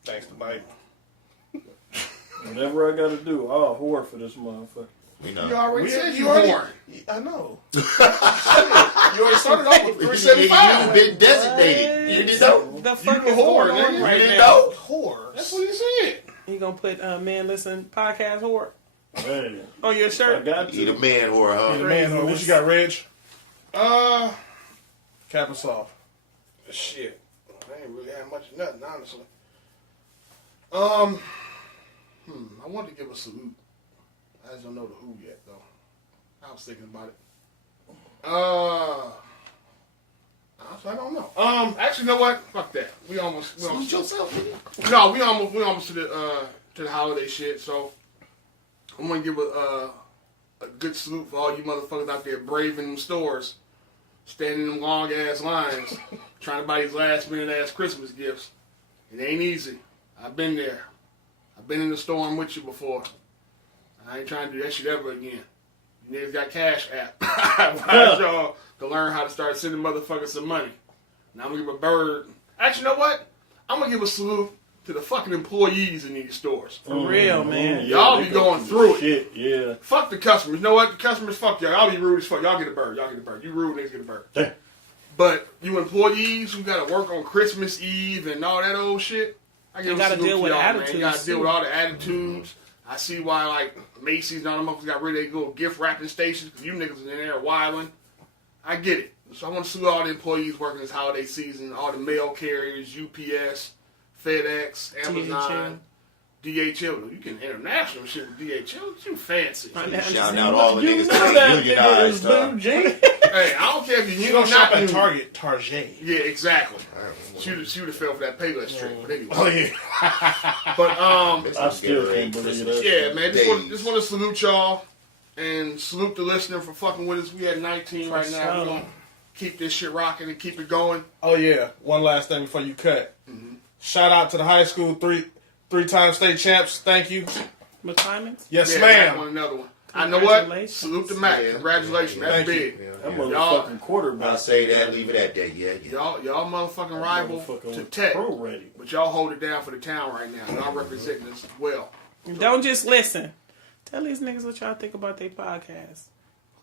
Thanks to Mike. Whatever I got to do, I'll whore for this motherfucker. You know. You already said you already- whore. I know. You already started off with 375. You've been designated. You didn't know. The fuck the is whore, going on nigga. right You didn't now? know. Whores. That's what he said. You gonna put Man Listen podcast whore Man, on your I shirt? got You the to. man whore, huh? Hey, man, what you got, Reg? Cap us off. Shit. I ain't really had much of nothing, honestly. I wanted to give a salute. I just don't know the who yet, though. I was thinking about it. Honestly, I don't know. Actually, you know what? Fuck that. We almost yourself, nigga. No, we almost to the holiday shit. So I'm gonna give a good salute for all you motherfuckers out there braving them stores, standing in them long ass lines, trying to buy these last minute ass Christmas gifts. It ain't easy. I've been there. I've been in the storm with you before. I ain't trying to do that shit ever again. You niggas got Cash App. I advise y'all to learn how to start sending motherfuckers some money. Now I'm gonna give a bird. Actually, you know what? I'm gonna give a salute to the fucking employees in these stores. For real, man. Y'all they be go going through it. Shit, yeah. Fuck the customers. You know what? The customers, fuck y'all. Y'all be rude as fuck. Y'all get a bird. Y'all get a bird. You rude, niggas get a bird. Damn. But you employees who gotta work on Christmas Eve and all that old shit, I give a gotta salute deal to with y'all, man. attitudes, You gotta deal too. with all the attitudes. I see why, like, Macy's and all them motherfuckers got rid of their little gift wrapping stations because you niggas in there wilding. I get it. So I want to salute all the employees working this holiday season, all the mail carriers, UPS, FedEx, Amazon, DHL. You can international shit with DHL. You fancy. Shouting out all the niggas know that that unionized. nigga is Blue G. Hey, I don't care if You you don't shop not at Target. Target. Yeah, exactly. Shoot have fell for that Payless trick, but anyway. Oh, yeah. But I still can't believe that. yeah, man. Just want to salute y'all and salute the listener for fucking with us. We at 19 right now. We're gonna keep this shit rocking and keep it going. Oh, yeah. One last thing before you cut. Shout out to the high school three-time state champs. Thank you. McClimans? Yes, Yeah, ma'am. One another one. I know what? Congratulations. Salute to Mac. Yeah. Congratulations. That's Thank you. big. That Y'all- motherfucking quarterback. I'll say that, leave it at that. Yeah. Y'all motherfucking rival Motherfucking to Tech. pro ready. But y'all hold it down for the town right now. Y'all representing us well. Don't just listen. Tell these niggas what y'all think about their podcast.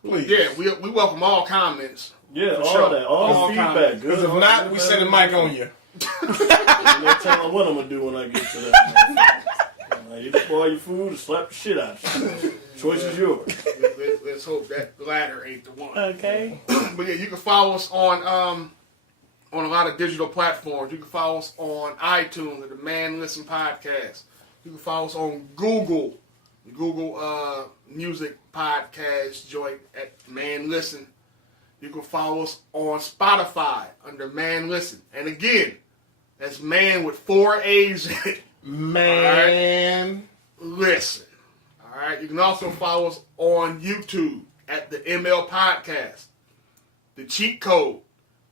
Please. Yeah, we welcome all comments. Yeah, For all sure. that. All All the feedback. comments. Good. Because if not, we send a mic on you. No telling what I'm going to do when I get to that. Either spoil your food or slap the shit out of you. Choice is yours. Let's hope that latter ain't the one. Okay. But yeah, you can follow us on a lot of digital platforms. You can follow us on iTunes at the Man Listen Podcast. You can follow us on Google Music Podcast joint at Man Listen. You can follow us on Spotify under Man Listen. And again, that's man with 4 A's in it. Man. Listen. All right. You can also follow us on YouTube at the ML Podcast. The cheat code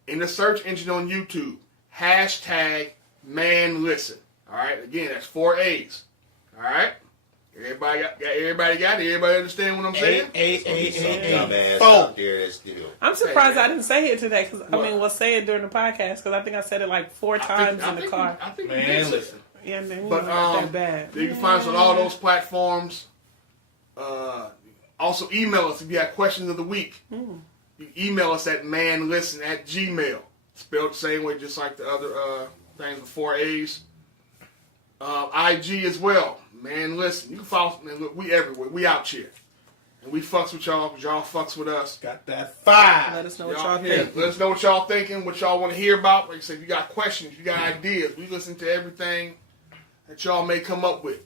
in the search engine on YouTube. Hashtag Man Listen. All right. Again, that's 4 A's. All right. Everybody got it? Everybody understand what I'm saying? Dumbass Phone. out there that's, you know. I'm surprised Hey, I didn't say it today. Because What? we'll say it during the podcast. Because I think I said it like 4 times in the car. I think we Man, did say listen. it. Yeah, man, But not that bad. you can find us on all those platforms. Also email us if you have questions of the week. You email us at manlisten@gmail. Spelled the same way, just like the other things with 4 A's. IG as well. Man, listen. You can follow us. Man, look, we everywhere. We out here. And we fucks with y'all because y'all fucks with us. Got that fire. Let us know what y'all think. Let us know what y'all thinking, what y'all want to hear about. Like I said, if you got questions, you got ideas, we listen to everything that y'all may come up with.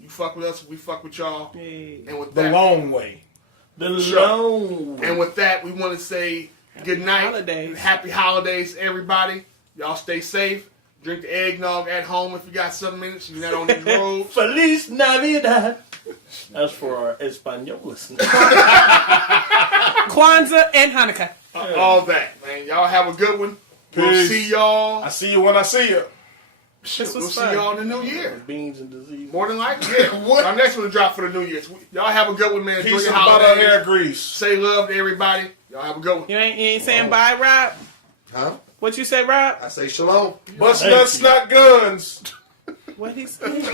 You fuck with us, we fuck with y'all. Hey. And with The that, long way. The Sure. long. and with that, we want to say good night, holidays. happy holidays, everybody. Y'all stay safe. Drink the eggnog at home if you got some minutes. You're not on these roads. Feliz Navidad. That's for our Espanol listeners. Kwanzaa and Hanukkah. All that, man. Y'all have a good one. We'll Peace. see y'all. I see you when I see you. This we'll was see fun. y'all in the new year. Beans and disease. More than likely, yeah. Our next one to drop for the New Year's. Y'all have a good one, man. Enjoy Peace your and butter holidays. hair grease. Say love to everybody. Y'all have a good one. You ain't saying bye, Rob? Huh? What you say, Rob? I say shalom. Bust nuts, not guns. What he said?